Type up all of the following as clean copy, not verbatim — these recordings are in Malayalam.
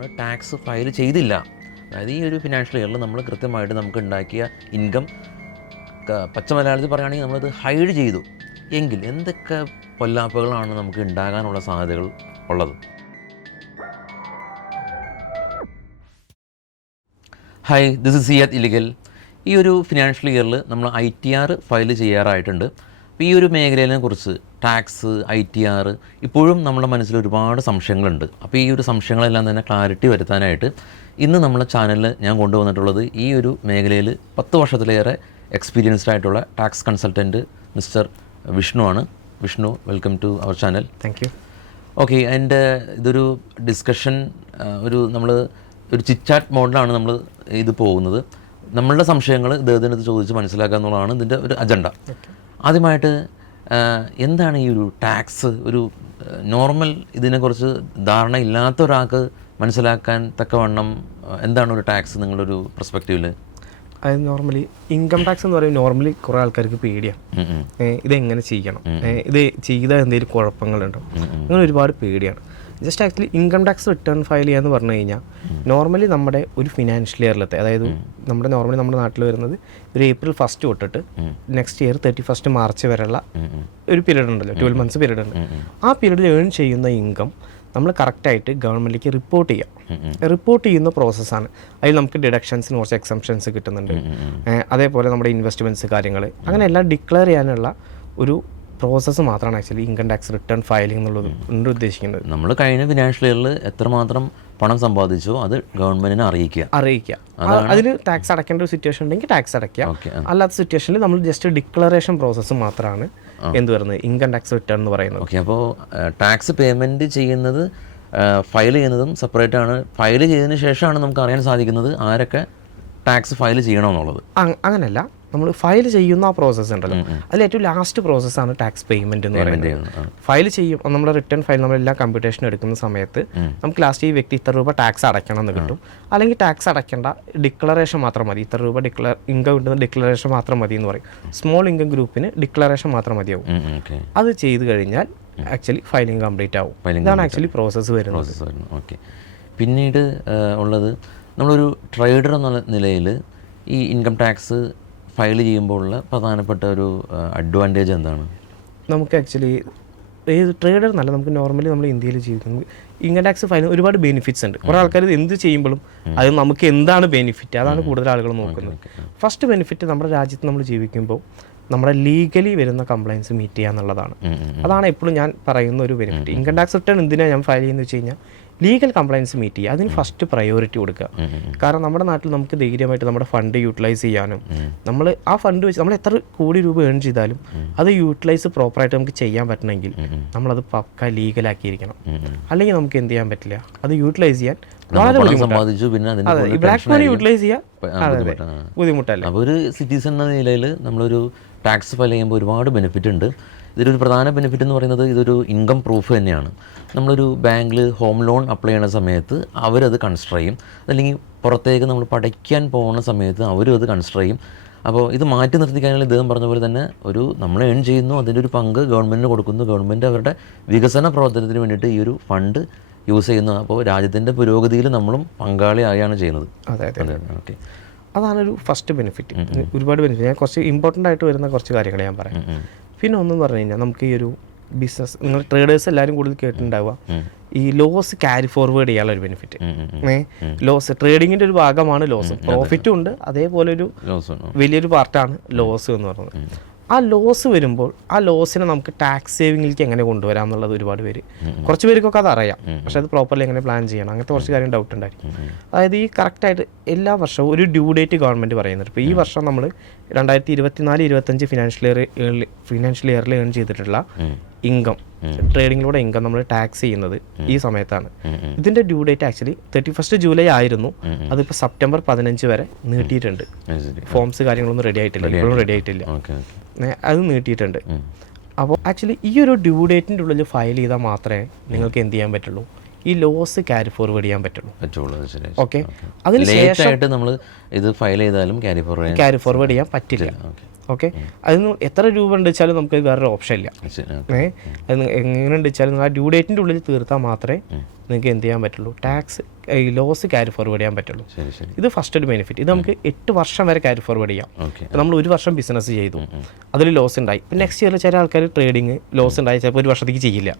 ഒരാൾ ടാക്സ് ഫയൽ ചെയ്തില്ല, അതായത് ഈ ഒരു ഫിനാൻഷ്യൽ ഇയറിൽ നമ്മൾ കൃത്യമായിട്ട് നമുക്ക് ഉണ്ടാക്കിയ ഇൻകം പച്ച മലയാളത്തിൽ പറയുകയാണെങ്കിൽ നമ്മളത് ഹൈഡ് ചെയ്തു എങ്കിൽ എന്തൊക്കെ പൊല്ലാപ്പുകളാണ് നമുക്ക് ഉണ്ടാകാനുള്ള സാധ്യതകൾ ഉള്ളത്? Hi, this is Siyad Illigal. ഈ ഒരു ഫിനാൻഷ്യൽ ഇയറിൽ നമ്മൾ ITR ഫയൽ ചെയ്യാറായിട്ടുണ്ട്. അപ്പോൾ ഈ ഒരു മേഖലയെ കുറിച്ച് ടാക്സ്, ITR ഇപ്പോഴും നമ്മുടെ മനസ്സിൽ ഒരുപാട് സംശയങ്ങളുണ്ട്. അപ്പോൾ ഈ ഒരു സംശയങ്ങളെല്ലാം തന്നെ ക്ലാരിറ്റി വരുത്താനായിട്ട് ഇന്ന് നമ്മളെ ചാനലിൽ ഞാൻ കൊണ്ടുവന്നിട്ടുള്ളത് ഈ ഒരു മേഖലയിൽ 10 വർഷത്തിലേറെ എക്സ്പീരിയൻസ്ഡ് ആയിട്ടുള്ള ടാക്സ് കൺസൾട്ടൻറ്റ് മിസ്റ്റർ വിഷ്ണു ആണ്. Vishnu, welcome to our channel. Thank you. Okay, എൻ്റെ ഇതൊരു ഡിസ്കഷൻ, നമ്മൾ ഒരു ചിറ്റാറ്റ് മോഡിലാണ് നമ്മൾ ഇത് പോകുന്നത്. നമ്മളുടെ സംശയങ്ങൾ ഇദ്ദേഹത്തിനടുത്ത് ചോദിച്ച് മനസ്സിലാക്കുക എന്നുള്ളതാണ് ഇതിൻ്റെ ഒരു അജണ്ട. ആദ്യമായിട്ട് എന്താണ് ഈ ഒരു ടാക്സ്? ഒരു നോർമൽ ഇതിനെക്കുറിച്ച് ധാരണ ഇല്ലാത്ത ഒരാൾക്ക് മനസ്സിലാക്കാൻ തക്കവണ്ണം എന്താണ് ഒരു ടാക്സ് നിങ്ങളുടെ ഒരു പെർസ്പെക്റ്റീവിൽ? അതായത് നോർമലി ഇൻകം ടാക്സ് എന്ന് പറയുമ്പോൾ നോർമലി കുറേ ആൾക്കാർക്ക് പേടിയാണ്. ഇതെങ്ങനെ ചെയ്യണം, ഇത് ചെയ്താൽ എന്തെങ്കിലും കുഴപ്പങ്ങളുണ്ടോ, അങ്ങനെ ഒരുപാട് പേടിയാണ്. Just actually income tax return file ചെയ്യാന്ന് പറഞ്ഞു കഴിഞ്ഞാൽ നോർമലി നമ്മുടെ ഒരു ഫിനാൻഷ്യൽ ഇയറിലത്തെ, അതായത് നമ്മുടെ നാട്ടിൽ വരുന്നത് ഒരു April 1 തൊട്ടിട്ട് നെക്സ്റ്റ് ഇയർ 31 മാർച്ച് വരെയുള്ള ഒരു പീരീഡ് ഉണ്ടല്ലോ, 12 months പീരീഡ് ഉണ്ട്. ആ പീരീഡിൽ ഏൺ ചെയ്യുന്ന ഇൻകം നമ്മൾ കറക്റ്റായിട്ട് ഗവൺമെൻറ്റിലേക്ക് റിപ്പോർട്ട് ചെയ്യാം. റിപ്പോർട്ട് ചെയ്യുന്ന പ്രോസസ്സാണ്. അതിൽ നമുക്ക് ഡിഡക്ഷൻസിന് കുറച്ച് എക്സംഷൻസ് കിട്ടുന്നുണ്ട്. അതേപോലെ നമ്മുടെ ഇൻവെസ്റ്റ്മെൻറ്റ്സ് കാര്യങ്ങൾ അങ്ങനെ എല്ലാം ഡിക്ലെയർ ചെയ്യാനുള്ള ഒരു പ്രോസസ്സ് മാത്രമാണ് actually income tax return filing എന്നുള്ളത് കൊണ്ട് ഉദ്ദേശിക്കുന്നത്. നമ്മൾ കഴിഞ്ഞ ഫിനാൻഷ്യൽ ഇയറിൽ എത്രമാത്രം പണം സമ്പാദിച്ചോ അത് ഗവൺമെൻറ്റിനെ അറിയിക്കുക. അതിന് ടാക്സ് അടയ്ക്കേണ്ട ഒരു സിറ്റുവേഷൻ ഉണ്ടെങ്കിൽ ടാക്സ് അടയ്ക്കുക. അല്ലാത്ത സിറ്റുവേഷനിൽ നമ്മൾ ജസ്റ്റ് ഡിക്ലറേഷൻ പ്രോസസ്സ് മാത്രമാണ് എന്ത് പറയുന്നത് ഇൻകം ടാക്സ് റിട്ടേൺ എന്ന് പറയുന്നത്. ഓക്കെ, അപ്പോൾ ടാക്സ് പേയ്മെൻറ്റ് ചെയ്യുന്നത് ഫയൽ ചെയ്യുന്നതും സെപ്പറേറ്റ് ആണ്. ഫയൽ ചെയ്തതിന് ശേഷമാണ് നമുക്ക് അറിയാൻ സാധിക്കുന്നത് ആരൊക്കെ ടാക്സ് ഫയൽ ചെയ്യണമെന്നുള്ളത്. അങ്ങനെയല്ല, നമ്മൾ ഫയൽ ചെയ്യുന്ന ആ പ്രോസസ്സ് ഉണ്ടല്ലോ, അതിൽ ഏറ്റവും ലാസ്റ്റ് പ്രോസസ്സാണ് ടാക്സ് പേയ്മെൻറ്റ് എന്ന് പറയുന്നത്. ഫയൽ ചെയ്യും, നമ്മുടെ റിട്ടേൺ ഫയൽ നമ്മളെല്ലാം കമ്പ്യൂട്ടേഷൻ എടുക്കുന്ന സമയത്ത് നമുക്ക് ലാസ്റ്റ് ഈ വ്യക്തി ഇത്ര രൂപ ടാക്സ് അടയ്ക്കണം എന്ന് കിട്ടും. അല്ലെങ്കിൽ ടാക്സ് അടയ്ക്കേണ്ട ഡിക്ലറേഷൻ മാത്രം മതി, ഇത്ര രൂപ ഇൻകം കിട്ടുന്ന ഡിക്ലറേഷൻ മാത്രം മതി എന്ന് പറയും. സ്മോൾ ഇൻകം ഗ്രൂപ്പിന് ഡിക്ലറേഷൻ മാത്രം മതിയാവും. അത് ചെയ്ത് കഴിഞ്ഞാൽ ആക്ച്വലി ഫയലിംഗ് കംപ്ലീറ്റ് ആവും. ഇതാണ് ആക്ച്വലി പ്രോസസ്സ് വരുന്നത്. ഓക്കെ, പിന്നീട് ഉള്ളത് നമ്മളൊരു ട്രേഡർ എന്ന നിലയിൽ ഈ ഇൻകം ടാക്സ് ഫയൽ ചെയ്യുമ്പോൾ ഉള്ള പ്രധാനപ്പെട്ട ഒരു അഡ്വാൻറ്റേജ് എന്താണ്? നമുക്ക് ആക്ച്വലി ഏത് ട്രേഡർ എന്നല്ല, നമുക്ക് നോർമലി നമ്മൾ ഇന്ത്യയിൽ ജീവിക്കുന്നത് ഇൻകം ടാക്സ് ഫയൽ ഒരുപാട് ബെനിഫിറ്റ്സ് ഉണ്ട്. കുറേ ആൾക്കാർ എന്ത് ചെയ്യുമ്പോഴും അത് നമുക്ക് എന്താണ് ബെനിഫിറ്റ്, അതാണ് കൂടുതൽ ആളുകൾ നോക്കുന്നത്. ഫസ്റ്റ് ബെനിഫിറ്റ്, നമ്മുടെ രാജ്യത്ത് നമ്മൾ ജീവിക്കുമ്പോൾ നമ്മുടെ ലീഗലി വരുന്ന കംപ്ലയിൻസ് മീറ്റ് ചെയ്യുക എന്നുള്ളതാണ്. അതാണ് എപ്പോഴും ഞാൻ പറയുന്ന ഒരു ബെനിഫിറ്റ്. ഇൻകം ടാക്സ് റിട്ടേൺ എന്തിനാണ് ഞാൻ ഫയൽ ചെയ്യുന്നത് വെച്ച് കഴിഞ്ഞാൽ ലീഗൽ കംപ്ലയിൻസ് മീറ്റ് ചെയ്യുക, അതിന് ഫസ്റ്റ് പ്രയോറിറ്റി കൊടുക്കുക. കാരണം നമ്മുടെ നാട്ടിൽ നമുക്ക് ധൈര്യമായിട്ട് നമ്മുടെ ഫണ്ട് യൂട്ടിലൈസ് ചെയ്യാനും, നമ്മൾ ആ ഫണ്ട് വെച്ച് നമ്മൾ എത്ര കോടി രൂപ ഏൺ ചെയ്താലും അത് യൂട്ടിലൈസ് പ്രോപ്പറായിട്ട് നമുക്ക് ചെയ്യാൻ പറ്റണമെങ്കിൽ നമ്മളത് പക്ക ലീഗലാക്കിയിരിക്കണം. അല്ലെങ്കിൽ നമുക്ക് എന്ത് ചെയ്യാൻ പറ്റില്ല, അത് യൂട്ടിലൈസ് ചെയ്യാൻ വളരെ ബുദ്ധിമുട്ടാണ്. ബ്ലാക്ക് മണി യൂട്ടിലൈസ് ചെയ്യാൻ ബുദ്ധിമുട്ടല്ല. അപ്പോൾ ഒരു സിറ്റിസൺ എന്ന നിലയിൽ നമ്മളൊരു ടാക്സ് ഫയൽ ചെയ്യുമ്പോൾ ഒരുപാട് ബെനിഫിറ്റ് ഉണ്ട്. ഇതിലൊരു പ്രധാന ബെനിഫിറ്റ് എന്ന് പറയുന്നത് ഇതൊരു ഇൻകം പ്രൂഫ് തന്നെയാണ്. നമ്മളൊരു ബാങ്കിൽ ഹോം ലോൺ അപ്ലൈ ചെയ്യുന്ന സമയത്ത് അവരത് കൺസിഡർ ചെയ്യും, അല്ലെങ്കിൽ പുറത്തേക്ക് നമ്മൾ പഠിക്കാൻ പോകുന്ന സമയത്ത് അവരും അത് കൺസിഡർ ചെയ്യും. അപ്പോൾ ഇത് മാറ്റി നിർത്തിക്കാനുള്ള ഇദ്ദേഹം പറഞ്ഞ പോലെ തന്നെ ഒരു നമ്മൾ ഏൺ ചെയ്യുന്നു, അതിൻ്റെ ഒരു പങ്ക് ഗവൺമെൻറ്റിന് കൊടുക്കുന്നു, ഗവൺമെൻറ് അവരുടെ വികസന പ്രവർത്തനത്തിന് വേണ്ടിയിട്ട് ഈ ഒരു ഫണ്ട് യൂസ് ചെയ്യുന്നു. അപ്പോൾ രാജ്യത്തിൻ്റെ പുരോഗതിയിൽ നമ്മളും പങ്കാളിയായാണ് ചെയ്യുന്നത്. അതെ. ഓക്കെ, അതാണൊരു ഫസ്റ്റ് ബെനിഫിറ്റ്. ഒരുപാട് ബെനിഫിറ്റ്, ഞാൻ കുറച്ച് ഇമ്പോർട്ടൻ്റ് ആയിട്ട് വരുന്ന കുറച്ച് കാര്യങ്ങൾ ഞാൻ പറയാം. പിന്നെ ഒന്നെന്ന് പറഞ്ഞു കഴിഞ്ഞാൽ നമുക്ക് ഈ ഒരു ബിസിനസ്, നിങ്ങൾ ട്രേഡേഴ്സ് എല്ലാവരും കൂടുതൽ കേട്ടിട്ടുണ്ടാവുക, ഈ ലോസ് ക്യാരി ഫോർവേഡ് ചെയ്യാനുള്ള ഒരു ബെനിഫിറ്റ്. ലോസ് ട്രേഡിങ്ങിൻ്റെ ഒരു ഭാഗമാണ് ലോസ്, പ്രോഫിറ്റും ഉണ്ട്, അതേപോലെ ഒരു വലിയൊരു പാർട്ടാണ് ലോസ് എന്ന് പറയുന്നത്. ആ ലോസ് വരുമ്പോൾ ആ ലോസിനെ നമുക്ക് ടാക്സ് സേവിങ്ങിലേക്ക് എങ്ങനെ കൊണ്ടുവരാം എന്നുള്ളത് ഒരുപാട് പേര്, കുറച്ച് പേർക്കൊക്കെ അത് അറിയാം, പക്ഷെ അത് പ്രോപ്പർലി എങ്ങനെ പ്ലാൻ ചെയ്യണം, അങ്ങനത്തെ കുറച്ച് കാര്യം ഡൗട്ട് ഉണ്ടായിരിക്കും. അതായത് ഈ കറക്റ്റായിട്ട് എല്ലാ വർഷവും ഒരു ഡ്യൂ ഡേറ്റ് ഗവൺമെൻറ് പറയുന്നുണ്ട്. ഇപ്പോൾ ഈ വർഷം നമ്മൾ 2024-25 ഫിനാൻഷ്യൽ ഇയറിൽ ഏൺ ചെയ്തിട്ടുള്ള ഇൻകം, ട്രേഡിങ്ങിലൂടെ ഇൻകം നമ്മൾ ടാക്സ് ചെയ്യുന്നത് ഈ സമയത്താണ്. ഇതിൻ്റെ ഡ്യൂ ഡേറ്റ് ആക്ച്വലി 31 ജൂലൈ ആയിരുന്നു, അതിപ്പോൾ September 15 വരെ നീട്ടിയിട്ടുണ്ട്. ഫോംസ് കാര്യങ്ങളൊന്നും റെഡി ആയിട്ടില്ല, ഇപ്പോഴും റെഡി ആയിട്ടില്ല, അത് നീട്ടിയിട്ടുണ്ട്. അപ്പോൾ ആക്ച്വലി ഈ ഒരു ഡ്യൂ ഡേറ്റിൻ്റെ ഉള്ളിൽ ഫയൽ ചെയ്താൽ മാത്രമേ നിങ്ങൾക്ക് എന്ത് ചെയ്യാൻ പറ്റുള്ളൂ, ഈ ലോസ് ക്യാരി ഫോർവേഡ് ചെയ്യാൻ പറ്റുള്ളൂ. ഓക്കെ, അതിന് ശേഷം നമ്മൾ ഇത് ഫയൽ ചെയ്താലും ക്യാരി ഫോർവേഡ് ചെയ്യാൻ പറ്റില്ല. ഓക്കെ. അതിന് എത്ര രൂപ ഉണ്ട് വെച്ചാലും നമുക്ക് വേറൊരു ഓപ്ഷൻ ഇല്ല. അത് എങ്ങനെ ഉണ്ട് വെച്ചാൽ ആ ഡ്യൂ ഡേറ്റിൻ്റെ ഉള്ളിൽ തീർത്താൽ മാത്രമേ നിങ്ങൾക്ക് എന്ത് ചെയ്യാൻ പറ്റുള്ളൂ, ടാക്സ് ലോസ് ക്യാരി ഫോർവേഡ് ചെയ്യാൻ പറ്റുള്ളൂ. ഇത് ഫസ്റ്റ് ഒരു ബെനിഫിറ്റ്. ഇത് നമുക്ക് 8 വർഷം വരെ ക്യാരി ഫോർവേഡ് ചെയ്യാം. നമ്മൾ 1 വർഷം ബിസിനസ് ചെയ്തു, അതിൽ ലോസ് ഉണ്ടായി, പിന്നെ നെക്സ്റ്റ് ഇയറിൽ ചില ആൾക്കാർ ട്രേഡിങ് ലോസ് ഉണ്ടായി ചിലപ്പോൾ 1 വർഷത്തേക്ക് ചെയ്യില്ല.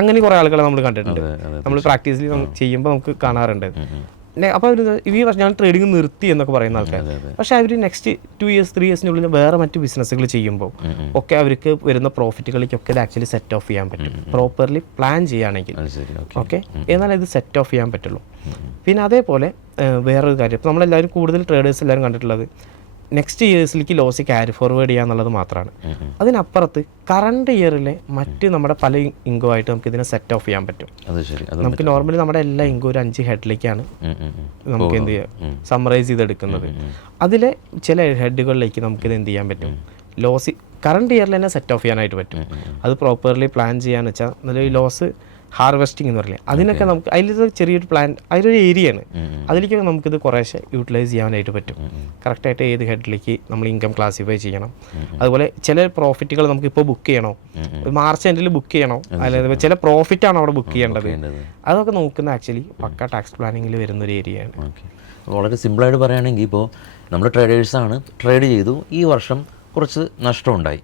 അങ്ങനെ കുറേ ആളുകളെ നമ്മൾ കണ്ടിട്ടുണ്ട്. നമ്മൾ പ്രാക്ടീസിൽ ചെയ്യുമ്പോൾ നമുക്ക് കാണാറുണ്ട്. അപ്പോൾ അവർ ഈ വർഷം ഞാൻ ട്രേഡിങ് നിർത്തി എന്നൊക്കെ പറയുന്ന ആൾക്കാർ, പക്ഷേ അവർ നെക്സ്റ്റ് 2 years 3 yearsനുള്ളിൽ വേറെ മറ്റ് ബിസിനസ്സുകൾ ചെയ്യുമ്പോൾ ഒക്കെ അവർക്ക് വരുന്ന പ്രോഫിറ്റുകളിലേക്കൊക്കെ ഇത് ആക്ച്വലി സെറ്റ് ഓഫ് ചെയ്യാൻ പറ്റും, പ്രോപ്പർലി പ്ലാൻ ചെയ്യുകയാണെങ്കിൽ. ഓക്കെ, എന്നാലേ ഇത് സെറ്റ് ഓഫ് ചെയ്യാൻ പറ്റുള്ളൂ. പിന്നെ അതേപോലെ വേറൊരു കാര്യം, ഇപ്പോൾ നമ്മളെല്ലാവരും കൂടുതൽ ട്രേഡേഴ്സ് എല്ലാവരും കണ്ടിട്ടുള്ളത് നെക്സ്റ്റ് ഇയേഴ്സിലേക്ക് ലോസ് ക്യാരി ഫോർവേഡ് ചെയ്യുക എന്നുള്ളത് മാത്രമാണ്. അതിനപ്പുറത്ത് കറണ്ട് ഇയറിലെ മറ്റ് നമ്മുടെ പല ഇൻകം ആയിട്ട് നമുക്ക് ഇതിനെ സെറ്റ് ഓഫ് ചെയ്യാൻ പറ്റും. നമുക്ക് നോർമലി നമ്മുടെ എല്ലാ ഇൻകം ഒരു 5 ഹെഡിലേക്കാണ് നമുക്ക് എന്ത് ചെയ്യുക, സമ്മറൈസ് ചെയ്തെടുക്കുന്നത്. അതിലെ ചില ഹെഡുകളിലേക്ക് നമുക്കിത് എന്ത് ചെയ്യാൻ പറ്റും, ലോസ് കറണ്ട് ഇയറിൽ തന്നെ സെറ്റ് ഓഫ് ചെയ്യാനായിട്ട് പറ്റും. അത് പ്രോപ്പർലി പ്ലാൻ ചെയ്യാന്ന് വെച്ചാൽ നല്ല ലോസ് ഹാർവെസ്റ്റിംഗ് എന്ന് പറയില്ലേ, അതിനൊക്കെ നമുക്ക് അതിലൊരു ചെറിയൊരു പ്ലാൻ, അതിലൊരു ഏരിയയാണ്, അതിലേക്കൊക്കെ നമുക്കിത് കുറേശ്ശെ യൂട്ടിലൈസ് ചെയ്യാനായിട്ട് പറ്റും. കറക്റ്റായിട്ട് ഏത് ഹെഡിലേക്ക് നമ്മൾ ഇൻകം ക്ലാസിഫൈ ചെയ്യണം. അതുപോലെ ചില പ്രോഫിറ്റുകൾ നമുക്കിപ്പോൾ ബുക്ക് ചെയ്യണോ, മാർച്ച് എൻഡിൽ ബുക്ക് ചെയ്യണോ, അല്ലെങ്കിൽ ചില പ്രോഫിറ്റാണോ അവിടെ ബുക്ക് ചെയ്യേണ്ടത്, അതൊക്കെ നോക്കുന്ന ആക്ച്വലി പക്ക ടാക്സ് പ്ലാനിങ്ങിൽ വരുന്നൊരു ഏരിയയാണ്. വളരെ സിമ്പിളായിട്ട് പറയുകയാണെങ്കിൽ ഇപ്പോൾ നമ്മൾ ട്രേഡേഴ്സാണ്, ട്രേഡ് ചെയ്തു, ഈ വർഷം കുറച്ച് നഷ്ടമുണ്ടായി.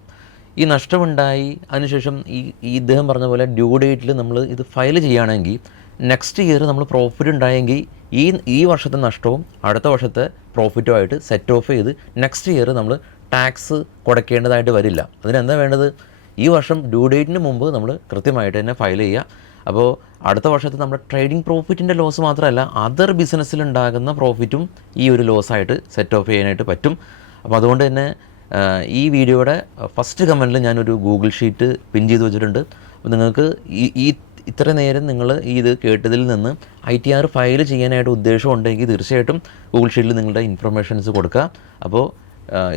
ഈ നഷ്ടമുണ്ടായി അതിനുശേഷം ഈ ഇദ്ദേഹം പറഞ്ഞ പോലെ ഡ്യൂ ഡേറ്റിൽ നമ്മൾ ഇത് ഫയൽ ചെയ്യുകയാണെങ്കിൽ നെക്സ്റ്റ് ഇയർ നമ്മൾ പ്രോഫിറ്റ് ഉണ്ടായെങ്കിൽ ഈ വർഷത്തെ നഷ്ടവും അടുത്ത വർഷത്തെ പ്രോഫിറ്റുമായിട്ട് സെറ്റ് ഓഫ് ചെയ്ത് നെക്സ്റ്റ് ഇയർ നമ്മൾ ടാക്സ് കൊടുക്കേണ്ടതായിട്ട് വരില്ല. അതിനെന്താ വേണ്ടത്, ഈ വർഷം ഡ്യൂ ഡേറ്റിന് മുമ്പ് നമ്മൾ കൃത്യമായിട്ട് തന്നെ ഫയൽ ചെയ്യുക. അപ്പോൾ അടുത്ത വർഷത്തെ നമ്മുടെ ട്രേഡിംഗ് പ്രോഫിറ്റിൻ്റെ ലോസ് മാത്രമല്ല, അതർ ബിസിനസ്സിലുണ്ടാകുന്ന പ്രോഫിറ്റും ഈ ഒരു ലോസായിട്ട് സെറ്റ് ഓഫ് ചെയ്യാനായിട്ട് പറ്റും. അപ്പോൾ അതുകൊണ്ട് തന്നെ ഈ വീഡിയോയുടെ ഫസ്റ്റ് കമൻറ്റിൽ ഞാനൊരു ഗൂഗിൾ ഷീറ്റ് പിൻ ചെയ്ത് വെച്ചിട്ടുണ്ട്. അപ്പോൾ നിങ്ങൾക്ക് ഇത്ര നേരം നിങ്ങൾ ഇത് കേട്ടതിൽ നിന്ന് ITR ഫയൽ ചെയ്യാനായിട്ട് ഉദ്ദേശമുണ്ടെങ്കിൽ തീർച്ചയായിട്ടും ഗൂഗിൾ ഷീറ്റിൽ നിങ്ങളുടെ ഇൻഫർമേഷൻസ് കൊടുക്കുക. അപ്പോൾ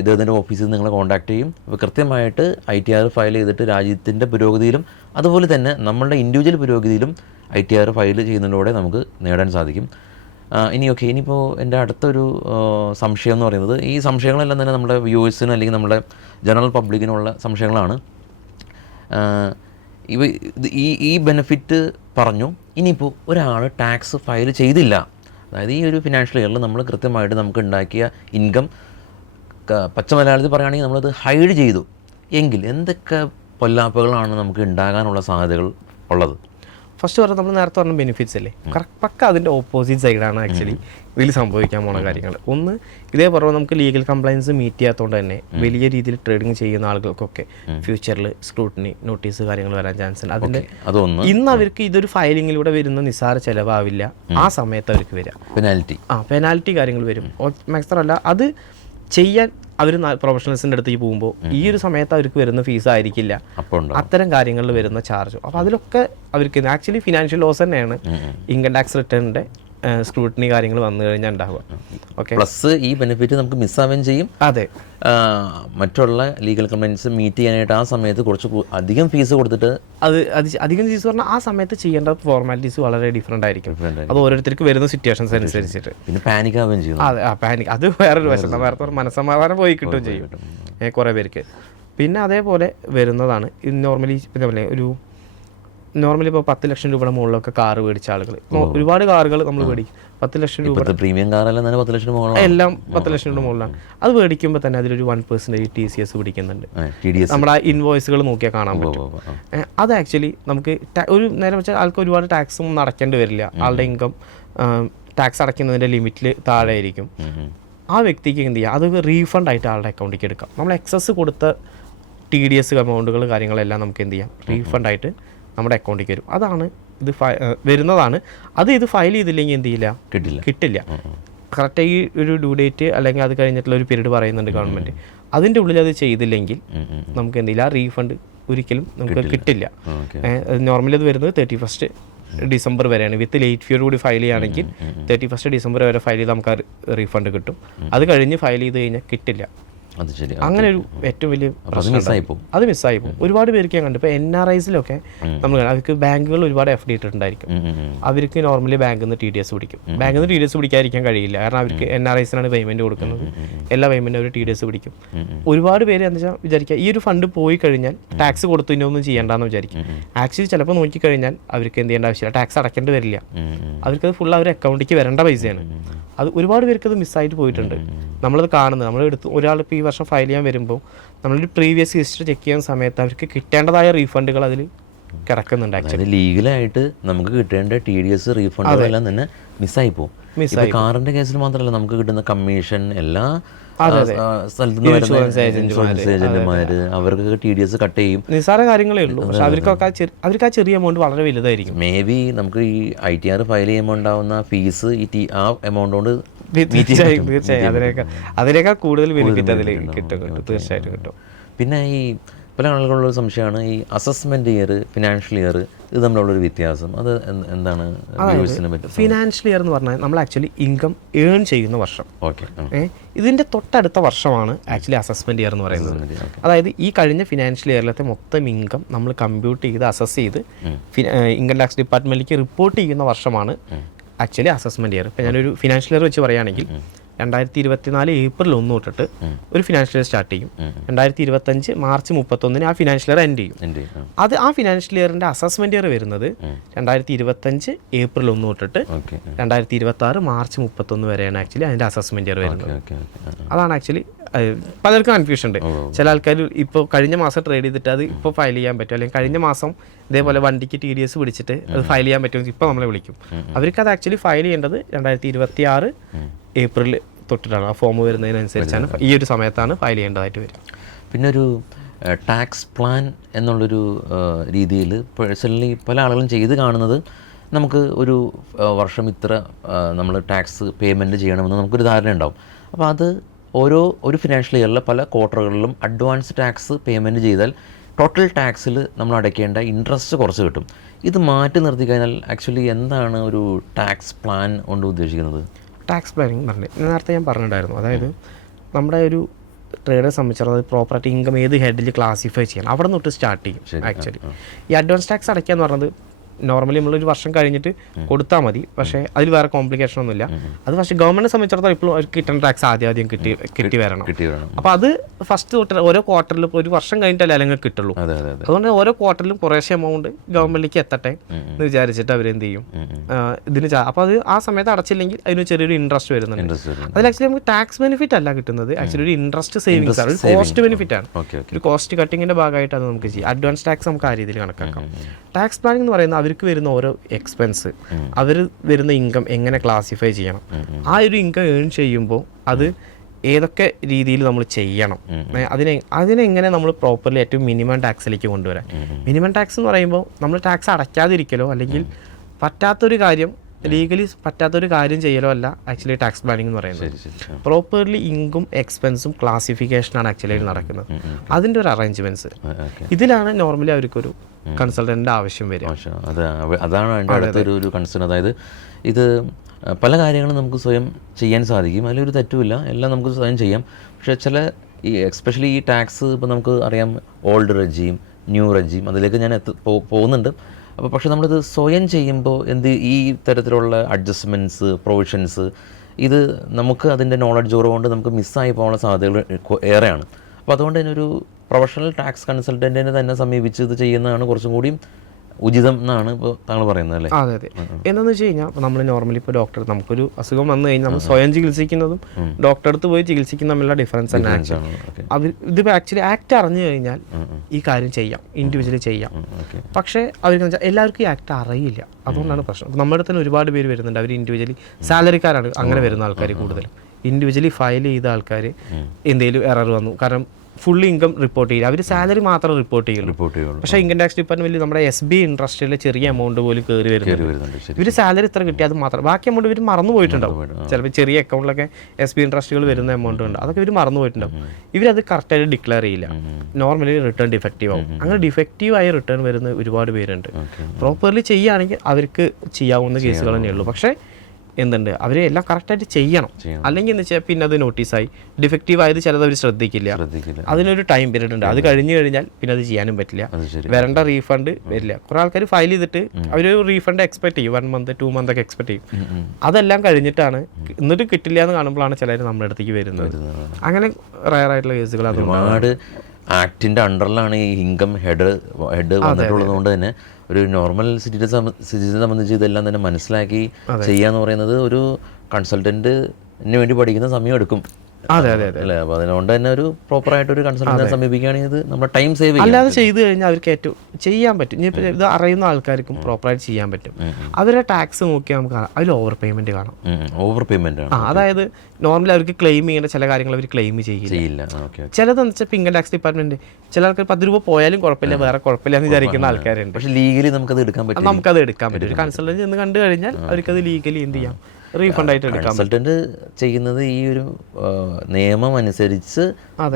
ഇദ്ദേഹത്തിൻ്റെ ഓഫീസിൽ നിങ്ങളെ കോൺടാക്റ്റ് ചെയ്യും. അപ്പോൾ കൃത്യമായിട്ട് ITR ഫയൽ ചെയ്തിട്ട് രാജ്യത്തിൻ്റെ പുരോഗതിയിലും അതുപോലെ തന്നെ നമ്മളുടെ ഇൻഡിവിജ്വൽ പുരോഗതിയിലും ITR ഫയൽ ചെയ്യുന്നതിലൂടെ നമുക്ക് നേടാൻ സാധിക്കും. ഇനിയിപ്പോൾ എൻ്റെ അടുത്തൊരു സംശയം എന്ന് പറയുന്നത്, ഈ സംശയങ്ങളെല്ലാം തന്നെ നമ്മുടെ വ്യൂവേഴ്സിനും അല്ലെങ്കിൽ നമ്മുടെ ജനറൽ പബ്ലിക്കിനുള്ള സംശയങ്ങളാണ്. ഈ ബെനിഫിറ്റ് പറഞ്ഞു, ഇനിയിപ്പോൾ ഒരാൾ ടാക്സ് ഫയൽ ചെയ്തില്ല, അതായത് ഈ ഒരു ഫിനാൻഷ്യൽ ഇയറിൽ നമ്മൾ കൃത്യമായിട്ട് നമുക്ക് ഉണ്ടാക്കിയ ഇൻകം പച്ച മലയാളത്തിൽ പറയുകയാണെങ്കിൽ നമ്മളത് ഹൈഡ് ചെയ്തു എങ്കിൽ എന്തൊക്കെ പൊല്ലാപ്പുകളാണ് നമുക്ക് ഉണ്ടാകാനുള്ള സാധ്യതകൾ ഉള്ളത്? ഫസ്റ്റ് പറഞ്ഞാൽ നമ്മൾ നേരത്തെ പറഞ്ഞ ബെനിഫിറ്റ്സ് അല്ലേ, പക്ക അതിൻ്റെ ഓപ്പോസിറ്റ് സൈഡാണ് ആക്ച്വലി ഇതിൽ സംഭവിക്കാൻ പോണ കാര്യങ്ങൾ. ഒന്ന്, ഇതേ പറഞ്ഞാൽ നമുക്ക് ലീഗൽ കംപ്ലയൻസ് മീറ്റ് ചെയ്യാത്തതുകൊണ്ട് തന്നെ വലിയ രീതിയിൽ ട്രേഡിങ് ചെയ്യുന്ന ആളുകൾക്കൊക്കെ ഫ്യൂച്ചറിൽ സ്ക്രൂട്ടിനി നോട്ടീസ് കാര്യങ്ങൾ വരാൻ ചാൻസ് ഉണ്ട്. അതിൻ്റെ ഇന്ന് അവർക്ക് ഇതൊരു ഫയലിങ്ങിലൂടെ വരുന്ന നിസ്സാര ചിലവാവില്ല, ആ സമയത്ത് അവർക്ക് വരാം പെനാൽറ്റി കാര്യങ്ങൾ വരും. മാത്രമല്ല അത് ചെയ്യാൻ അവർ പ്രൊഫഷണൽസിൻ്റെ അടുത്തേക്ക് പോകുമ്പോൾ ഈ ഒരു സമയത്ത് അവർക്ക് വരുന്ന ഫീസ് ആയിരിക്കില്ല അത്തരം കാര്യങ്ങളിൽ വരുന്ന ചാർജ്. അപ്പോൾ അതിലൊക്കെ അവർക്ക് ആക്ച്വലി ഫിനാൻഷ്യൽ ലോസ് തന്നെയാണ് ഇൻകം ടാക്സ് റിട്ടേണിൻ്റെ സ്ക്രൂട്ടിനി കാര്യങ്ങൾ വന്നു കഴിഞ്ഞാൽ ഉണ്ടാവുക. ഓക്കെ, പ്ലസ് ഈ ബെനിഫിറ്റ് നമുക്ക് മിസ്സാവുകയും ചെയ്യും. അതെ, മറ്റുള്ള ലീഗൽ കംപ്ലൈൻറ്റ്സ് മീറ്റ് ചെയ്യാനായിട്ട് ആ സമയത്ത് കുറച്ച് അധികം ഫീസ് കൊടുത്തിട്ട് അത് അധികം ഫീസ് പറഞ്ഞാൽ ആ സമയത്ത് ചെയ്യേണ്ട ഫോർമാലിറ്റീസ് വളരെ ഡിഫറെൻ്റ് ആയിരിക്കും. അത് ഓരോരുത്തർക്ക് വരുന്ന സിറ്റുവേഷൻസ് അനുസരിച്ചിട്ട് പിന്നെ പാനിക് ആവുകയും ചെയ്യും. അതെ, പാനിക് അത് വേറൊരു വശം. വേറെ മനസ്സമാധാനം പോയി കിട്ടുകയും ചെയ്യും കുറേ പേർക്ക്. പിന്നെ അതേപോലെ വരുന്നതാണ് നോർമലി ഇപ്പോൾ 10 ലക്ഷം രൂപയുടെ മുകളിലൊക്കെ കാർ മേടിച്ച ആളുകൾ, ഒരുപാട് കാറുകൾ നമ്മൾ മേടിക്കും 10 ലക്ഷം രൂപ, പ്രീമിയം കാറെല്ലാം 10 ലക്ഷം എല്ലാം 10 ലക്ഷം രൂപ മുകളിലാണ്. അത് മേടിക്കുമ്പോൾ തന്നെ അതിലൊരു 1% TCS പിടിക്കുന്നുണ്ട്. നമ്മുടെ ഇൻവോയ്സുകൾ നോക്കിയാൽ കാണാൻ പറ്റും. അത് ആക്ച്വലി നമുക്ക് ഒരു നേരം വെച്ചാൽ ആൾക്ക് ഒരുപാട് ടാക്സും അടയ്ക്കേണ്ടി വരില്ല. ആളുടെ ഇൻകം ടാക്സ് അടയ്ക്കുന്നതിൻ്റെ ലിമിറ്റിൽ താഴെ ആയിരിക്കും. ആ വ്യക്തിക്ക് എന്ത് ചെയ്യുക, അത് റീഫണ്ട് ആയിട്ട് ആളുടെ അക്കൗണ്ടിലേക്ക് എടുക്കാം. നമ്മൾ എക്സസ് കൊടുത്ത TDS എമൗണ്ടുകൾ കാര്യങ്ങളെല്ലാം നമുക്ക് എന്ത് ചെയ്യാം, റീഫണ്ട് ആയിട്ട് നമ്മുടെ അക്കൗണ്ടിലേക്ക് വരും. അതാണ് ഇത് വരുന്നതാണ്. അത് ഇത് ഫയൽ ചെയ്തില്ലെങ്കിൽ എന്ത് ചെയ്യില്ല, കിട്ടില്ല. കറക്റ്റ് ഈ ഒരു ഡ്യൂ ഡേറ്റ് അല്ലെങ്കിൽ അത് കഴിഞ്ഞിട്ടുള്ള ഒരു പീരീഡ് പറയുന്നുണ്ട് ഗവൺമെൻറ്. അതിൻ്റെ ഉള്ളിൽ അത് ചെയ്തില്ലെങ്കിൽ നമുക്ക് എന്തില്ല, റീഫണ്ട് ഒരിക്കലും നമുക്ക് കിട്ടില്ല. നോർമലി അത് വരുന്നത് 31st ഡിസംബർ വരെയാണ്. വിത്ത് ലേറ്റ് ഫീയോട് കൂടി ഫയൽ ചെയ്യുകയാണെങ്കിൽ 31st ഡിസംബർ വരെ ഫയൽ ചെയ്ത് നമുക്ക് ആ റീഫണ്ട് കിട്ടും. അത് കഴിഞ്ഞ് ഫയൽ ചെയ്ത് കഴിഞ്ഞാൽ കിട്ടില്ല. അത് ശരി. അങ്ങനെ ഒരു ഏറ്റവും വലിയ പ്രശ്നം അത് മിസ്സായി പോകും. ഒരുപാട് പേർക്ക് ഞാൻ കണ്ടു. ഇപ്പോൾ NRIസിലൊക്കെ നമ്മൾ അവർക്ക് ബാങ്കുകൾ ഒരുപാട് FD ഇട്ടിട്ടുണ്ടായിരിക്കും. അവർക്ക് നോർമലി ബാങ്കിൽ നിന്ന് TDS പിടിക്കും. ബാങ്കിൽ നിന്ന് TDS പിടിക്കാതിരിക്കാൻ കഴിയില്ല, കാരണം അവർക്ക് NRIസിനാണ് പേയ്മെൻറ്റ് കൊടുക്കുന്നത്. എല്ലാ പേയ്മെൻറ്റും അവർ TDS പിടിക്കും. ഒരുപാട് പേര് എന്താ വെച്ചാൽ വിചാരിക്കുക ഈ ഒരു ഫണ്ട് പോയി കഴിഞ്ഞാൽ ടാക്സ് കൊടുത്തു ഇനിയൊന്നും ചെയ്യേണ്ടെന്ന് വിചാരിക്കും. ആക്ച്വലി ചിലപ്പോൾ നോക്കിക്കഴിഞ്ഞാൽ അവർക്ക് എന്ത് ചെയ്യേണ്ട ആവശ്യമില്ല, ടാക്സ് അടയ്ക്കേണ്ടി വരില്ല. അവർക്കത് ഫുൾ അവർ അക്കൗണ്ടിലേക്ക് വരേണ്ട പൈസയാണ്. അത് ഒരുപാട് പേർക്ക് അത് മിസ്സായിട്ട് പോയിട്ടുണ്ട്. നമ്മളത് കാണുന്നത് നമ്മളെടുത്ത് ഒരാളിപ്പോൾ ഈ വർഷം ഫയൽ ചെയ്യാൻ വരുമ്പോൾ നമ്മളൊരു പ്രീവിയസ് ഹിസ്റ്ററി ചെക്ക് ചെയ്യുന്ന സമയത്ത് അവർക്ക് കിട്ടേണ്ടതായ റീഫണ്ടുകൾ അതിൽ കിടക്കുന്നുണ്ട്. ആക്ച്വലി ലീഗലായിട്ട് നമുക്ക് കിട്ടേണ്ട TDS റീഫണ്ടുകളെല്ലാം തന്നെ മിസ്സായി പോകും. കാറിന്റെ കേസിൽ മാത്രമല്ല, നമുക്ക് കിട്ടുന്ന കമ്മീഷൻ എല്ലാ സ്ഥലത്തുനിന്ന് വരുന്ന ഇൻഷുറൻസ് ഏജന്റുമാര് അവർക്കൊക്കെ TDS കട്ട് ചെയ്യും. നിസ്സാര കാര്യങ്ങളേ ഉള്ളൂ, പക്ഷെ അവർക്ക് ആ ചെറിയ എമൗണ്ട് വളരെ വലുതായിരിക്കും. മേ ബി നമുക്ക് ഈ ITR ഫയൽ ചെയ്യുമ്പോൾ ഉണ്ടാവുന്ന ഫീസ് ആ എമൗണ്ട് കൊണ്ട് തീർച്ചയായും അതിനേക്കാൾ കൂടുതൽ ബെനിഫിറ്റ് അതിൽ കിട്ടും, തീർച്ചയായിട്ടും കിട്ടും. പിന്നെ ഈ പല ആളുകളുള്ള സംശയമാണ് ഈ അസസ്മെന്റ് ഇയർ, ഫിനാൻഷ്യൽ ഇയർ, ഇത് തമ്മിലുള്ളൊരു വ്യത്യാസം. അത് എന്താണ്? ഫിനാൻഷ്യൽ ഇയർ എന്ന് പറഞ്ഞാൽ നമ്മൾ ആക്ച്വലി ഇൻകം ഏൺ ചെയ്യുന്ന വർഷം. ഇതിൻ്റെ തൊട്ടടുത്ത വർഷമാണ് ആക്ച്വലി അസസ്മെന്റ് ഇയർ എന്ന് പറയുന്നത്. അതായത് ഈ കഴിഞ്ഞ ഫിനാൻഷ്യൽ ഇയറിലത്തെ മൊത്തം ഇൻകം നമ്മൾ കമ്പ്യൂട്ട് ചെയ്ത് അസസ് ചെയ്ത് ഇൻകം ടാക്സ് ഡിപ്പാർട്ട്മെന്റിലേക്ക് റിപ്പോർട്ട് ചെയ്യുന്ന വർഷമാണ് ആക്ച്വലി അസസ്മെന്റ് ഇയർ. ഇപ്പോൾ ഞാനൊരു ഫിനാൻഷ്യൽ ഇയർ വെച്ച് പറയുകയാണെങ്കിൽ 2024 ഏപ്രിൽ 1 തൊട്ടിട്ട് ഒരു ഫിനാൻഷ്യൽ ഇയർ സ്റ്റാർട്ട് ചെയ്യും. 2025 മാർച്ച് 31 ആ ഫിനാൻഷ്യൽ ഇയർ എൻഡ് ചെയ്യും. അത് ആ ഫിനാൻഷ്യൽ ഇയറിന്റെ അസസ്മെന്റ് ഇയർ വരുന്നത് 2025 ഏപ്രിൽ 1 തൊട്ടിട്ട് 2026 മാർച്ച് 31 വരെയാണ് ആക്ച്വലി അതിന്റെ അസസ്മെന്റ് ഇയർ വരുന്നത്. അതാണ് ആക്ച്വലി പലർക്കും കൺഫ്യൂഷൻ ഉണ്ട്. ചില ആൾക്കാർ ഇപ്പോൾ കഴിഞ്ഞ മാസം ട്രേഡ് ചെയ്തിട്ട് അത് ഇപ്പോൾ ഫയൽ ചെയ്യാൻ പറ്റും, അല്ലെങ്കിൽ കഴിഞ്ഞ മാസം ഇതേപോലെ വണ്ടിക്ക് TDS പിടിച്ചിട്ട് അത് ഫയൽ ചെയ്യാൻ പറ്റുമെന്ന് ഇപ്പോൾ നമ്മളെ വിളിക്കും. അവർക്ക് അത് ആക്ച്വലി ഫയൽ ചെയ്യേണ്ടത് 2026 ഏപ്രിൽ തൊട്ടിട്ടാണ്. ആ ഫോം വരുന്നതിനനുസരിച്ചാണ് ഈ ഒരു സമയത്താണ് ഫയൽ ചെയ്യേണ്ടതായിട്ട് വരിക. പിന്നെ ഒരു ടാക്സ് പ്ലാൻ എന്നുള്ളൊരു രീതിയിൽ പേഴ്സണലി പല ആളുകളും ചെയ്ത് കാണുന്നത്, നമുക്ക് ഒരു വർഷം ഇത്ര നമ്മൾ ടാക്സ് പേയ്മെൻറ്റ് ചെയ്യണമെന്ന് നമുക്കൊരു ധാരണ ഉണ്ടാവും. അപ്പോൾ അത് ഒരു ഫിനാൻഷ്യൽ ഇയറിലെ പല ക്വാർട്ടറുകളിലും അഡ്വാൻസ് ടാക്സ് പേയ്മെൻറ്റ് ചെയ്താൽ ടോട്ടൽ ടാക്സിൽ നമ്മൾ അടയ്ക്കേണ്ട ഇൻട്രസ്റ്റ് കുറച്ച് കിട്ടും. ഇത് മാറ്റി നിർത്തി കഴിഞ്ഞാൽ ആക്ച്വലി എന്താണ് ഒരു ടാക്സ് പ്ലാൻ കൊണ്ട് ഉദ്ദേശിക്കുന്നത്? ടാക്സ് പ്ലാനിങ് നേരത്തെ ഞാൻ പറഞ്ഞിട്ടുണ്ടായിരുന്നു. അതായത് നമ്മുടെ ഒരു ട്രേഡറെ സംബന്ധിച്ചിടത്തോളം പ്രോപ്പർട്ടി ഇൻകം ഏത് ഹെഡിൽ ക്ലാസിഫൈ ചെയ്യണം, അവിടെ തൊട്ട് സ്റ്റാർട്ട് ചെയ്യും. ആക്ച്വലി ഈ അഡ്വാൻസ് ടാക്സ് അടയ്ക്കുക എന്ന് പറയുന്നത് നോർമലി നമ്മളൊരു വർഷം കഴിഞ്ഞിട്ട് കൊടുത്താൽ മതി, പക്ഷേ അതിൽ വേറെ കോംപ്ലിക്കേഷൻ ഒന്നുമില്ല. അത് പക്ഷേ ഗവൺമെൻറ്റിനെ സംബന്ധിച്ചിടത്തോളം ഇപ്പോഴും അവർക്ക് കിട്ടുന്ന ടാക്സ് ആദ്യം കിട്ടി വരണം. അപ്പോൾ അത് ഫസ്റ്റ് തൊട്ട് ഓരോ ക്വാർട്ടറിലും ഒരു വർഷം കഴിഞ്ഞിട്ടല്ലേ അല്ലെങ്കിൽ കിട്ടുള്ളൂ. അതുകൊണ്ട് ഓരോ ക്വാർട്ടറിലും കുറേശ്ശെ എമൗണ്ട് ഗവൺമെൻറ്റിലേക്ക് എത്തട്ടെ എന്ന് വിചാരിച്ചിട്ട് അവരെന്ത് ചെയ്യും ഇതിന്. അപ്പോൾ അത് ആ സമയത്ത് അടച്ചില്ലെങ്കിൽ അതിന് ചെറിയൊരു ഇൻട്രസ്റ്റ് വരുന്നുണ്ട്. അതിൽ ആക്ച്വലി നമുക്ക് ടാക്സ് ബെനിഫിറ്റ് അല്ല കിട്ടുന്നത്, ആക്ച്വലി ഒരു ഇൻട്രസ്റ്റ് സേവിങ്സ് ആണ്, ഒരു കോസ്റ്റ് ബെനിഫിറ്റ് ആണ്. ഒരു കോസ്റ്റ് കട്ടിങ്ങിൻ്റെ ഭാഗമായിട്ട് അത് നമുക്ക് ചെയ്യാം. അഡ്വാൻസ് ടാക്സ് നമുക്ക് ആ രീതിയിൽ കണക്കാക്കാം. ടാക്സ് പ്ലാനിംഗ് എന്ന് പറയുന്നത് അവർക്ക് വരുന്ന ഓരോ എക്സ്പെൻസ്, അവർ വരുന്ന ഇൻകം എങ്ങനെ ക്ലാസിഫൈ ചെയ്യണം, ആ ഒരു ഇൻകം ഏൺ ചെയ്യുമ്പോൾ അത് ഏതൊക്കെ രീതിയിൽ നമ്മൾ ചെയ്യണം, അതിനെങ്ങനെ നമ്മൾ പ്രോപ്പർലി ഏറ്റവും മിനിമം ടാക്സിലേക്ക് കൊണ്ടുവരാൻ. മിനിമം ടാക്സ് എന്ന് പറയുമ്പോൾ നമ്മൾ ടാക്സ് അടയ്ക്കാതിരിക്കലോ അല്ലെങ്കിൽ പറ്റാത്തൊരു കാര്യം ലീഗലി പറ്റാത്തൊരു കാര്യം ചെയ്യലോ അല്ല ആക്ച്വലി ടാക്സ് പ്ലാനിംഗ് എന്ന് പറയുന്നത്. പ്രോപ്പർലി ഇൻകം എക്സ്പെൻസും ക്ലാസിഫിക്കേഷനാണ് ആക്ച്വലി നടക്കുന്നത്. അതിൻ്റെ ഒരു അറേഞ്ച്മെൻറ്റ്സ് ഇതിലാണ് നോർമലി അവർക്കൊരു കൺസൾട്ടൻ്റിൻ്റെ ആവശ്യം വരിക. അതാണ് എൻ്റെ അടുത്തൊരു കൺസേൺ. അതായത് ഇത് പല കാര്യങ്ങളും നമുക്ക് സ്വയം ചെയ്യാൻ സാധിക്കും, അതിലൊരു തെറ്റുമില്ല, എല്ലാം നമുക്ക് സ്വയം ചെയ്യാം. പക്ഷേ ചില എസ്പെഷ്യലി ഈ ടാക്സ് ഇപ്പോൾ നമുക്ക് അറിയാം, ഓൾഡ് റെജീം, ന്യൂ റെജീം, അതിലേക്ക് ഞാൻ പോകുന്നുണ്ട്. അപ്പോൾ പക്ഷേ നമ്മളിത് സ്വയം ചെയ്യുമ്പോൾ ഈ തരത്തിലുള്ള അഡ്ജസ്റ്റ്മെൻറ്റ്സ്, പ്രൊവിഷൻസ്, ഇത് നമുക്ക് അതിൻ്റെ നോളജ് കുറവുകൊണ്ട് നമുക്ക് മിസ്സായി പോകാനുള്ള സാധ്യതകൾ ഏറെയാണ്. അപ്പോൾ അതുകൊണ്ട് തന്നെ ഒരു പ്രൊഫഷണൽ ടാക്സ് കൺസൾട്ടൻറ്റിനെ തന്നെ സമീപിച്ച് ഇത് ചെയ്യുന്നതാണ് കുറച്ചും കൂടി ഉചിതം എന്നാണ് ഇപ്പോൾ താങ്കൾ പറയുന്നത് അല്ലേ? അതെ അതെ. എന്താണെന്ന് വെച്ച് കഴിഞ്ഞാൽ നമ്മൾ നോർമലി ഇപ്പോൾ ഡോക്ടർ നമുക്കൊരു അസുഖം വന്നു കഴിഞ്ഞാൽ നമ്മൾ സ്വയം ചികിത്സിക്കുന്നതും ഡോക്ടറെ അടുത്ത് പോയി ചികിത്സിക്കുന്ന തമ്മിലുള്ള ഡിഫറൻസ് തന്നെ. ഇതിപ്പോൾ ആക്ച്വലി ആക്ട് അറിഞ്ഞു കഴിഞ്ഞാൽ ഈ കാര്യം ചെയ്യാം, ഇൻഡിവിജ്വലി ചെയ്യാം. പക്ഷേ അവർക്ക് വെച്ചാൽ എല്ലാവർക്കും ഈ ആക്ട് അറിയില്ല, അതുകൊണ്ടാണ് പ്രശ്നം. നമ്മുടെ തന്നെ ഒരുപാട് പേര് വരുന്നുണ്ട്, അവർ ഇൻഡിവിജ്വലി സാലറിക്കാരാണ് അങ്ങനെ വരുന്ന ആൾക്കാർ കൂടുതലും. ഇൻഡിവിജ്വലി ഫയൽ ചെയ്ത ആൾക്കാർ എന്തെങ്കിലും എറർ വന്നു, കാരണം ഫുൾ ഇൻകം റിപ്പോർട്ട് ചെയ്യില്ല, അവർ സാലറി മാത്രം റിപ്പോർട്ട് ചെയ്യുള്ളൂ. പക്ഷേ ഇൻകം ടാക്സ് ഡിപ്പാർട്ട്മെന്റിൽ നമ്മുടെ SB ഇൻട്രസ്റ്റിലെ ചെറിയ എമൗണ്ട് പോലും കയറി വരുന്നുണ്ട്. ഇവർ സാലറി ഇത്ര കിട്ടി അത് മാത്രം, ബാക്കി എമൗണ്ട് ഇവർ മറന്നു പോയിട്ടുണ്ടാവും. ചിലപ്പോൾ ചെറിയ അക്കൗണ്ടിലൊക്കെ SB ഇൻട്രസ്റ്റുകൾ വരുന്ന എമൗണ്ട് ഉണ്ട്, അതൊക്കെ ഇവർ മറന്നു പോയിട്ടുണ്ടാവും. ഇവരത് കറക്റ്റായിട്ട് ഡിക്ലെയർ ചെയ്യില്ല, നോർമലി റിട്ടേൺ ഡിഫക്റ്റീവ് ആവും. അങ്ങനെ ഡിഫക്റ്റീവായ റിട്ടേൺ വരുന്ന ഒരുപാട് പേരുണ്ട്. പ്രോപ്പർലി ചെയ്യുകയാണെങ്കിൽ അവർക്ക് ചെയ്യാവുന്ന കേസുകൾ തന്നെയുള്ളൂ. പക്ഷേ എന്തുണ്ട് അവർ എല്ലാം കറക്റ്റായിട്ട് ചെയ്യണം. അല്ലെങ്കിൽ എന്ന് വെച്ചാൽ പിന്നെ അത് നോട്ടീസായി ഡിഫക്റ്റീവ് ആയത് ചിലത് അവർ ശ്രദ്ധിക്കില്ല. അതിനൊരു ടൈം പീരീഡ് ഉണ്ട്. അത് കഴിഞ്ഞ് കഴിഞ്ഞാൽ പിന്നെ അത് ചെയ്യാനും പറ്റില്ല. വരേണ്ട റീഫണ്ട് വരില്ല. കുറേ ആൾക്കാർ ഫയൽ ചെയ്തിട്ട് അവർ റീഫണ്ട് എക്സ്പെക്ട് ചെയ്യും, 1 month 2 month ഒക്കെ എക്സ്പെക്ട് ചെയ്യും. അതെല്ലാം കഴിഞ്ഞിട്ടാണ് എന്നിട്ട് കിട്ടില്ല എന്ന് കാണുമ്പോഴാണ് ചിലർ നമ്മുടെ അടുത്തേക്ക് വരുന്നത്. അങ്ങനെ റയർ ആയിട്ടുള്ള കേസുകൾ ഒരുപാട് ആക്ടിൻ്റെ അണ്ടറിലാണ് ഈ ഇൻകം ഹെഡ് വന്നിട്ടുള്ളത് കൊണ്ട് തന്നെ ഒരു നോർമൽ സിറ്റിസനെ സംബന്ധിച്ച് ഇതെല്ലാം തന്നെ മനസ്സിലാക്കി ചെയ്യാന്ന് പറയുന്നത് ഒരു കൺസൾട്ടന്റിന് വേണ്ടി പഠിക്കുന്ന സമയം എടുക്കും. അല്ലേ? അപ്പോൾ അതുകൊണ്ട് തന്നെ ഒരു പ്രോപ്പറായിട്ട് ഒരു കൺസൾട്ടന്റിനെ സമീപിക്കുകയാണെങ്കിൽ ഇത് നമ്മുടെ ടൈം സേവ് ചെയ്യും. അല്ലാതെ ചെയ്ത് കഴിഞ്ഞാൽ അവർക്ക് ഏറ്റവും ചെയ്യാൻ പറ്റും. ഇനിയിപ്പോൾ ഇത് അറിയുന്ന ആൾക്കാർക്കും പ്രോപ്പറായിട്ട് ചെയ്യാൻ പറ്റും. അവരുടെ ടാക്സ് നോക്കിയാൽ നമുക്ക് അതിൽ ഓവർ പേയ്മെന്റ് കാണാം. ഓവർ പേയ്മെന്റ് ആണ്. അതായത് നോർമലി അവർക്ക് ക്ലെയിം ചെയ്യേണ്ട ചില കാര്യങ്ങൾ അവർ ക്ലെയിം ചെയ്യില്ല. ചിലതെന്ന് വെച്ചാൽ ഇൻകം ടാക്സ് ഡിപ്പാർട്ട്മെന്റ് ചില ആൾക്കാർ 10 രൂപ പോയാലും കുഴപ്പമില്ല, വേറെ കുഴപ്പമില്ല എന്ന് വിചാരിക്കുന്ന ആൾക്കാരുണ്ട്. പക്ഷേ ലീഗലി നമുക്കത് എടുക്കാൻ പറ്റും. ഒരു കൺസൾട്ടന്റ് ചെന്ന് കണ്ടു കഴിഞ്ഞാൽ അവർക്കത് ലീഗലി എന്ത് ചെയ്യാം, റീഫണ്ട് ആയിട്ട് എടുക്കാം. കൺസൾട്ടന്റ് ചെയ്യുന്നത് ഈ ഒരു നിയമം അനുസരിച്ച്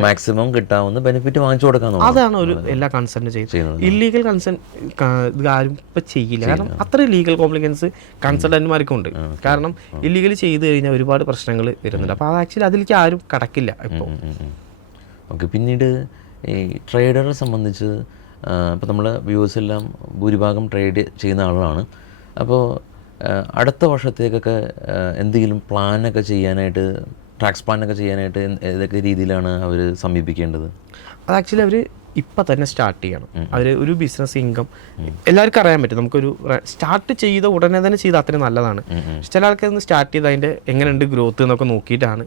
മാക്സിമം കിട്ടാവുന്ന ബെനിഫിറ്റ് വാങ്ങിച്ചു കൊടുക്കാൻ. അതാണ് ഒരു എല്ലാ കൺസൾട്ടന്റ് ചെയ്യുന്നത്. ഇല്ലീഗൽ ഇത് ആരും ഇപ്പൊ ചെയ്യില്ല. കാരണം അത്ര ലീഗൽ കോംപ്ലിക്കേഷൻസ് കൺസൾട്ടന്റുമാർക്കും ഉണ്ട്. കാരണം ഇല്ലീഗൽ ചെയ്ത് കഴിഞ്ഞാൽ ഒരുപാട് പ്രശ്നങ്ങൾ വരുന്നുണ്ട്. അപ്പോൾ അത് ആക്ച്വലി അതിലേക്ക് ആരും കടക്കില്ല ഇപ്പോൾ. ഓക്കെ. പിന്നീട് ഈ ട്രേഡറെ സംബന്ധിച്ച് ഇപ്പോൾ നമ്മളെ വ്യൂവേഴ്സ് എല്ലാം ഭൂരിഭാഗം ട്രേഡ് ചെയ്യുന്ന ആളാണ്. അപ്പോൾ അടുത്ത വർഷത്തേക്കൊക്കെ എന്തെങ്കിലും പ്ലാനൊക്കെ ചെയ്യാനായിട്ട്, ടാക്സ് പ്ലാനൊക്കെ ചെയ്യാനായിട്ട് ഏതൊക്കെ രീതിയിലാണ് അവർ സമീപിക്കേണ്ടത്? അത് ആക്ച്വലി അവർ ഇപ്പം തന്നെ സ്റ്റാർട്ട് ചെയ്യണം. അവർ ഒരു ബിസിനസ് ഇൻകം എല്ലാവർക്കും അറിയാൻ പറ്റും. നമുക്കൊരു സ്റ്റാർട്ട് ചെയ്ത ഉടനെ തന്നെ ചെയ്ത് അത്രയും നല്ലതാണ്. ചില ആൾക്കാർ ഒന്ന് സ്റ്റാർട്ട് ചെയ്ത് അതിൻ്റെ എങ്ങനെയുണ്ട് ഗ്രോത്ത് എന്നൊക്കെ നോക്കിയിട്ടാണ്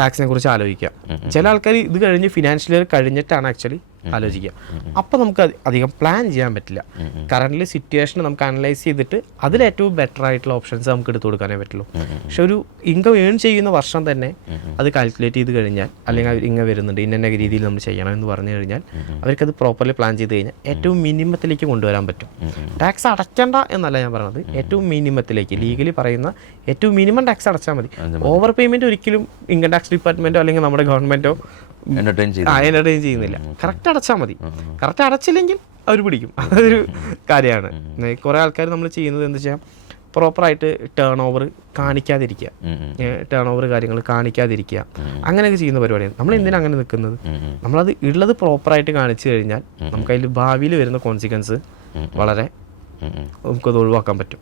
ടാക്സിനെ കുറിച്ച് ആലോചിക്കുക. ചില ആൾക്കാർ ഇത് കഴിഞ്ഞ് ഫിനാൻഷ്യൽ ഇയർ കഴിഞ്ഞിട്ടാണ് ആക്ച്വലി ആലോചിക്കുക. അപ്പോൾ നമുക്ക് അധികം പ്ലാൻ ചെയ്യാൻ പറ്റില്ല. കറൻ്റ് സിറ്റുവേഷൻ നമുക്ക് അനലൈസ് ചെയ്തിട്ട് അതിലേറ്റവും ബെറ്റർ ആയിട്ടുള്ള ഓപ്ഷൻസ് നമുക്ക് എടുത്തു കൊടുക്കാനേ പറ്റുള്ളൂ. പക്ഷെ ഒരു ഇൻകം ഏൺ ചെയ്യുന്ന വർഷം തന്നെ അത് കാൽക്കുലേറ്റ് ചെയ്ത് കഴിഞ്ഞാൽ, അല്ലെങ്കിൽ ഇങ്ങനെ വരുന്നുണ്ട് ഇന്ന രീതിയിൽ നമ്മൾ ചെയ്യണം എന്ന് പറഞ്ഞു കഴിഞ്ഞാൽ അവർക്കത് പ്രോപ്പർലി പ്ലാൻ ചെയ്ത് കഴിഞ്ഞാൽ ഏറ്റവും മിനിമത്തിലേക്ക് കൊണ്ടുവരാൻ പറ്റും. ടാക്സ് അടയ്ക്കേണ്ട എന്നല്ല ഞാൻ പറയുന്നത്, ഏറ്റവും മിനിമത്തിലേക്ക് ലീഗലി പറയുന്ന ഏറ്റവും മിനിമം ടാക്സ് അടച്ചാൽ മതി. ഓവർ പേയ്മെൻറ്റ് ഒരിക്കലും ഇൻകം ടാക്സ് ഡിപ്പാർട്ട്മെൻറ്റോ അല്ലെങ്കിൽ നമ്മുടെ ഗവൺമെൻറ്റോ എൻ്റർടൈൻ ചെയ്യുന്നില്ല. കറക്റ്റ് അടച്ചാൽ മതി. കറക്റ്റ് അടച്ചില്ലെങ്കിൽ അവർ പിടിക്കും. അതൊരു കാര്യമാണ്. കുറേ ആൾക്കാർ നമ്മൾ ചെയ്യുന്നത് എന്താ വെച്ചാൽ പ്രോപ്പറായിട്ട് ടേൺ ഓവർ കാണിക്കാതിരിക്കുക, ടേൺ ഓവർ കാര്യങ്ങൾ കാണിക്കാതിരിക്കുക, അങ്ങനെയൊക്കെ ചെയ്യുന്ന പരിപാടിയാണ്. നമ്മൾ എന്തിനാണ് അങ്ങനെ നിൽക്കുന്നത്? നമ്മളത് ഉള്ളത് പ്രോപ്പറായിട്ട് കാണിച്ചു കഴിഞ്ഞാൽ നമുക്കതിൽ ഭാവിയിൽ വരുന്ന കോൺസിക്വൻസ് വളരെ നമുക്കത് ഒഴിവാക്കാൻ പറ്റും.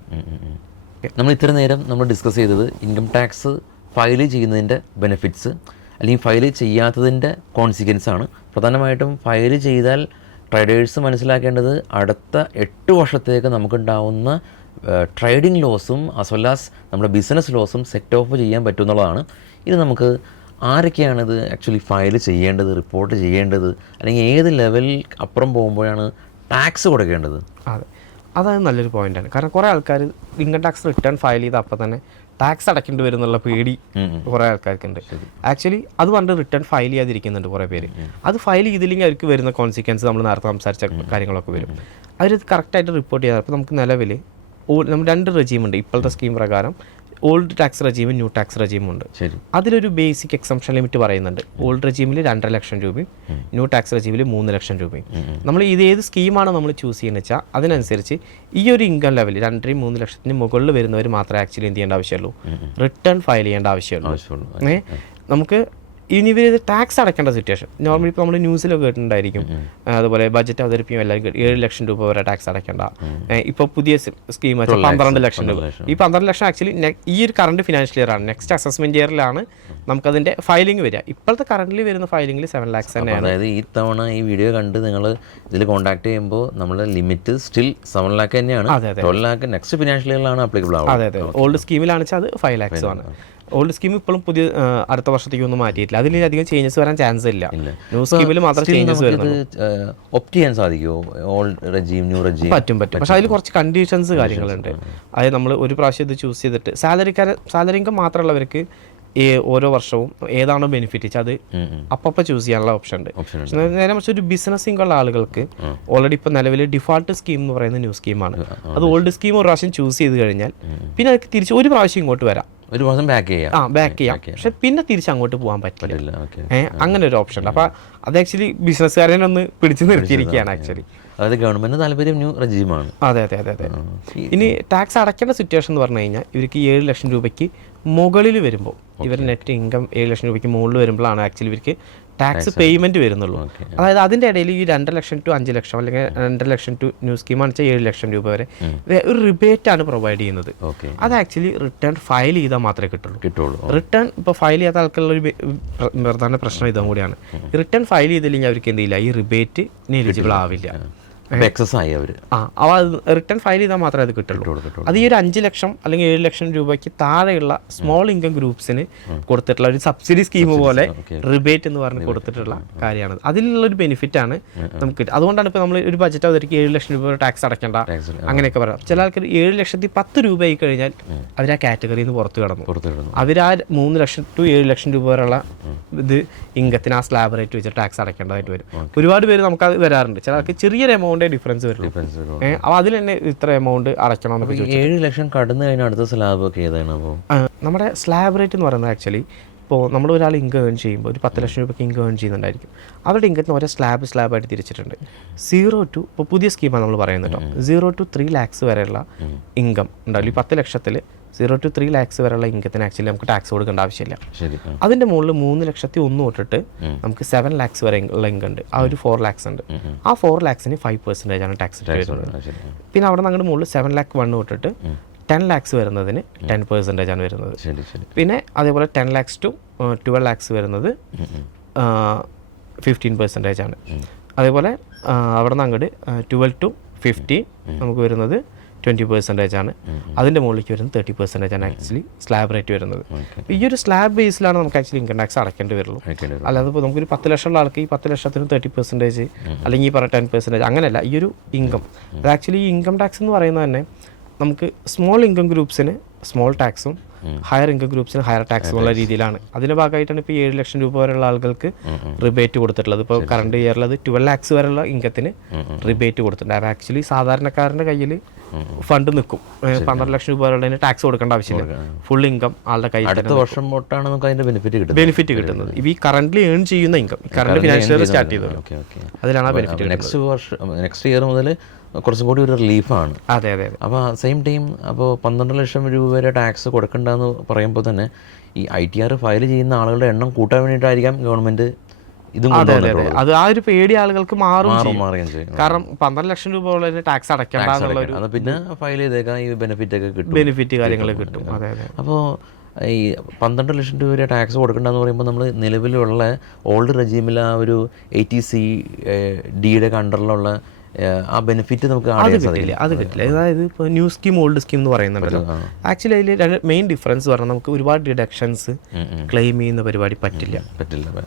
നമ്മൾ ഇത്ര നേരം നമ്മൾ ഡിസ്കസ് ചെയ്തത് ഇൻകം ടാക്സ് ഫയൽ ചെയ്യുന്നതിൻ്റെ ബെനിഫിറ്റ്സ് അല്ലെങ്കിൽ ഫയൽ ചെയ്യാത്തതിൻ്റെ കോൺസിക്വൻസ് ആണ്. പ്രധാനമായിട്ടും ഫയൽ ചെയ്താൽ ട്രേഡേഴ്സ് മനസ്സിലാക്കേണ്ടത് അടുത്ത 8 വർഷത്തേക്ക് നമുക്കുണ്ടാവുന്ന ട്രേഡിംഗ് ലോസും ആസ് വെൽ ആസ് നമ്മുടെ ബിസിനസ് ലോസും സെറ്റ് ഓഫ് ചെയ്യാൻ പറ്റുമെന്നുള്ളതാണ്. ഇത് നമുക്ക് ആരൊക്കെയാണിത് ആക്ച്വലി ഫയൽ ചെയ്യേണ്ടത്, റിപ്പോർട്ട് ചെയ്യേണ്ടത്, അല്ലെങ്കിൽ ഏത് ലെവലിൽ അപ്പുറം പോകുമ്പോഴാണ് ടാക്സ് കൊടുക്കേണ്ടത്? അതാണ് നല്ലൊരു പോയിന്റാണ്. കാരണം കുറേ ആൾക്കാർ ഇൻകം ടാക്സ് റിട്ടേൺ ഫയൽ ചെയ്ത് അപ്പം തന്നെ ടാക്സ് അടയ്ക്കേണ്ടി വരും എന്നുള്ള പേടി കുറേ ആൾക്കാർക്കുണ്ട്. ആക്ച്വലി അത് പണ്ട് റിട്ടേൺ ഫയൽ ചെയ്യാതിരിക്കുന്നുണ്ട് കുറേ പേര്. അത് ഫയൽ ചെയ്തില്ലെങ്കിൽ അവർക്ക് വരുന്ന കോൺസിക്വൻസ് നമ്മൾ നേരത്തെ സംസാരിച്ച കാര്യങ്ങളൊക്കെ വരും. അവരത് കറക്റ്റായിട്ട് റിപ്പോർട്ട് ചെയ്യാതെ. അപ്പോൾ നമുക്ക് നിലവിൽ നമ്മൾ 2 റെജീമുണ്ട് ഇപ്പോഴത്തെ സ്കീം പ്രകാരം. ഓൾഡ് ടാക്സ് റെജീമും ന്യൂ ടാക്സ് റെജീമും ഉണ്ട്. അതിലൊരു ബേസിക് എക്സംഷൻ ലിമിറ്റ് പറയുന്നുണ്ട്. ഓൾഡ് റെജീമിൽ 2.5 ലക്ഷം രൂപയും ന്യൂ ടാക്സ് റെജീമിൽ 3 ലക്ഷം രൂപയും. നമ്മൾ ഏത് സ്കീമാണ് നമ്മൾ ചൂസ് ചെയ്യുന്നത് വെച്ചാൽ അതിനനുസരിച്ച് ഈ ഒരു ഇൻകം ലെവൽ 2-3 ലക്ഷത്തിന് മുകളിൽ വരുന്നവർ മാത്രമേ ആക്ച്വലി എന്ത് ചെയ്യേണ്ട ആവശ്യമുള്ളൂ, റിട്ടേൺ ഫയൽ ചെയ്യേണ്ട ആവശ്യമുള്ളൂ. നമുക്ക് ഇനി ഇവർ ടാക്സ് അടയ്ക്കേണ്ട സിറ്റുവേഷൻ നോർമലി ഇപ്പോൾ നമ്മൾ ന്യൂസിലൊക്കെ കേട്ടിട്ടുണ്ടായിരിക്കും. അതുപോലെ ബഡ്ജറ്റ് അവതരിപ്പിക്കും എല്ലാവരും 7 ലക്ഷം രൂപ വരെ ടാക്സ് അടയ്ക്കേണ്ട. ഇപ്പോൾ പുതിയ സ്കീം വെച്ചാൽ 12 ലക്ഷം രൂപ. ഈ 12 ലക്ഷം ആക്ച്വലി ഈ ഒരു കറണ്ട് ഫിനാൻഷ്യൽ ഇയർ ആണ്. നെക്സ്റ്റ് അസസ്മെന്റ് ഇയറിലാണ് നമുക്കതിൻ്റെ ഫയലിംഗ് വരിക. ഇപ്പോഴത്തെ കറണ്ട്ലി വരുന്ന ഫയലിംഗിൽ 7 lakhs തന്നെയാണ്. അതായത് ഈ തവണ ഈ വീഡിയോ കണ്ട് നിങ്ങൾ ഇതിൽ കോൺടാക്ട് ചെയ്യുമ്പോൾ നമ്മുടെ ലിമിറ്റ് സ്റ്റിൽ 7 lakh തന്നെയാണ്. 12 lakh നെക്സ്റ്റ് ഫിനാൻഷ്യൽ ഇയറിലാണ് ആപ്ലിക്കബിൾ ആവുക. അതെ. ഓൾഡ് സ്കീമിലാണ് വെച്ചാൽ അത് 5 lakhs ആണ്. ഓൾഡ് സ്കീം ഇപ്പോഴും പുതിയ അടുത്ത വർഷത്തേക്ക് ഒന്നും മാറ്റിയിട്ടില്ല. അതിൽ അധികം ചേഞ്ചസ് വരാൻ ചാൻസ് ഇല്ല. ന്യൂ സ്കീമിൽ മാത്രം ചേഞ്ചസ് വരുന്നത്. ഓപ്റ്റ് ചെയ്യാൻ സാധിക്കുമോ? ഓൾഡ് റെജീം ന്യൂ റെജീം പറ്റും. പക്ഷേ അതിൽ കുറച്ച് കണ്ടീഷൻസ് കാര്യങ്ങളുണ്ട്. അതായത് നമ്മൾ ഒരു പ്രാവശ്യം ഇത് ചൂസ് ചെയ്തിട്ട് സാലറി ഇൻകം മാത്രമുള്ളവർക്ക് ഓരോ വർഷവും ഏതാണോ ബെനിഫിറ്റ് വെച്ചാൽ അത് അപ്പം ചൂസ് ചെയ്യാനുള്ള ഓപ്ഷൻ ഉണ്ട്. നേരെ മറിച്ച് ഒരു ബിസിനസ് ഇൻകം ഉള്ള ആളുകൾക്ക് ഓൾറെഡി ഇപ്പോൾ നിലവിൽ ഡിഫോൾട്ട് സ്കീം എന്ന് പറയുന്ന ന്യൂ സ്കീമാണ്. അത് ഓൾഡ് സ്കീം ഒരു പ്രാവശ്യം ചൂസ് ചെയ്ത് കഴിഞ്ഞാൽ പിന്നെ അതിന് തിരിച്ച് ഒരു പ്രാവശ്യം ഇങ്ങോട്ട് വരാം. ഒരു മാസം ബാക്ക് ചെയ്യാം. ബാക്ക് ചെയ്യാം. പക്ഷെ പിന്നെ തിരിച്ച് അങ്ങോട്ട് പോകാൻ പറ്റില്ല. അങ്ങനെ ഒരു ഓപ്ഷൻ ഉണ്ട്. അപ്പോൾ അത് ആക്ച്വലി ബിസിനസ്സുകാരനെ ഒന്ന് പിടിച്ചു നിർത്തിയിരിക്കുകയാണ് ആക്ച്വലി. അതായത് ഗവൺമെന്റ് താല്പര്യം ന്യൂ റെജീമാണ്. അതെ. ഇനി ടാക്സ് അടയ്ക്കേണ്ട സിറ്റുവേഷൻ എന്ന് പറഞ്ഞു കഴിഞ്ഞാൽ ഇവർക്ക് 7 ലക്ഷം രൂപയ്ക്ക് മുകളിൽ വരുമ്പോൾ, ഇവർ നെറ്റ് ഇൻകം 7 ലക്ഷം രൂപയ്ക്ക് മുകളിൽ വരുമ്പോഴാണ് ആക്ച്വലി ഇവർക്ക് ടാക്സ് പേയ്മെന്റ് വരുന്നുള്ളൂ. അതായത് അതിൻ്റെ ഇടയിൽ ഈ 2 ലക്ഷം ടു 5 ലക്ഷം അല്ലെങ്കിൽ 2 ലക്ഷം ടു ന്യൂ സ്കീമാണെന്ന് വെച്ചാൽ 7 ലക്ഷം രൂപ വരെ ഒരു റിബേറ്റ് ആണ് പ്രൊവൈഡ് ചെയ്യുന്നത്. അത് ആക്ച്വലി റിട്ടേൺ ഫയൽ ചെയ്താൽ മാത്രമേ കിട്ടുള്ളൂ. റിട്ടേൺ ഇപ്പോൾ ഫയൽ ചെയ്യാത്ത ആൾക്കുള്ള ഒരു പ്രധാന പ്രശ്നം ഇതും കൂടിയാണ്. റിട്ടേൺ ഫയൽ ചെയ്തില്ലെങ്കിൽ അവർക്ക് എന്ത് ചെയ്യില്ല, ഈ റിബേറ്റിന് എലിജിബിൾ ആവില്ല. എക്സസ് ആയി അവർ റിട്ടേൺ ഫയൽ ചെയ്താൽ മാത്രമേ അത് കിട്ടുള്ളൂ. അത് ഈ ഒരു 5 ലക്ഷം അല്ലെങ്കിൽ 7 ലക്ഷം രൂപയ്ക്ക് താഴെയുള്ള സ്മോൾ ഇൻകം ഗ്രൂപ്പ്സിന് കൊടുത്തിട്ടുള്ള ഒരു സബ്സിഡി സ്കീം പോലെ റിബേറ്റ് എന്ന് പറഞ്ഞ് കൊടുത്തിട്ടുള്ള കാര്യമാണ്. അതിലുള്ളൊരു ബെനിഫിറ്റ് ആണ് നമുക്ക് കിട്ടുക. അതുകൊണ്ടാണ് ഇപ്പോൾ നമ്മൾ ഒരു ബജറ്റ് അവതരിക്ക് 7 ലക്ഷം രൂപ ടാക്സ് അടയ്ക്കേണ്ട അങ്ങനെയൊക്കെ പറയാം. ചില ആൾക്കാർ 7,10,000 രൂപ ആയി കഴിഞ്ഞാൽ അവർ ആ കാറ്റഗറിയിൽ നിന്ന് പുറത്ത് കടന്നു. അവർ ആ 3 ലക്ഷം ടു 7 ലക്ഷം രൂപ വരെയുള്ള ഇത് ഇൻകത്തിന് ആ സ്ലാബ് റേറ്റ് വെച്ച് ടാക്സ് അടയ്ക്കേണ്ടതായിട്ട് വരും. ഒരുപാട് പേര് നമുക്ക് അത് വരാറുണ്ട്. ചില ആൾക്ക് ചെറിയൊരു എമൗണ്ട് ഡിഫറൻസ് വരും. അപ്പോൾ അതിൽ തന്നെ ഇത്ര എമൗണ്ട് അടയ്ക്കണം എന്നൊക്കെ ചോദിച്ചു. 7 ലക്ഷം കടന്നു കഴിഞ്ഞാൽ അടുത്ത സ്ലാബ് ഒക്കെ ഏതാണ്? അപ്പോൾ നമ്മുടെ സ്ലാബ് റേറ്റ് എന്ന് പറയുന്നത് ആക്ച്വലി ഇപ്പോൾ നമ്മൾ ഒരാൾ ഇൻകം ഏൺ ചെയ്യുമ്പോൾ ഒരു 10 ലക്ഷം രൂപയ്ക്ക് ഇൻകം ഏൺ ചെയ്യുന്നുണ്ടായിരിക്കും. അവരുടെ ഇൻകത്തിന് ഓരോ സ്ലാബായിട്ട് തിരിച്ചിട്ടുണ്ട്. 0 to ഇപ്പോൾ പുതിയ സ്കീമാണ് നമ്മൾ പറയുന്നത് കേട്ടോ. 0 to 3 lakhs വരെയുള്ള ഇൻകം ഉണ്ടാവില്ല. ഈ 10 ലക്ഷത്തിൽ 0 to 3 lakhs വരെയുള്ള ഇൻകത്തിന് ആക്ച്വലി നമുക്ക് ടാക്സ് കൊടുക്കേണ്ട ആവശ്യമില്ല. അതിൻ്റെ മുകളിൽ 3,01,000 തൊട്ടിട്ട് നമുക്ക് 7 lakhs വരെ ഉള്ള ഇൻകം ഉണ്ട്. ആ ഒരു 4 lakhs ഉണ്ട്. ആ 4 lakhsന് 5% ആണ് ടാക്സ് വരുന്നത്. പിന്നെ അവിടെ നിന്ന് അങ്ങോട്ട് മുകളിൽ 7,01,000 തൊട്ടിട്ട് 10 lakhs വരുന്നതിന് 10% ആണ് വരുന്നത്. പിന്നെ അതേപോലെ 10 lakhs to 12 lakhs വരുന്നത് 15% ആണ്. അതേപോലെ അവിടെ നിന്ന് അങ്ങോട്ട് 12 to 50 നമുക്ക് വരുന്നത് 20% ആണ്. അതിൻ്റെ മുകളിലേക്ക് വരുന്നത് 30% ആണ് ആക്ച്വലി സ്ലാബ് റേറ്റ് വരുന്നത്. ഈ ഒരു സ്ലാബ് ബേസിലാണ് നമുക്ക് ആക്ച്വലി ഇൻകം ടാക്സ് അടയ്ക്കേണ്ടി വരുള്ളൂ. അല്ലാതെ ഇപ്പോൾ നമുക്കൊരു 10 ലക്ഷമുള്ള ആൾക്ക് ഈ 10 ലക്ഷത്തിന് 30% അല്ലെങ്കിൽ ഈ പറഞ്ഞ 10% അങ്ങനെയല്ല. ഈ ഒരു ഇൻകം അത് ആക്ച്വലി ഈ ഇൻകം ടാക്സ് എന്ന് പറയുന്നത് തന്നെ നമുക്ക് സ്മോൾ ഇൻകം ഗ്രൂപ്പ്സിന് സ്മോൾ ടാക്സും ഹയർ ഇൻകം ഗ്രൂപ്പ്സിന് ഹയർ ടാക്സും ഉള്ള രീതിയിലാണ്. അതിൻ്റെ ഭാഗമായിട്ടാണ് ഇപ്പോൾ 7 ലക്ഷം രൂപ വരെയുള്ള ആളുകൾക്ക് റിബേറ്റ് കൊടുത്തിട്ടുള്ളത്. ഇപ്പോൾ കറണ്ട് ഇയറിൽ അത് 12 lakhs വരെയുള്ള ഇൻകത്തിന് റിബേറ്റ് കൊടുത്തിട്ടുണ്ട്. അത് ആക്ച്വലി സാധാരണക്കാരൻ്റെ കയ്യിൽ ഫണ്ട് നിൽക്കും. 12 ലക്ഷം രൂപ വരെയുള്ളതിന് ടാക്സ് കൊടുക്കേണ്ട ആവശ്യമില്ല. ഫുൾ ഇൻകം ആളുടെ കയ്യിൽ അടുത്ത വർഷം തൊട്ടാണ് നമുക്ക് അതിന്റെ ബെനിഫിറ്റ് കിട്ടുന്നത്. ഈ കറന്റ് ഏൺ ചെയ്യുന്ന income current financial year start ചെയ്തത് അതിലാണ് ആ ബെനിഫിറ്റ്. നെക്സ്റ്റ് ഇയർ മുതൽ കുറച്ചും കൂടി ഒരു റിലീഫാണ്. അതെ. അപ്പോൾ സെയിം ടൈം അപ്പോൾ 12 ലക്ഷം രൂപ വരെ ടാക്സ് കൊടുക്കണ്ടെന്ന് പറയുമ്പോൾ തന്നെ ഈ ITR ഫയൽ ചെയ്യുന്ന ആളുകളുടെ എണ്ണം കൂട്ടാൻ വേണ്ടിയിട്ടായിരിക്കാം ഗവൺമെന്റ് ഇതും. അതെ. അത് ആ ഒരു പേടി ആളുകൾക്ക് മാറും. കാരണം 12 ലക്ഷം രൂപ ഉള്ള ടാക്സ് അടയ്ക്കേണ്ട പിന്നെ ഫയൽ ചെയ്തേക്കാം, ഈ ബെനിഫിറ്റ് കാര്യങ്ങൾ കിട്ടും. അതെ. അപ്പോൾ ഈ 12 ലക്ഷം രൂപ വരെ ടാക്സ് കൊടുക്കണ്ടെന്ന് പറയുമ്പോൾ നമ്മൾ നിലവിലുള്ള ഓൾഡ് റെജീമിൽ ആ ഒരു 80C ഡിയുടെ അണ്ടറിലുള്ള ആ ബെനിഫിറ്റ് നമുക്ക് അത് കിട്ടില്ല. അതായത് ഇപ്പോൾ ന്യൂ സ്കീം ഓൾഡ് സ്കീം എന്ന് പറയുന്നുണ്ടല്ലോ. ആക്ച്വലി അതിൽ മെയിൻ ഡിഫറൻസ് പറഞ്ഞാൽ നമുക്ക് ഒരുപാട് ഡിഡക്ഷൻസ് ക്ലെയിം ചെയ്യുന്ന പരിപാടി പറ്റില്ല.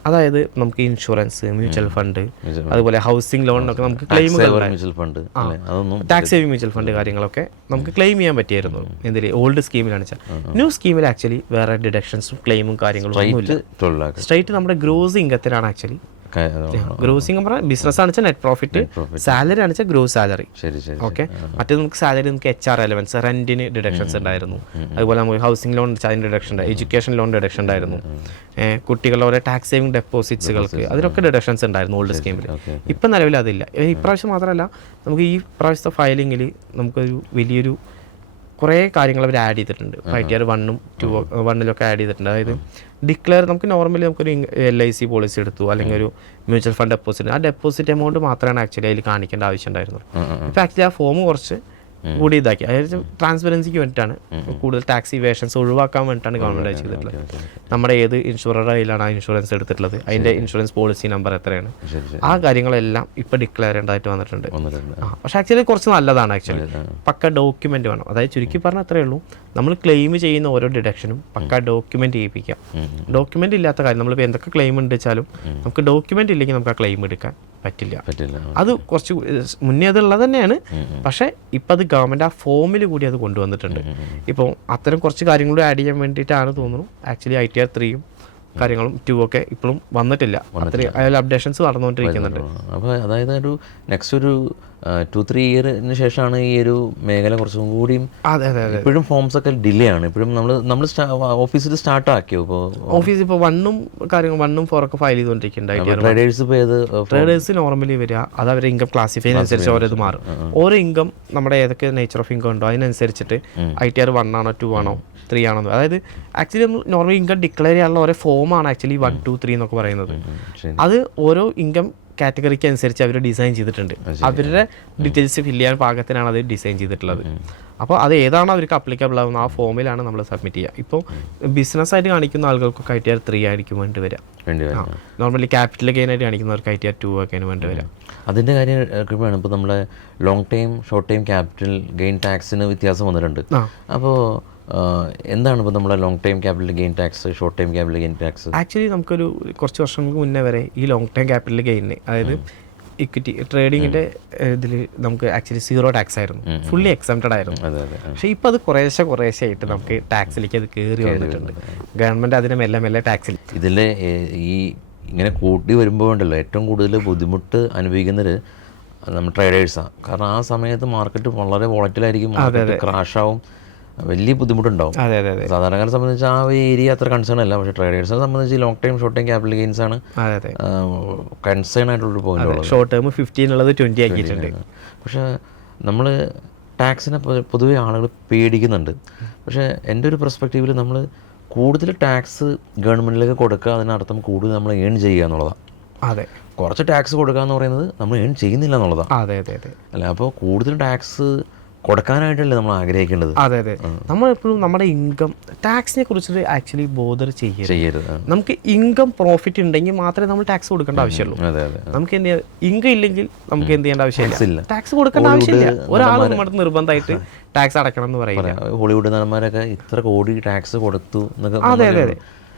അതായത് നമുക്ക് ഇൻഷുറൻസ്, മ്യൂച്വൽ ഫണ്ട്, അതുപോലെ ഹൗസിംഗ് ലോണിനൊക്കെ നമുക്ക് ക്ലെയിമുകൾ, ടാക്സ് സേവിംഗ് മ്യൂച്വൽ ഫണ്ട് കാര്യങ്ങളൊക്കെ നമുക്ക് ക്ലെയിം ചെയ്യാൻ പറ്റിയായിരുന്നു എന്തിൽ ഓൾഡ് സ്കീമിലാണ് വെച്ചാൽ. ന്യൂ സ്കീമിൽ ആക്ച്വലി വേറെ ഡിഡക്ഷൻസും ക്ലെയിമും കാര്യങ്ങളും ഒന്നുമില്ല. സ്ട്രൈറ്റ് നമ്മുടെ ഗ്രോസ് ഇൻകത്തിനാണ് ആക്ച്വലി. ഗ്രോസിംഗ് പറഞ്ഞാൽ ബിസിനസ് ആണെച്ചാൽ നെറ്റ് പ്രോഫിറ്റ്, സാലറി ആണെച്ചാൽ ഗ്രോസ് സാലറി. ഓക്കെ. മറ്റേത് നമുക്ക് സാലറി നമുക്ക് HR അലവൻസ്, റെന്റിന് ഡിഡക്ഷൻസ് ഉണ്ടായിരുന്നു. അതുപോലെ നമുക്ക് ഹൗസിംഗ് ലോൺ അതിന് ഡിഡക്ഷൻ ഉണ്ടായി, എഡ്യൂക്കേഷൻ ലോൺ ഡിഡക്ഷൻ ഉണ്ടായിരുന്നു, കുട്ടികളുടെ ഓരോ ടാക്സ് സേവിംഗ് ഡെപ്പോസിറ്റ്സുകൾക്ക് അതിനൊക്കെ ഡിഡക്ഷൻസ് ഉണ്ടായിരുന്നു ഓൾഡ് സ്കീമിൽ. ഇപ്പം നിലവിൽ അതില്ല. ഇപ്രാവശ്യം മാത്രമല്ല, നമുക്ക് ഈ പ്രാവശ്യത്തെ ഫയലിങ്ങിൽ നമുക്കൊരു വലിയൊരു കുറേ കാര്യങ്ങൾ അവർ ആഡ് ചെയ്തിട്ടുണ്ട്. ITR 1ഉം 2 ആഡ് ചെയ്തിട്ടുണ്ട്. അതായത് ഡിക്ലെയർ നമുക്ക് നോർമലി നമുക്കൊരു LIC പോളിസി എടുത്തു അല്ലെങ്കിൽ ഒരു മ്യൂച്വൽ ഫണ്ട് ഡെപ്പോസിറ്റ്, ആ ഡെപ്പോസിറ്റ് എമൗണ്ട് മാത്രമാണ് ആക്ച്വലി അതിൽ കാണിക്കേണ്ട ആവശ്യം ഉണ്ടായിരുന്നത്. ഇപ്പോൾ ആക്ച്വലി ആ ഫോം കുറച്ച് കൂടി ഇതാക്കി. അതായത് ട്രാൻസ്പെറൻസിക്ക് വേണ്ടിയിട്ടാണ്, കൂടുതൽ ടാക്സ് ഇവേഷൻസ് ഒഴിവാക്കാൻ വേണ്ടിയിട്ടാണ് ഗവൺമെൻറ് ചെയ്തിട്ടുള്ളത്. നമ്മുടെ ഏത് ഇൻഷുററുടെ കയ്യിലാണ് ആ ഇൻഷുറൻസ് എടുത്തിട്ടുള്ളത്, അതിൻ്റെ ഇൻഷുറൻസ് പോളിസി നമ്പർ എത്രയാണ്, ആ കാര്യങ്ങളെല്ലാം ഇപ്പോൾ ഡിക്ലെയർ ചെയ്യേണ്ടതായിട്ട് വന്നിട്ടുണ്ട്. പക്ഷേ ആക്ച്വലി കുറച്ച് നല്ലതാണ്. ആക്ച്വലി പക്ക ഡോക്യുമെൻ്റ് വേണം. അതായത് ചുരുക്കി പറഞ്ഞാൽ അത്രയേ ഉള്ളൂ, നമ്മൾ ക്ലെയിം ചെയ്യുന്ന ഓരോ ഡിഡക്ഷനും പക്ക ഡോക്യുമെൻ്റ് ചെയ്യിപ്പിക്കാം. ഡോക്യുമെൻ്റ് ഇല്ലാത്ത കാര്യം, നമ്മളിപ്പോൾ എന്തൊക്കെ ക്ലെയിം ഉണ്ട് വെച്ചാലും നമുക്ക് ഡോക്യുമെൻ്റ് ഇല്ലെങ്കിൽ നമുക്ക് ആ ക്ലെയിം എടുക്കാൻ പറ്റില്ല. അത് കുറച്ച് മുന്നേ അതുള്ളത് തന്നെയാണ്. പക്ഷേ ഇപ്പം അത് ഗവൺമെൻറ് ആ ഫോമിൽ കൂടി അത് കൊണ്ടുവന്നിട്ടുണ്ട്. ഇപ്പോൾ അത്തരം കുറച്ച് കാര്യങ്ങളും ആഡ് ചെയ്യാൻ വേണ്ടിയിട്ടാണ് തോന്നുന്നു ആക്ച്വലി ITR 3ഉം കാര്യങ്ങളും 2 ഒക്കെ ഇപ്പോഴും വന്നിട്ടില്ല. അത്രയും അതിൽ അപ്ഡേഷൻസ് നടന്നുകൊണ്ടിരിക്കുന്നുണ്ട്. അപ്പോൾ അതായത് ഒരു നെക്സ്റ്റ് ഒരു 2-3 ഇയറിന് ശേഷമാണ് ഈ ഒരു മേഖല കുറച്ചും കൂടിയും അതെ അതെ അതെ ഇപ്പോഴും ഫോംസ് ഒക്കെ ഡിലേ ആണ്. ഇപ്പോഴും നമ്മൾ ഓഫീസിൽ സ്റ്റാർട്ട് ആക്കിയോ ഇപ്പോൾ ഓഫീസ് ഇപ്പോൾ 1ഉം 4 ഒക്കെ ഫയൽ ചെയ്തുകൊണ്ടിരിക്കുന്നുണ്ട്. ട്രേഡേഴ്സ് ഇപ്പോൾ ഏത് ട്രേഡേഴ്സ് നോർമലി വരിക അത് അവരുടെ ഇൻകം ക്ലാസിഫൈ അനുസരിച്ച് ഓരോത് മാറും. ഓരോ ഇൻകം നമ്മുടെ ഏതൊക്കെ നേച്ചർ ഓഫ് ഇൻകം ഉണ്ടോ അതിനനുസരിച്ചിട്ട് ITR 1 ആണോ 2 ആണോ 3 ആണോ, അതായത് ആക്ച്വലി നമ്മൾ നോർമൽ ഇൻകം ഡിക്ലെയർ ചെയ്യാനുള്ള ഓരോ ഫോമാണ് ആക്ച്വലി 1, 2, 3 എന്നൊക്കെ പറയുന്നത്. അത് ഓരോ ഇൻകം കാറ്റഗറിക്ക് അനുസരിച്ച് അവർ ഡിസൈൻ ചെയ്തിട്ടുണ്ട്. അവരുടെ ഡീറ്റെയിൽസ് ഫില്ല് ചെയ്യാൻ പാകത്തിനാണ് അത് ഡിസൈൻ ചെയ്തിട്ടുള്ളത്. അപ്പോൾ അത് ഏതാണോ അവർക്ക് അപ്ലിക്കബിൾ ആവുന്ന ആ ഫോമിലാണ് നമ്മൾ സബ്മിറ്റ് ചെയ്യുക. ഇപ്പോൾ ബിസിനസ്സായിട്ട് കാണിക്കുന്ന ആളുകൾക്കൊക്കെ ITR 3 ആയിരിക്കും വേണ്ടി വരിക. നോർമലി ക്യാപിറ്റൽ ഗെയിൻ ആയിട്ട് കാണിക്കുന്നവർക്ക് ITR 2 ഒക്കെയാണ് വേണ്ടി വരിക. അതിൻ്റെ കാര്യം വേണം. ഇപ്പോൾ നമ്മുടെ long time short time capital gain ടാക്സിന് വ്യത്യാസം വന്നിട്ടുണ്ട്. അപ്പോൾ എന്താണ് ഇപ്പോൾ നമ്മുടെ long time capital gain tax, short time capital gain tax? Actually നമുക്കൊരു കുറച്ച് വർഷങ്ങൾക്ക് മുന്നേ വരെ ഈ ലോങ് ടൈം ക്യാപിറ്റൽ ഗെയിനിന്, അതായത് ഇക്വിറ്റി ട്രേഡിങ്ങിൻ്റെ ഇതിൽ നമുക്ക് ആക്ച്വലി 0 ടാക്സ് ആയിരുന്നു, ഫുള്ളി എക്സംപ്റ്റഡ് ആയിരുന്നു. പക്ഷേ ഇപ്പോൾ അത് കുറേശ്ശെ ആയിട്ട് നമുക്ക് ടാക്സിലേക്ക് അത് കയറി വന്നിട്ടുണ്ട്. ഗവൺമെൻറ് അതിനെ മെല്ലെ ടാക്സിൽ ഇതിൽ ഈ ഇങ്ങനെ കൂട്ടി വരുമ്പോൾ ഉണ്ടല്ലോ ഏറ്റവും കൂടുതൽ ബുദ്ധിമുട്ട് അനുഭവിക്കുന്നത് നമ്മൾ ട്രേഡേഴ്സാണ്. കാരണം ആ സമയത്ത് മാർക്കറ്റ് വളരെ വോളറ്റിലായിരിക്കും, മാർക്കറ്റ് ക്രാഷാവും, വലിയ ബുദ്ധിമുട്ടുണ്ടാവും. സാധാരണക്കാരെ സംബന്ധിച്ച് ആ ഒരു ഏരിയ അത്ര കൺസേൺ അല്ല. പക്ഷേ ട്രേഡേഴ്സിനെ സംബന്ധിച്ച് long time short time capital gains ആണ് കൺസേൺ ആയിട്ടുള്ളൊരു പോയിന്റ്. ഷോർട്ട് ടൈം 15 ഉള്ളത് 20 ആക്കിയിട്ടുണ്ട്. പക്ഷേ നമ്മൾ ടാക്സിനെ പൊതുവെ ആളുകൾ പേടിക്കുന്നുണ്ട്. പക്ഷേ എൻ്റെ ഒരു പെർസ്പെക്റ്റീവിൽ നമ്മൾ കൂടുതൽ ടാക്സ് ഗവൺമെൻറ്റിലേക്ക് കൊടുക്കുക, അതിനർത്ഥം കൂടുതൽ നമ്മൾ ഏൺ ചെയ്യുക എന്നുള്ളതാണ്. അതെ, കുറച്ച് ടാക്സ് കൊടുക്കുക എന്ന് പറയുന്നത് നമ്മൾ ഏൺ ചെയ്യുന്നില്ല എന്നുള്ളതാണ്. അതെ അതെ അതെ അല്ല, അപ്പോൾ കൂടുതൽ ടാക്സ് കൊടുക്കാനായിട്ടല്ലേ നമ്മൾ ആഗ്രഹിക്കേണ്ടത്. അതെ അതെ, നമ്മളെപ്പോഴും നമ്മുടെ ഇൻകം ടാക്സിനെ കുറിച്ചിട്ട് ആക്ച്വലി ബോധർ ചെയ്യരുത്. നമുക്ക് ഇൻകം പ്രോഫിറ്റ് ഉണ്ടെങ്കിൽ മാത്രമേ നമ്മൾ ടാക്സ് കൊടുക്കേണ്ട ആവശ്യമുള്ളൂ. നമുക്ക് എന്ത് ചെയ്യാം, ഇൻകം ഇല്ലെങ്കിൽ നമുക്ക് എന്ത് ചെയ്യേണ്ട ആവശ്യമില്ല, ടാക്സ് കൊടുക്കേണ്ട ആവശ്യമില്ല. ഒരാൾ നമ്മുടെ നിർബന്ധമായിട്ട് ടാക്സ് അടക്കണം എന്ന് പറയില്ല. ഹോളിവുഡ് നടന്മാരൊക്കെ ഇത്ര കോടി ടാക്സ് കൊടുത്തു എന്നൊക്കെ. അതെ അതെ അതെ,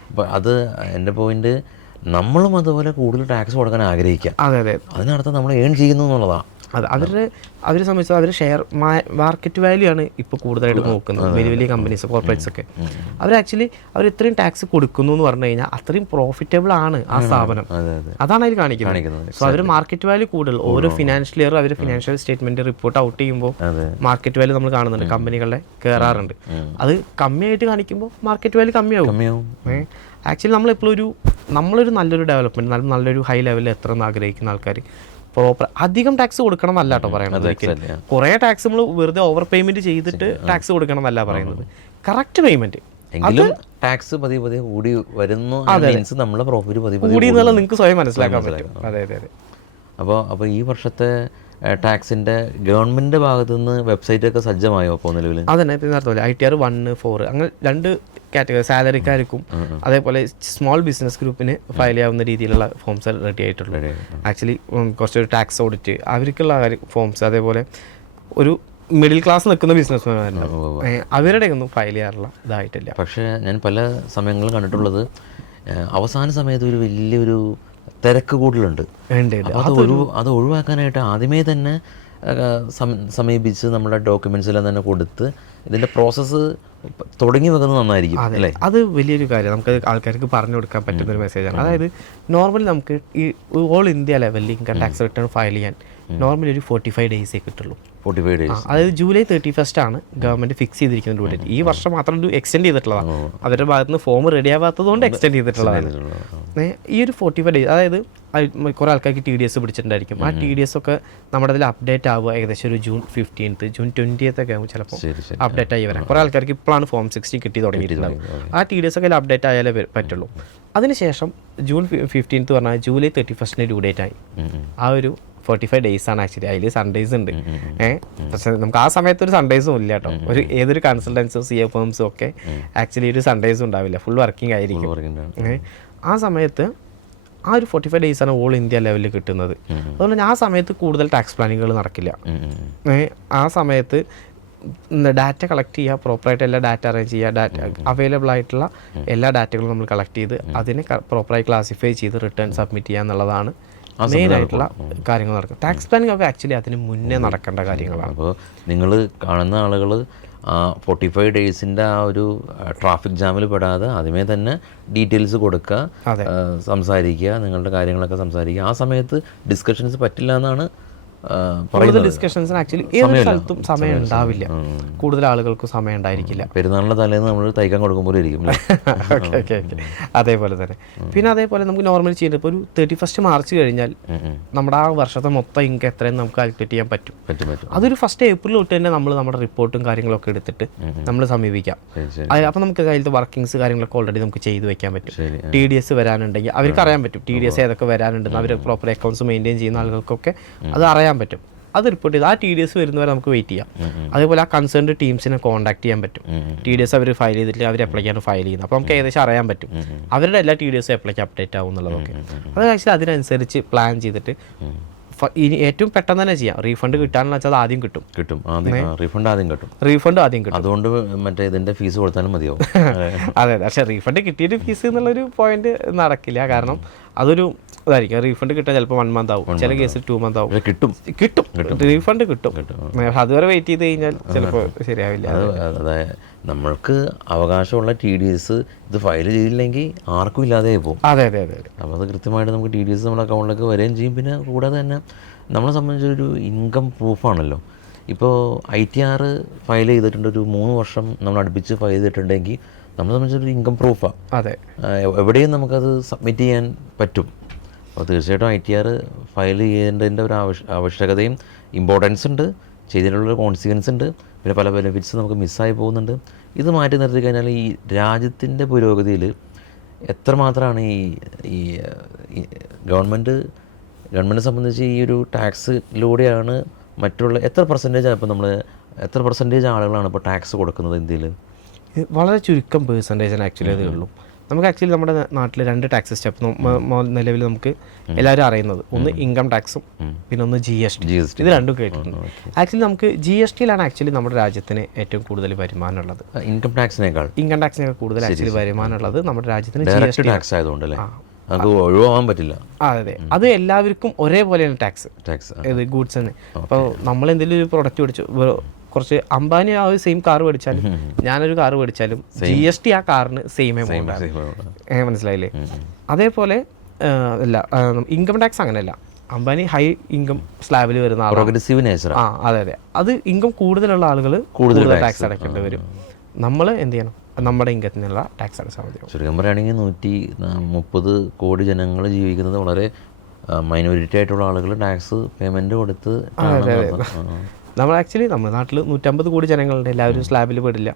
അപ്പം അത് എൻ്റെ പോയിന്റ്, നമ്മളും അതുപോലെ കൂടുതൽ ടാക്സ് കൊടുക്കാൻ ആഗ്രഹിക്കുക. അതെ അതെ, അതിനർത്ഥം നമ്മൾ ഏൺ ചെയ്യുന്നു എന്നുള്ളതാണ്. അത് അവരെ സംബന്ധിച്ച് അവർ ഷെയർ മാർക്കറ്റ് വാല്യൂ ആണ് ഇപ്പോൾ കൂടുതലായിട്ട് നോക്കുന്നത്. വലിയ വലിയ കമ്പനീസ്, കോർപ്പറേറ്റ്സ് ഒക്കെ അവർ ആക്ച്വലി അവർ ഇത്രയും ടാക്സ് കൊടുക്കുന്നു എന്ന് പറഞ്ഞു കഴിഞ്ഞാൽ അത്രയും പ്രോഫിറ്റബിൾ ആണ് ആ സ്ഥാപനം. അതാണ് അതിൽ കാണിക്കുന്നത്. സോ അവർ മാർക്കറ്റ് വാല്യൂ കൂടുതൽ ഓരോ ഫിനാൻഷ്യൽ ഇയർ അവർ ഫിനാൻഷ്യൽ സ്റ്റേറ്റ്മെന്റ് റിപ്പോർട്ട് ഔട്ട് ചെയ്യുമ്പോൾ മാർക്കറ്റ് വാല്യൂ നമ്മൾ കാണുന്നുണ്ട്, കമ്പനികളുടെ കയറാറുണ്ട്. അത് കമ്മിയായിട്ട് കാണിക്കുമ്പോൾ മാർക്കറ്റ് വാല്യൂ കമ്മിയാവും. ആക്ച്വലി നമ്മളൊരു നല്ലൊരു ഡെവലപ്മെന്റ്, നല്ലൊരു ഹൈ ലെവലിൽ എത്തണമെന്ന് ആഗ്രഹിക്കുന്ന ആൾക്കാർ പ്രോപ്പർ അധികം ടാക്സ് കൊടുക്കണം എന്നല്ല കേട്ടോ പറയണത്. കുറേ ടാക്സ് നമ്മൾ വെറുതെ ഓവർ പേയ്മെന്റ് ചെയ്തിട്ട് ടാക്സ് കൊടുക്കണം എന്നല്ല പറയുന്നത്, കറക്റ്റ് പേയ്മെന്റ്. ടാക്സ് പതിയെ പതിയെ കൂടി വരുന്നു, നമ്മുടെ പ്രോഫിറ്റ് കൂടി എന്നുള്ളത് നിങ്ങൾക്ക് സ്വയം മനസ്സിലാക്കാൻ പറ്റും. അതെ അതെ അതെ. അപ്പോൾ ഈ വർഷത്തെ ടാക്സിൻ്റെ ഗവൺമെൻറ് ഭാഗത്തു നിന്ന് വെബ്സൈറ്റ് ഒക്കെ സജ്ജമായോ അപ്പോൾ നിലവിൽ? അതന്നെ നേരത്തെ ITR 1, 4 അങ്ങനെ 2 കാറ്റഗറി, സാലറിക്കാർക്കും അതേപോലെ സ്മോൾ ബിസിനസ് ഗ്രൂപ്പിന് ഫയൽ ചെയ്യാവുന്ന രീതിയിലുള്ള ഫോംസ് റെഡി ആയിട്ടുള്ളൂ. ആക്ച്വലി കുറച്ചൊരു ടാക്സ് ഓഡിറ്റ് അവർക്കുള്ള ഫോംസ്, അതേപോലെ ഒരു മിഡിൽ ക്ലാസ് നിൽക്കുന്ന ബിസിനസ്മാരുണ്ടാവും, അവരുടെ ഒന്നും ഫയൽ ചെയ്യാറുള്ള ഇതായിട്ടില്ല. പക്ഷേ ഞാൻ പല സമയങ്ങളിൽ കണ്ടിട്ടുള്ളത് അവസാന സമയത്ത് ഒരു വലിയൊരു തിരക്ക് കൂടുതലുണ്ട്. അത് ഒഴിവാക്കാനായിട്ട് ആദ്യമേ തന്നെ സമീപിച്ച് നമ്മുടെ ഡോക്യുമെൻറ്റ്സ് എല്ലാം തന്നെ കൊടുത്ത് ഇതിൻ്റെ പ്രോസസ്സ് തുടങ്ങി വെക്കുന്നത് നന്നായിരിക്കും അല്ലേ? അത് വലിയൊരു കാര്യം, നമുക്ക് ആൾക്കാർക്ക് പറഞ്ഞു കൊടുക്കാൻ പറ്റുന്ന ഒരു മെസ്സേജാണ്. അതായത് നോർമലി നമുക്ക് ഈ ഓൾ ഇന്ത്യ ലെവലിൽ ഇൻകം ടാക്സ് റിട്ടേൺ ഫയൽ ചെയ്യാൻ നോർമലി ഒരു 45 ഡേയ്സേ കിട്ടുള്ളൂ. 45 ഡേയ്സ്, അതായത് ജൂലൈ 31 ആണ് ഗവൺമെന്റ് ഫിക്സ് ചെയ്തിരിക്കുന്ന ഡേറ്റ്. ഈ വർഷം മാത്രം ഒരു എക്സ്റ്റെൻഡ് ചെയ്തിട്ടുള്ളതാണ്, അവരുടെ ഭാഗത്ത് നിന്ന് ഫോം റെഡി ആവാത്തത് കൊണ്ട് എക്സ്റ്റെൻഡ് ചെയ്തിട്ടുള്ളതാണ്. ഈ ഒരു 45 ഡേയ്സ്, അതായത് കുറേ ആൾക്കാർക്ക് TDS പിടിച്ചിട്ടുണ്ടായിരിക്കും. ആ TDS ഒക്കെ നമ്മുടെ അതിൽ അപ്ഡേറ്റ് ആവുക ഏകദേശം ഒരു ജൂൺ 15th, ജൂൺ 20th ഒക്കെ ആകുമ്പോൾ ചിലപ്പോൾ അപ്ഡേറ്റ് ആയി വരാം. കുറേ ആൾക്കാർക്ക് ഇപ്പോഴാണ് ഫോം 16 കിട്ടി തുടങ്ങിയിട്ടുണ്ടാവും. ആ TDS ഒക്കെ അപ്ഡേറ്റ് ആയാലേ പറ്റുള്ളൂ. അതിനുശേഷം ജൂൺ 15th പറഞ്ഞാൽ ജൂലൈ 31 ഡ്യൂ ഡേറ്റ് ആയി. ആ ഒരു 45 ഡേയ്സ് ആണ് ആക്ച്വലി. അതിൽ സൺഡേസ് ഉണ്ട്. പക്ഷെ നമുക്ക് ആ സമയത്ത് ഒരു സൺഡേസും ഇല്ല കേട്ടോ. ഏതൊരു കൺസൾട്ടൻസും CA ഫേംസും ഒക്കെ ആക്ച്വലി ഒരു സൺഡേസും ഉണ്ടാവില്ല, ഫുൾ വർക്കിംഗ് ആയിരിക്കും. ആ സമയത്ത് ആ ഒരു 45 ഡേയ്സ് ആണ് ഓൾ ഇന്ത്യ ലെവലിൽ കിട്ടുന്നത്. അതുകൊണ്ട് തന്നെ ആ സമയത്ത് കൂടുതൽ ടാക്സ് പ്ലാനിങ്ങുകൾ നടക്കില്ല. ആ സമയത്ത് ഡാറ്റ കളക്ട് ചെയ്യുക, പ്രോപ്പറായിട്ട് എല്ലാ ഡാറ്റ അറേഞ്ച് ചെയ്യുക, ഡാറ്റ അവൈലബിൾ ആയിട്ടുള്ള എല്ലാ ഡാറ്റകളും നമ്മൾ കളക്ട് ചെയ്ത് അതിനെ പ്രോപ്പറായി ക്ലാസിഫൈ ചെയ്ത് റിട്ടേൺ സബ്മിറ്റ് ചെയ്യുക എന്നുള്ളതാണ് മെയിൻ ആയിട്ടുള്ള കാര്യങ്ങൾ നടക്കും. ടാക്സ് പ്ലാനിങ് ഒക്കെ ആക്ച്വലി അതിന് മുന്നേ നടക്കേണ്ട കാര്യങ്ങളാണ്. അപ്പോൾ നിങ്ങൾ കാണുന്ന ആളുകൾ 45 ഡേയ്സിൻ്റെ ആ ഒരു ട്രാഫിക് ജാമിൽ പെടാതെ ആദ്യമേ തന്നെ ഡീറ്റെയിൽസ് കൊടുക്കുക, സംസാരിക്കുക, നിങ്ങളുടെ കാര്യങ്ങളൊക്കെ സംസാരിക്കുക. ആ സമയത്ത് ഡിസ്കഷൻസ് പറ്റില്ല എന്നാണ് കൂടുതൽ ഡിസ്കഷൻസിന് ആക്ച്വലി ഏതൊരു സ്ഥലത്തും സമയം ഉണ്ടാവില്ല, കൂടുതൽ ആളുകൾക്ക് സമയം ഉണ്ടായിരിക്കില്ല. പെരുന്നാളിൻ്റെ തലേന്ന് നമ്മൾ തയ്ക്കാൻ കൊടുക്കുമ്പോൾ ഇരിക്കും. ഓക്കെ ഓക്കെ ഓക്കെ, അതേപോലെ തന്നെ. പിന്നെ അതേപോലെ നമുക്ക് നോർമലി ചെയ്യുന്നത് ഇപ്പോൾ ഒരു 31 മാർച്ച് കഴിഞ്ഞാൽ നമ്മുടെ ആ വർഷത്തെ മൊത്തം ഇൻകം എത്രയും നമുക്ക് കാൽക്കുലേറ്റ് ചെയ്യാൻ പറ്റും. അതൊരു 1 ഏപ്രിൽ തൊട്ട് തന്നെ നമ്മൾ നമ്മുടെ റിപ്പോർട്ടും കാര്യങ്ങളൊക്കെ എടുത്തിട്ട് നമ്മൾ സമീപിക്കാം. അപ്പോൾ നമുക്ക് അതിലത്തെ വർക്കിങ്സ് കാര്യങ്ങളൊക്കെ ഓൾറെഡി നമുക്ക് ചെയ്ത് വെക്കാൻ പറ്റും. TDS വരാനുണ്ടെങ്കിൽ അവർക്ക് അറിയാൻ പറ്റും TDS ഏതൊക്കെ വരാനുണ്ടെന്ന്. അവർ പ്രോപ്പർ അക്കൗണ്ട്സ് മെയിൻറ്റെയിൻ ചെയ്യുന്ന ആളുകൾക്കൊക്കെ അത് അറിയാൻ പറ്റും. അത് റിപ്പോർട്ട് ചെയ്ത് ആ TDS വരുന്നവരെ നമുക്ക് വെയിറ്റ് ചെയ്യാം. അതേപോലെ ആ കൺസേൺഡ് ടീംസിനെ കോൺടാക്ട് ചെയ്യാൻ പറ്റും. TDS അവർ ഫയൽ ചെയ്തിട്ട് അവർ അപ്ലൈക്കാണ് ഫയൽ ചെയ്യുന്നത്. അപ്പോൾ നമുക്ക് ഏകദേശം അറിയാൻ പറ്റും അവരുടെ എല്ലാ TDS അപ്ലൈക്ക് അപ്ഡേറ്റ് ആവും എന്നുള്ളതൊക്കെ. അത് ആക്ച്വലി അതിനനുസരിച്ച് പ്ലാൻ ചെയ്തിട്ട് ഇനി ഏറ്റവും പെട്ടെന്ന് തന്നെ ചെയ്യാം. റീഫണ്ട് കിട്ടാനുള്ള വെച്ചാൽ അത് ആദ്യം കിട്ടും. റീഫണ്ട് ആദ്യം കിട്ടും. അതുകൊണ്ട് മറ്റേ ഇതിന്റെ ഫീസ് കൊടുത്താലും മതിയാവും. അതെ, പക്ഷെ റീഫണ്ട് കിട്ടിയിട്ട് ഫീസ് എന്നുള്ളൊരു പോയിന്റ് നടക്കില്ല. കാരണം അതൊരു ഇതായിരിക്കും. റീഫണ്ട് കിട്ടാൻ ചിലപ്പോൾ 1 മന്ത് ആവും, ചില കേസിൽ 2 മന്ത് ആവും. കിട്ടും റീഫണ്ട് കിട്ടും. അതുവരെ വെയിറ്റ് ചെയ്ത് കഴിഞ്ഞാൽ ചിലപ്പോൾ ശരിയാവില്ല. അതായത് നമ്മൾക്ക് അവകാശമുള്ള TDS ഇത് ഫയൽ ചെയ്തില്ലെങ്കിൽ ആർക്കും ഇല്ലാതെ പോകും. അതെ അതെ അതെ. അപ്പോൾ അത് കൃത്യമായിട്ട് നമുക്ക് TDS നമ്മുടെ അക്കൗണ്ടിലേക്ക് വരികയും ചെയ്യും. പിന്നെ കൂടാതെ തന്നെ നമ്മളെ സംബന്ധിച്ചൊരു ഇൻകം പ്രൂഫാണല്ലോ. ഇപ്പോൾ ITR ഫയൽ ചെയ്തിട്ടുണ്ട്, ഒരു 3 വർഷം നമ്മൾ അടുപ്പിച്ച് ഫയൽ ചെയ്തിട്ടുണ്ടെങ്കിൽ നമ്മളെ സംബന്ധിച്ചൊരു ഇൻകം പ്രൂഫാണ്. അതെ, എവിടെയും നമുക്കത് സബ്മിറ്റ് ചെയ്യാൻ പറ്റും. അപ്പോൾ തീർച്ചയായിട്ടും ITR ഫയൽ ചെയ്യേണ്ടതിൻ്റെ ഒരു ആവശ്യകതയും ഇമ്പോർട്ടൻസ് ഉണ്ട്, ചെയ്തതിനുള്ളൊരു കോൺസിക്വൻസ് ഉണ്ട്. പിന്നെ പല ബെനിഫിറ്റ്സ് നമുക്ക് മിസ്സായി പോകുന്നുണ്ട്. ഇത് മാറ്റി നിർത്തി കഴിഞ്ഞാൽ ഈ രാജ്യത്തിൻ്റെ പുരോഗതിയിൽ എത്രമാത്രമാണ് ഈ ഗവൺമെൻറ് സംബന്ധിച്ച് ഈ ഒരു ടാക്സിലൂടെയാണ് മറ്റുള്ള എത്ര പെർസെൻറ്റേജ് ആളുകളാണ് ഇപ്പോൾ ടാക്സ് കൊടുക്കുന്നത് ഇന്ത്യയിൽ? വളരെ ചുരുക്കം പെർസെൻറ്റേജിന് ആക്ച്വലി അതേ ഉള്ളൂ. നമുക്ക് ആക്ച്വലി നമ്മുടെ നാട്ടിൽ 2 ടാക്സ് സ്റ്റെപ്പ് നിലവിൽ നമുക്ക് എല്ലാവരും അറിയുന്നത്. ഒന്ന് ഇൻകം ടാക്സും പിന്നെ ഒന്ന് GST. ഇത് രണ്ടും കേട്ടിട്ടുണ്ട്. ആക്ച്വലി നമുക്ക് GSTയിലാണ് ആക്ച്വലി നമ്മുടെ രാജ്യത്തിന് ഏറ്റവും കൂടുതൽ വരുമാനമുള്ളത്. ഇൻകം ടാക്സിനേക്കാൾ കൂടുതൽ ആക്ച്വലി വരുമാനമുള്ളത് നമ്മുടെ രാജ്യത്തിന് GST ടാക്സ് ആയതുകൊണ്ടല്ലേ, അത് ഒഴിവാകാൻ പറ്റില്ല. അതെ, അത് എല്ലാവർക്കും ഒരേപോലെയാണ് ടാക്സ് ഇത് ഗൂഡ്സിന്. അപ്പോൾ നമ്മൾ എന്തെങ്കിലും ഒരു പ്രൊഡക്റ്റ് മേടിച്ചു, കുറച്ച് അംബാനി ആ ഒരു സെയിം കാർ മേടിച്ചാലും ഞാനൊരു കാർ മേടിച്ചാലും GST ആ കാറിന് സെയിം എമൗണ്ട് ആണ്. മനസ്സിലായില്ലേ? അതേപോലെ അല്ല, ഇൻകം ടാക്സ് അങ്ങനെയല്ല. അംബാനി ഹൈ ഇൻകം സ്ലാബിൽ വരുന്ന ആളാണ്. അതെ അതെ, അത് ഇൻകം കൂടുതലുള്ള ആളുകൾ കൂടുതൽ ടാക്സ് അടയ്ക്കേണ്ടി വരും. നമ്മൾ എന്ത് ചെയ്യണം? നമ്മുടെ ഇൻകത്തിനുള്ള ടാക്സ് അടച്ചാൽ മതി. ചുരുക്കം പറയുകയാണെങ്കിൽ 130 കോടി ജനങ്ങൾ ജീവിക്കുന്നത് വളരെ മൈനോറിറ്റി ആയിട്ടുള്ള ആളുകൾ ടാക്സ് പേയ്മെൻറ്റ് കൊടുത്ത്. നമ്മൾ ആക്ച്വലി നമ്മുടെ നാട്ടിൽ 150 കോടി ജനങ്ങളുണ്ട്. എല്ലാവരും സ്ലാബിൽ പെടില്ല.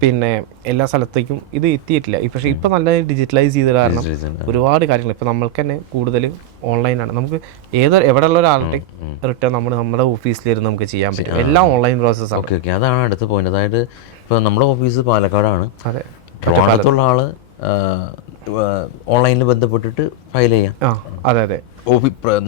പിന്നെ എല്ലാ സ്ഥലത്തേക്കും ഇത് എത്തിയിട്ടില്ല. പക്ഷേ ഇപ്പോൾ നല്ല ഡിജിറ്റലൈസ് ചെയ്ത കാരണം ഒരുപാട് കാര്യങ്ങൾ ഇപ്പോൾ നമ്മൾക്ക് തന്നെ കൂടുതൽ ഓൺലൈനാണ്. നമുക്ക് എവിടെ ഉള്ള ഒരാളുടെ റിട്ടേൺ നമ്മുടെ ഓഫീസിലിരുന്ന് നമുക്ക് ചെയ്യാൻ പറ്റും. എല്ലാം ഓൺലൈൻ പ്രോസസ്സാണ്. ഓക്കെ, അതാണ് അടുത്ത പോയിന്റ്. അതായത് ഇപ്പോൾ നമ്മുടെ ഓഫീസ് പാലക്കാടാണ്. അതെ, ട്രിവാൻഡ്രത്തുള്ള ആള് ഓൺലൈനിൽ ബന്ധപ്പെട്ടിട്ട് ഫയൽ ചെയ്യാം. അതെ അതെ,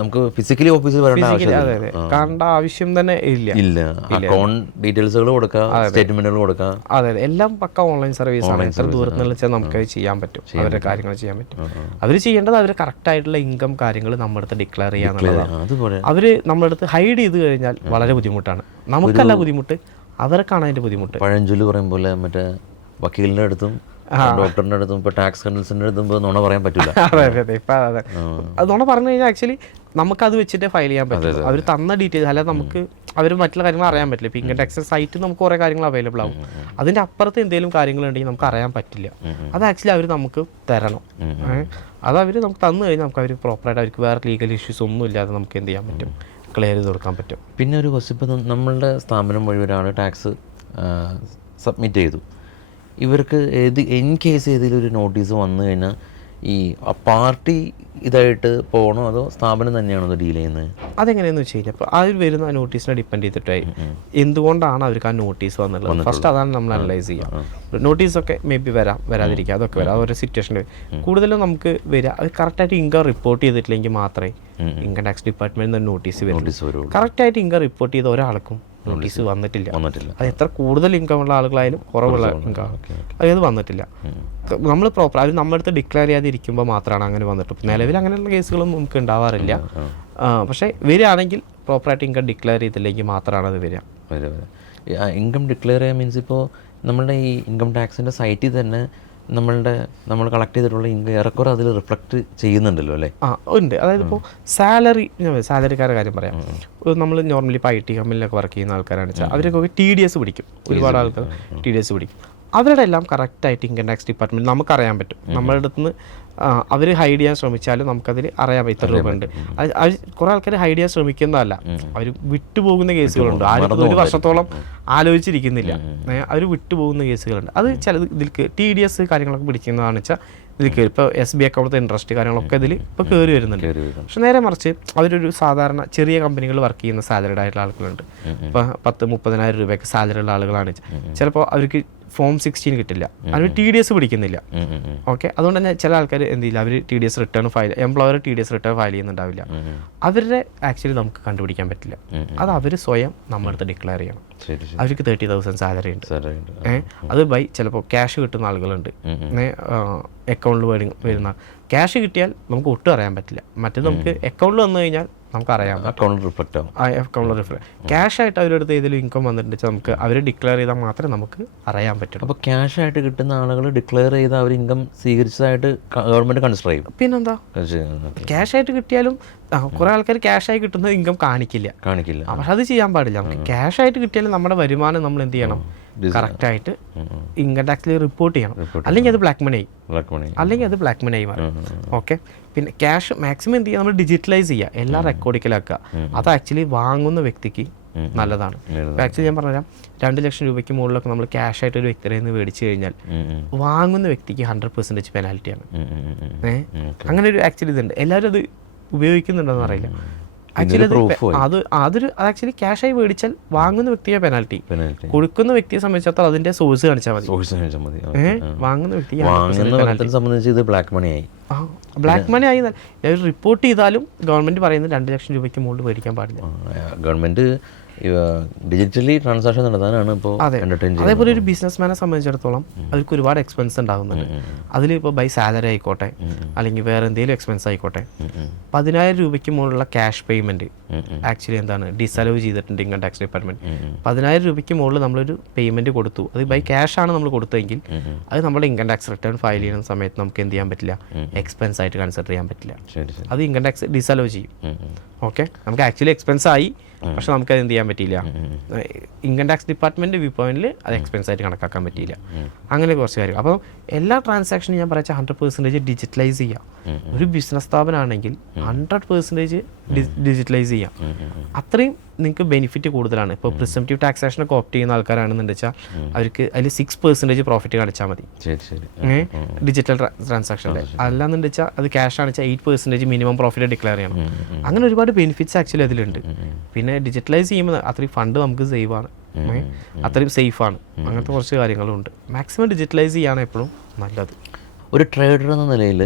നമുക്ക് ഫിസിക്കലി ഓഫീസിൽ വരേണ്ട ആവശ്യം തന്നെ ഇല്ല. അക്കൗണ്ട് ഡീറ്റെയിൽസുകൾ കൊടുക്കാം, സ്റ്റേറ്റ്മെന്റുകൾ കൊടുക്കാം. അതെ അതെ, എല്ലാം പക്ക ഓൺലൈൻ സർവീസ് ആണ്. എത്ര ദൂരത്ത് നിന്ന് വെച്ചാൽ നമുക്ക് ചെയ്യാൻ പറ്റും, അവരുടെ കാര്യങ്ങൾ ചെയ്യാൻ പറ്റും. അവർ ചെയ്യേണ്ടത് അവർ കറക്റ്റ് ആയിട്ടുള്ള ഇൻകം കാര്യങ്ങൾ നമ്മുടെ അടുത്ത് ഡിക്ലെയർ ചെയ്യാന്നുള്ളതാണ്. അവർ നമ്മുടെ അടുത്ത് ഹൈഡ് ചെയ്ത് കഴിഞ്ഞാൽ വളരെ ബുദ്ധിമുട്ടാണ്. നമുക്കല്ല ബുദ്ധിമുട്ട്, അവർക്കാണ് അതിന്റെ ബുദ്ധിമുട്ട്. പഴഞ്ചൊല്ല് പറയും പോലെ മറ്റേ വക്കീലിന്റെ അടുത്തും ഡോക്ടറിന്റെ അടുത്തും ഇപ്പോൾ ടാക്സ് കൺസൾട്ടന്റിന്റെ അടുത്തും നുണ പറയാൻ പറ്റില്ല. അതെ അതെ, ഇപ്പം അതെ, അത് നുണ പറഞ്ഞു കഴിഞ്ഞാൽ ആക്ച്വലി നമുക്കത് വെച്ചിട്ട് ഫയൽ ചെയ്യാൻ പറ്റും. അവർ തന്ന ഡീറ്റെയിൽസ് അല്ലാതെ നമുക്ക് അവർ മറ്റുള്ള കാര്യങ്ങൾ അറിയാൻ പറ്റില്ല. ഇപ്പോൾ ഇൻകം ടാക്സ് സൈറ്റിൽ നമുക്ക് കുറേ കാര്യങ്ങൾ അവൈലബിൾ ആവും. അതിൻ്റെ അപ്പുറത്ത് എന്തെങ്കിലും കാര്യങ്ങളുണ്ടെങ്കിൽ നമുക്ക് അറിയാൻ പറ്റില്ല. അത് ആക്ച്വലി അവർ നമുക്ക് തരണം. അത് അവർ നമുക്ക് തന്നു കഴിഞ്ഞാൽ നമുക്ക് അവർ പ്രോപ്പറായിട്ട് അവർക്ക് വേറെ ലീഗൽ ഇഷ്യൂസ് ഒന്നും ഇല്ലാതെ നമുക്ക് എന്ത് ചെയ്യാൻ പറ്റും, ക്ലിയർ ചെയ്ത് കൊടുക്കാൻ പറ്റും. പിന്നെ ഒരു ക്വസ്റ്റ്യൻ, ഇപ്പോൾ നമ്മളുടെ സ്ഥാപനം വഴി ഒരാൾ ടാക്സ് സബ്മിറ്റ് ചെയ്തു. ഇവർക്ക് ഇൻ കേസ് ഏതെങ്കിലും ഒരു നോട്ടീസ് വന്നു കഴിഞ്ഞാൽ ഈ പാർട്ടി ഇതായിട്ട് പോകണോ അതോ സ്ഥാപനം തന്നെയാണോ അത് ഡീൽ ചെയ്യുന്നത്? അതെങ്ങനെയാണെന്ന് വെച്ച് കഴിഞ്ഞാൽ അപ്പോൾ അതിൽ വരുന്ന നോട്ടീസിനെ ഡിപ്പെൻഡ് ചെയ്തിട്ടായി എന്തുകൊണ്ടാണ് അവർക്ക് ആ നോട്ടീസ് വന്നുള്ളത്. ഫസ്റ്റ് അതാണ് നമ്മൾ അനലൈസ് ചെയ്യുക. നോട്ടീസൊക്കെ മേ ബി വരാതിരിക്കുക, അതൊക്കെ വരാം. അതൊരു സിറ്റുവേഷനിൽ കൂടുതലും നമുക്ക് വരിക അത് കറക്റ്റായിട്ട് ഇൻകം റിപ്പോർട്ട് ചെയ്തിട്ടില്ലെങ്കിൽ മാത്രമേ ഇൻകം ടാക്സ് ഡിപ്പാർട്ട്മെൻറ്റിൽ നിന്ന് നോട്ടീസ് വരും. കറക്റ്റായിട്ട് ഇൻകം റിപ്പോർട്ട് ചെയ്ത ഒരാൾക്കും നോട്ടീസ് വന്നിട്ടില്ല. അത് എത്ര കൂടുതൽ ഇൻകം ഉള്ള ആളുകളായാലും കുറവുള്ള ഇൻകം അത് വന്നിട്ടില്ല. നമ്മൾ പ്രോപ്പർ അത് നമ്മുടെ അടുത്ത് ഡിക്ലെയർ ചെയ്യാതിരിക്കുമ്പോൾ മാത്രമാണ് അങ്ങനെ വന്നിട്ട്. നിലവിൽ അങ്ങനെയുള്ള കേസുകളൊന്നും നമുക്ക് ഉണ്ടാവാറില്ല. പക്ഷേ വരികയാണെങ്കിൽ പ്രോപ്പറായിട്ട് ഇൻകം ഡിക്ലെയർ ചെയ്തില്ലെങ്കിൽ മാത്രമാണ് അത് വരിക. ഇൻകം ഡിക്ലെയർ ചെയ്യാൻ മീൻസ് ഇപ്പോൾ നമ്മളുടെ ഈ ഇൻകം ടാക്സിൻ്റെ സൈറ്റിൽ തന്നെ നമ്മൾ കളക്ട് ചെയ്തിട്ടുള്ള ഇൻകം ഏറെക്കുറെ അതിൽ റിഫ്ലക്റ്റ് ചെയ്യുന്നുണ്ടല്ലോ അല്ലേ? ഉണ്ട്. അതായത് ഇപ്പോൾ സാലറിക്കാരുടെ കാര്യം പറയാം. നമ്മൾ നോർമലി ഇപ്പോൾ IT കമ്പനിയിലൊക്കെ വർക്ക് ചെയ്യുന്ന ആൾക്കാരാണെന്ന് വെച്ചാൽ അവരൊക്കെ TDS പിടിക്കും. ഒരുപാട് ആൾക്കാർ TDS പിടിക്കും. അവരുടെ എല്ലാം കറക്റ്റായിട്ട് ഇൻകം ടാക്സ് ഡിപ്പാർട്ട്മെൻറ്റ് നമുക്കറിയാൻ പറ്റും. നമ്മളുടെ അടുത്ത് നിന്ന് അവർ ഹൈഡ് ചെയ്യാൻ ശ്രമിച്ചാലും നമുക്കതിൽ അറിയാം ഇത്ര രൂപ ഉണ്ട്. അത് കുറേ ആൾക്കാർ ഹൈഡ് ചെയ്യാൻ ശ്രമിക്കുന്നതല്ല, അവർ വിട്ടുപോകുന്ന കേസുകളുണ്ട്. ആരും ഒരു വർഷത്തോളം ആലോചിച്ചിരിക്കുന്നില്ല, അവർ വിട്ടുപോകുന്ന കേസുകളുണ്ട്. അത് ചിലത് ഇതിലേക്ക് TDS കാര്യങ്ങളൊക്കെ പിടിക്കുന്നതാണെന്ന് വെച്ചാൽ ഇതിൽ കയറി ഇപ്പോൾ SBI അക്കൗണ്ടത്തെ ഇൻട്രസ്റ്റ് കാര്യങ്ങളൊക്കെ ഇതിൽ ഇപ്പോൾ കയറി വരുന്നുണ്ട്. പക്ഷെ നേരെ മറിച്ച് അവരൊരു സാധാരണ ചെറിയ കമ്പനികൾ വർക്ക് ചെയ്യുന്ന സാലറിഡ് ആയിട്ടുള്ള ആളുകളുണ്ട്. ഇപ്പോൾ 10-30,000 രൂപയൊക്കെ സാലറി ഉള്ള ആളുകളാണ്. ചിലപ്പോൾ അവർക്ക് Form 16 കിട്ടില്ല, അവർ TDS പിടിക്കുന്നില്ല. ഓക്കെ, അതുകൊണ്ട് തന്നെ ചില ആൾക്കാർ എന്ത് ചെയ്യില്ല, അവർ TDS return employer TDS return file ചെയ്യുന്നുണ്ടാവില്ല. അവരുടെ ആക്ച്വലി നമുക്ക് കണ്ടുപിടിക്കാൻ പറ്റില്ല. അത് അവർ സ്വയം നമ്മളടുത്ത് ഡിക്ലെയർ ചെയ്യണം. അവർക്ക് 30,000 സാലറി ഉണ്ട്. അത് ചിലപ്പോൾ ക്യാഷ് കിട്ടുന്ന ആളുകളുണ്ട്. അക്കൗണ്ടിൽ വരുന്ന ക്യാഷ് കിട്ടിയാൽ നമുക്ക് ഒട്ടും അറിയാൻ പറ്റില്ല. മറ്റേത് നമുക്ക് അക്കൗണ്ടിൽ വന്നു കഴിഞ്ഞാൽ നമുക്കറിയാം, അക്കൗണ്ടിൽ റിഫ്ലക്ട്. ക്യാഷ് ആയിട്ട് അവരുടെ അടുത്ത് ഏതെങ്കിലും ഇൻകം വന്നിട്ടുണ്ടെങ്കിൽ നമുക്ക് അവർ ഡിക്ലെയർ ചെയ്താൽ മാത്രമേ നമുക്ക് അറിയാൻ പറ്റുള്ളൂ. അപ്പോൾ ക്യാഷ് ആയിട്ട് കിട്ടുന്ന ആളുകൾ ഡിക്ലെയർ ചെയ്ത് അവർ ഇൻകം സ്വീകരിച്ചതായിട്ട് ഗവൺമെൻറ് കൺസിഡർ ചെയ്യും. പിന്നെന്താ, ക്യാഷ് ആയിട്ട് കിട്ടിയാലും കുറേ ആൾക്കാർ ക്യാഷ് ആയി കിട്ടുന്നത് ഇൻകം കാണിക്കില്ല. പക്ഷെ അത് ചെയ്യാൻ പാടില്ല. നമുക്ക് ക്യാഷ് ആയിട്ട് കിട്ടിയാലും നമ്മുടെ വരുമാനം നമ്മൾ എന്ത് ചെയ്യണം, കറക്റ്റായിട്ട് ഇൻകം ടാക്സിൽ റിപ്പോർട്ട് ചെയ്യണം. അല്ലെങ്കിൽ അത് ബ്ലാക്ക് മണി ആയി മാറും. ഓക്കെ, പിന്നെ ക്യാഷ് മാക്സിമം എന്ത് ചെയ്യുക, നമ്മൾ ഡിജിറ്റലൈസ് ചെയ്യുക, എല്ലാം റെക്കോർഡിക്കലാക്കുക. അത് ആക്ച്വലി വാങ്ങുന്ന വ്യക്തിക്ക് നല്ലതാണ്. ആക്ച്വലി ഞാൻ പറഞ്ഞുതരാം, 2 ലക്ഷം രൂപയ്ക്ക് മുകളിലൊക്കെ നമ്മൾ ക്യാഷ് ആയിട്ട് ഒരു വ്യക്തിയിൽ നിന്ന് മേടിച്ചു കഴിഞ്ഞാൽ വാങ്ങുന്ന വ്യക്തിക്ക് 100% പെനാൽറ്റിയാണ്. അങ്ങനെ ഒരു ആക്ച്വലി ഇതുണ്ട്. എല്ലാവരും അത് ഉപയോഗിക്കുന്നുണ്ടെന്ന് അറിയില്ല. ആക്ച്വലി അതൊരു ആക്ച്വലി ക്യാഷായി മേടിച്ചാൽ വാങ്ങുന്ന വ്യക്തിയെ പെനാൽറ്റി, കൊടുക്കുന്ന വ്യക്തിയെ സംബന്ധിച്ചിടത്തോളം അതിന്റെ സോഴ്സ് കാണിച്ചാൽ മതി. വാങ്ങുന്ന വ്യക്തി സംബന്ധിച്ച് ഇത് ബ്ലാക്ക് മണി ആയി. ബ്ലാക്ക് മണി ആയി റിപ്പോർട്ട് ചെയ്താലും ഗവൺമെന്റ് പറയുന്നത് 2 ലക്ഷം രൂപയ്ക്ക് മുകളിൽ മേടിക്കാൻ പാടില്ല. ഗവൺമെന്റ് ഡിജിറ്റലി ട്രാൻസാക്ഷൻ നടത്താനാണ് ഇപ്പോൾ. അതേപോലെ ഒരു ബിസിനസ്മാനെ സംബന്ധിച്ചിടത്തോളം അവർക്ക് ഒരുപാട് എക്സ്പെൻസ് ഉണ്ടാകുന്നുണ്ട്. അതിലിപ്പോൾ ബൈ സാലറി ആയിക്കോട്ടെ അല്ലെങ്കിൽ വേറെ എന്തെങ്കിലും എക്സ്പെൻസ് ആയിക്കോട്ടെ, 10,000 രൂപയ്ക്ക് മുകളിലുള്ള ക്യാഷ് പേയ്മെന്റ് ആക്ച്വലി എന്താണ് ഡിസലവ് ചെയ്തിട്ടുണ്ട് ഇൻകം ടാക്സ് ഡിപ്പാർട്ട്മെന്റ്. 10,000 രൂപയ്ക്ക് മുകളിൽ നമ്മളൊരു പേയ്മെന്റ് കൊടുത്തു, അത് ബൈ ക്യാഷ് ആണ് നമ്മൾ കൊടുത്തതെങ്കിൽ അത് നമ്മുടെ ഇൻകം ടാക്സ് റിട്ടേൺ ഫയൽ ചെയ്യുന്ന സമയത്ത് നമുക്ക് എന്ത് ചെയ്യാൻ പറ്റില്ല, എക്സ്പെൻസ് ആയിട്ട് കൺസിഡർ ചെയ്യാൻ പറ്റില്ല. അത് ഇൻകം ടാക്സ് ഡിസലവ് ചെയ്യും. ഓക്കെ, നമുക്ക് ആക്ച്വലി എക്സ്പെൻസ് ആയി, പക്ഷെ നമുക്കത് എന്ത് ചെയ്യാൻ പറ്റിയില്ല, ഇൻകം ടാക്സ് ഡിപ്പാർട്ട്മെന്റ് വ്യൂ പോയിന്റിൽ അത് എക്സ്പെൻസ് ആയിട്ട് കണക്കാക്കാൻ പറ്റിയില്ല. അങ്ങനെ കുറച്ച് കാര്യം. അപ്പോൾ എല്ലാ ട്രാൻസാക്ഷനും ഞാൻ പറയാ 100% ഡിജിറ്റലൈസ് ചെയ്യാം. ഒരു ബിസിനസ് സ്ഥാപനമാണെങ്കിൽ 100% ഡിജിറ്റലൈസ് ചെയ്യാം. അത്രയും നിങ്ങൾക്ക് ബെനിഫിറ്റ് കൂടുതലാണ്. ഇപ്പോൾ പ്രിസംപ്റ്റീവ് ടാക്സേഷനൊക്കെ ഓപ്റ്റ് ചെയ്യുന്ന ആൾക്കാരാണെന്ന് വെച്ചാൽ അവർക്ക് അതിൽ 6% പ്രോഫിറ്റ് കാണിച്ചാൽ മതി ഡിജിറ്റൽ ട്രാൻസാക്ഷനിൽ. അല്ലാന്ന് വെച്ചാൽ അത് ക്യാഷ് ആണെന്ന് വെച്ചാൽ 8% മിനിമം പ്രോഫിറ്റ് ഡിക്ലെയർ ചെയ്യണം. അങ്ങനെ ഒരുപാട് ബെനിഫിറ്റ്സ് ആക്ച്വലി അതിലുണ്ട്. പിന്നെ ഡിജിറ്റലൈസ് ചെയ്യുമ്പോൾ അത്രയും ഫണ്ട് നമുക്ക് സേവ് ആണ്, അത്രയും സേഫാണ്. അങ്ങനത്തെ കുറച്ച് കാര്യങ്ങളുണ്ട്. മാക്സിമം ഡിജിറ്റലൈസ് ചെയ്യാണ് എപ്പോഴും നല്ലത്. ഒരു ട്രേഡർ എന്ന നിലയിൽ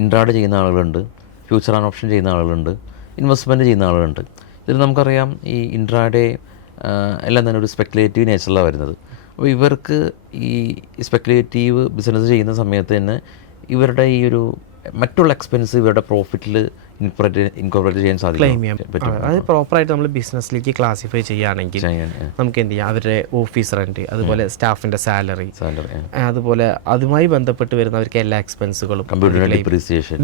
ഇൻട്രാഡേ ചെയ്യുന്ന ആളുകളുണ്ട്, ഫ്യൂച്ചർ ആൻഡ് ഓപ്ഷൻ ചെയ്യുന്ന ആളുകളുണ്ട്, ഇൻവെസ്റ്റ്മെൻറ്റ് ചെയ്യുന്ന ആളുകളുണ്ട്. ഇതിൽ നമുക്കറിയാം ഈ ഇൻട്രാഡേ എല്ലാം തന്നെ ഒരു സ്പെക്കുലേറ്റീവ് നേച്ചറിലാണ് വരുന്നത്. അപ്പോൾ ഇവർക്ക് ഈ സ്പെക്കുലേറ്റീവ് ബിസിനസ് ചെയ്യുന്ന സമയത്ത് തന്നെ ഇവരുടെ ഈ ഒരു മറ്റുള്ള എക്സ്പെൻസ് ഇവരുടെ പ്രോഫിറ്റിൽ ഇൻകോർപ്പറേറ്റ് ചെയ്യാൻ സാധിക്കും. അത് പ്രോപ്പറായിട്ട് നമ്മൾ ബിസിനസ്സിലേക്ക് ക്ലാസിഫൈ ചെയ്യുകയാണെങ്കിൽ നമുക്ക് എന്ത് ചെയ്യാം, അവരുടെ ഓഫീസ് റെന്റ്, അതുപോലെ സ്റ്റാഫിന്റെ സാലറി, അതുപോലെ അതുമായി ബന്ധപ്പെട്ട് വരുന്നവർക്ക് എല്ലാ എക്സ്പെൻസുകളും,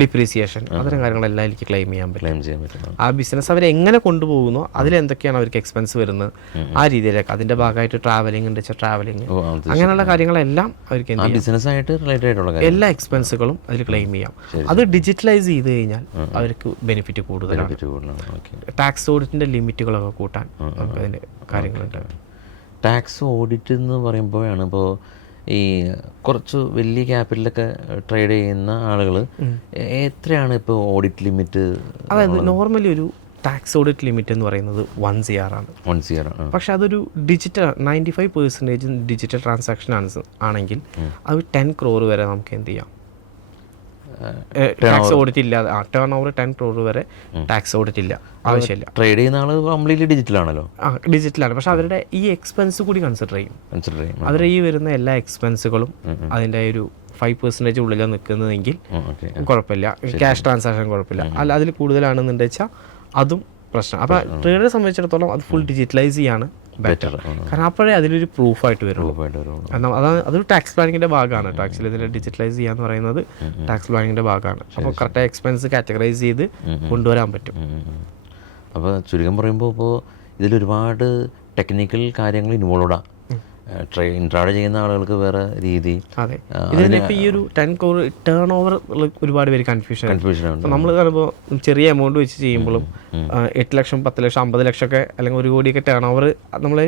ഡിപ്രീസിയേഷൻ അത്തരം കാര്യങ്ങളെല്ലാം എനിക്ക് ക്ലെയിം ചെയ്യാൻ പറ്റും. ആ ബിസിനസ് അവർ എങ്ങനെ കൊണ്ടുപോകുന്നോ അതിലെന്തൊക്കെയാണ് അവർക്ക് എക്സ്പെൻസ് വരുന്നത് ആ രീതിയിലേക്ക്. അതിന്റെ ഭാഗമായിട്ട് ട്രാവലിംഗ് ഉണ്ട് വെച്ചാൽ ട്രാവലിംഗ്, അങ്ങനെയുള്ള കാര്യങ്ങളെല്ലാം അവർക്ക് എന്ത് ചെയ്യാം, എല്ലാ എക്സ്പെൻസുകളും അതിൽ ക്ലെയിം ചെയ്യാം. അത് ഡിജിറ്റലൈസ് ചെയ്ത് കഴിഞ്ഞാൽ അവർക്ക് ബെനിഫിറ്റ് കൂടുതലാണ്. ടാക്സ് ഓഡിറ്റിന്റെ ലിമിറ്റുകളൊക്കെ കൂട്ടാൻ നമുക്ക് അതിന്റെ കാര്യങ്ങളുണ്ട്. ടാക്സ് ഓഡിറ്റ് എന്ന് പറയുമ്പോഴാണ് ഇപ്പോൾ ഈ കുറച്ച് വലിയ ക്യാപിറ്റലൊക്കെ ട്രേഡ് ചെയ്യുന്ന ആളുകൾ എത്രയാണ് ഇപ്പോൾ ഓഡിറ്റ് ലിമിറ്റ്? അതായത് നോർമലി ഒരു ടാക്സ് ഓഡിറ്റ് ലിമിറ്റ് എന്ന് പറയുന്നത് 1 CR ആണ്. 1 CR. പക്ഷെ അതൊരു ഡിജിറ്റൽ 95% ഡിജിറ്റൽ ട്രാൻസാക്ഷൻ ആണെങ്കിൽ അത് 10 crore വരെ നമുക്ക് എന്ത് ചെയ്യാം, ടാക്സ് ഓഡിറ്റ് ഇല്ലാതെ. ടേൺ ഓവർ 10 crore വരെ ടാക്സ് ഓഡിറ്റ് ഇല്ല, ആവശ്യമില്ല. ട്രേഡ് ചെയ്യുന്ന ആൾ കംപ്ലീറ്റ്ലി ഡിജിറ്റലാണല്ലോ. ഡിജിറ്റലാണ്. പക്ഷെ അവരുടെ ഈ എക്സ്പെൻസ് കൂടി കൺസിഡർ ചെയ്യും. അവരുടെ ഈ വരുന്ന എല്ലാ എക്സ്പെൻസുകളും അതിൻ്റെ ഒരു 5% ഉള്ളിലാണ് നിൽക്കുന്നതെങ്കിൽ കുഴപ്പമില്ല, ക്യാഷ് ട്രാൻസാക്ഷൻ കുഴപ്പമില്ല. അല്ല അതിൽ കൂടുതലാണെന്നുണ്ടെന്ന് വെച്ചാൽ അതും പ്രശ്നം. അപ്പോൾ ട്രേഡറെ സംബന്ധിച്ചിടത്തോളം അത് ഫുൾ ഡിജിറ്റലൈസ് ചെയ്യാണ് ബെറ്റർ. കാരണം അപ്പോഴേ അതിലൊരു പ്രൂഫായിട്ട് വരുള്ളൂ. കാരണം അതൊരു ടാക്സ് പ്ലാനിങ്ങിൻ്റെ ഭാഗമാണ് കേട്ടോ. ആക്ച്വലി ഇതിൽ ഡിജിറ്റലൈസ് ചെയ്യാന്ന് പറയുന്നത് ടാക്സ് പ്ലാനിങ്ങിൻ്റെ ഭാഗമാണ്. അപ്പോൾ കറക്റ്റായി എക്സ്പെൻസ് കാറ്റഗറൈസ് ചെയ്ത് കൊണ്ടുവരാൻ പറ്റും. അപ്പോൾ ചുരുക്കം പറയുമ്പോൾ ഇപ്പോൾ ഇതിലൊരുപാട് ടെക്നിക്കൽ കാര്യങ്ങൾ ഇൻവോൾവ്ഡാണ്. ഇൻട്രാഡ് ചെയ്യുന്ന ആളുകൾക്ക് വേറെ രീതി. അതെ, ഇതിനിപ്പോൾ ഈ ഒരു 10 crore ടേൺ ഓവർ ഒരുപാട് പേര് കൺഫ്യൂഷൻ ഉണ്ട്. നമ്മൾ കാണുമ്പോൾ ചെറിയ എമൗണ്ട് വെച്ച് ചെയ്യുമ്പോഴും 8 ലക്ഷം 10 ലക്ഷം 50 ലക്ഷം ഒക്കെ അല്ലെങ്കിൽ 1 കോടിയൊക്കെ ടേൺ ഓവർ നമ്മൾ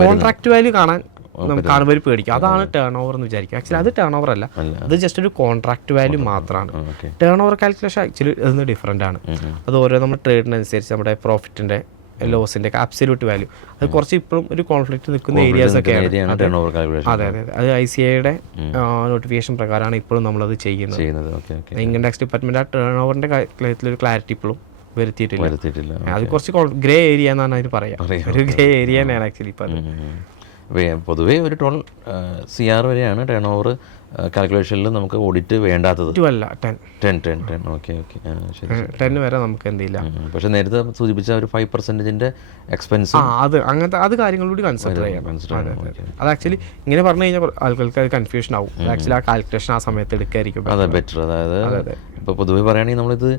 കോൺട്രാക്ട് വാല്യൂ കാണുമ്പോൾ ഒരു പേടിക്കും. അതാണ് ടേൺ ഓവർ എന്ന് വിചാരിക്കും. ആക്ച്വലി അത് ടേൺ ഓവർ അല്ല, അത് ജസ്റ്റ് ഒരു കോൺട്രാക്ട് വാല്യൂ മാത്രമാണ്. ടേൺ ഓവർ കാൽക്കുലേഷൻ ആക്ച്വലി അതിന് ഡിഫറെൻ്റ് ആണ്. അത് ഓരോ നമ്മുടെ ട്രേഡിനനുസരിച്ച് നമ്മുടെ പ്രോഫിറ്റിൻ്റെ ലോസിൻ്റെ ഒക്കെ അബ്സല്യൂട്ട് വാല്യൂ അത് കുറച്ച് ഇപ്പോഴും ഒരു കോൺഫ്ലിക്റ്റ് നിൽക്കുന്ന ഏരിയാസ് ഒക്കെയാണ്. അതെ അതെ, അത് ICAIയുടെ നോട്ടിഫിക്കേഷൻ പ്രകാരമാണ് ഇപ്പോഴും നമ്മളത് ചെയ്യുന്നത്. ഇൻകം ടാക്സ് ഡിപ്പാർട്ട്മെന്റ് ആ ടേൺ ഓവറിൻ്റെ കാര്യത്തിൽ ഒരു ക്ലാരിറ്റി ഇപ്പോഴും വരുത്തിയിട്ടില്ല. അത് കുറച്ച് ഗ്രേ ഏരിയ എന്നാണ് അതിന് പറയാം. ഒരു ഗ്രേ ഏരിയ തന്നെയാണ് ആക്ച്വലി ഇപ്പോൾ അത്. പൊതുവേ ഒരു 12 CR വരെയാണ് ടേൺ ഓവർ കാൽക്കുലേഷനിൽ നമുക്ക് ഓഡിറ്റ് വേണ്ടാത്തത്. 10 ഓക്കെ 10 വരെ നമുക്ക് എന്തില്ല. പക്ഷെ നേരത്തെ സൂചിപ്പിച്ച ഒരു 5% എക്സ്പെൻസ് അത് കാര്യങ്ങളോട് കൺസിഡർ ചെയ്യണം. അത് ആക്ച്വലി ഇങ്ങനെ പറഞ്ഞു കഴിഞ്ഞാൽ ആളുകൾക്ക് അത് കൺഫ്യൂഷൻ ആവും. ആക്ച്വലി ആ കാൽക്കുലേഷൻ ആ സമയത്ത് എടുക്കായിരിക്കും അതെ ബെറ്റർ. അതായത് ഇപ്പോൾ പൊതുവെ പറയുകയാണെങ്കിൽ നമ്മളിത്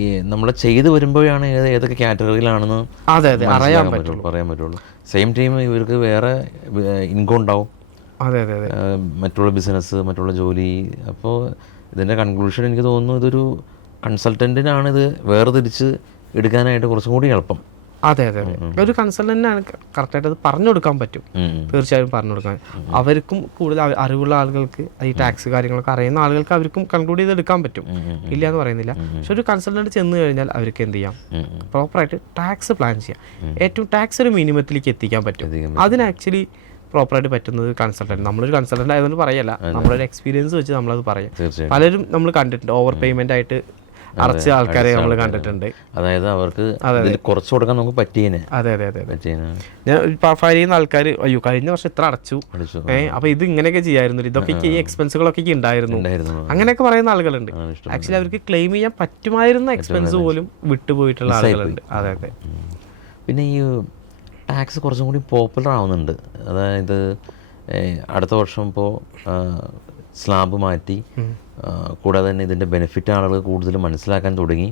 ഈ നമ്മൾ ചെയ്ത് വരുമ്പോഴാണ് ഏതൊക്കെ കാറ്റഗറിയിലാണെന്ന് പറയാൻ പറ്റുള്ളൂ. സെയിം ടൈം ഇവർക്ക് വേറെ ഇൻകം ഉണ്ടാവും. മറ്റുള്ള ബിസിനസ്, മറ്റുള്ള ജോലി. അപ്പോൾ ഇതിൻ്റെ കൺക്ലൂഷൻ എനിക്ക് തോന്നുന്നു ഇതൊരു കൺസൾട്ടൻറ്റിനാണ് ഇത് വേർതിരിച്ച് എടുക്കാനായിട്ട് കുറച്ചും കൂടി എളുപ്പം. അതെ, ഒരു കൺസൾട്ടന്റിനാണ് കറക്റ്റായിട്ട് അത് പറഞ്ഞു കൊടുക്കാൻ പറ്റും. തീർച്ചയായും പറഞ്ഞു കൊടുക്കാൻ. അവർക്കും കൂടുതൽ അറിവുള്ള ആളുകൾക്ക് ഈ ടാക്സ് കാര്യങ്ങളൊക്കെ അറിയുന്ന ആളുകൾക്ക് അവർക്കും കൺക്ലൂഡ് ചെയ്ത് എടുക്കാൻ പറ്റും. ഇല്ല എന്ന് പറയുന്നില്ല. പക്ഷെ ഒരു കൺസൾട്ടന്റ് ചെന്ന് കഴിഞ്ഞാൽ അവർക്ക് എന്ത് ചെയ്യാം, പ്രോപ്പറായിട്ട് ടാക്സ് പ്ലാൻ ചെയ്യാം. ഏറ്റവും ടാക്സ് ഒരു മിനിമത്തിലേക്ക് എത്തിക്കാൻ പറ്റും. അതിന് ആക്ച്വലി പ്രോപ്പറായിട്ട് പറ്റുന്നത് കൺസൾട്ടൻറ്റ്. നമ്മളൊരു കൺസൾട്ടൻ്റ് ആയതുകൊണ്ട് പറയല്ല, നമ്മളൊരു എക്സ്പീരിയൻസ് വെച്ച് നമ്മളത് പറയാം. പലരും നമ്മൾ കണ്ടിട്ടുണ്ട് ഓവർ പേയ്മെൻ്റ് ആയിട്ട് അടച്ച ആൾക്കാരെ നമ്മൾ കണ്ടിട്ടുണ്ട്. അതായത് അവർക്ക് കുറച്ച് കൊടുക്കാൻ നമുക്ക് പറ്റിയേനെ. അതെ ഞാൻ ഫയൽ ചെയ്യുന്ന ആൾക്കാർ അയ്യോ കഴിഞ്ഞ വർഷം ഇത്ര അടച്ചു, അപ്പോൾ ഇത് ഇങ്ങനെയൊക്കെ ചെയ്യായിരുന്നു, ഇതൊക്കെ ഈ എക്സ്പെൻസുകളൊക്കെ ഉണ്ടായിരുന്നു, അങ്ങനെയൊക്കെ പറയുന്ന ആളുകളുണ്ട്. ആക്ച്വലി അവർക്ക് ക്ലെയിം ചെയ്യാൻ പറ്റുമായിരുന്ന എക്സ്പെൻസ് പോലും വിട്ടുപോയിട്ടുള്ള ആളുകളുണ്ട്. അതെ. പിന്നെ ഈ ടാക്സ് കുറച്ചും കൂടി പോപ്പുലർ ആവുന്നുണ്ട്. അതായത് അടുത്ത വർഷം ഇപ്പോൾ സ്ലാബ് മാറ്റി, കൂടാതെ തന്നെ ഇതിൻ്റെ ബെനിഫിറ്റ് ആളുകൾ കൂടുതൽ മനസ്സിലാക്കാൻ തുടങ്ങി.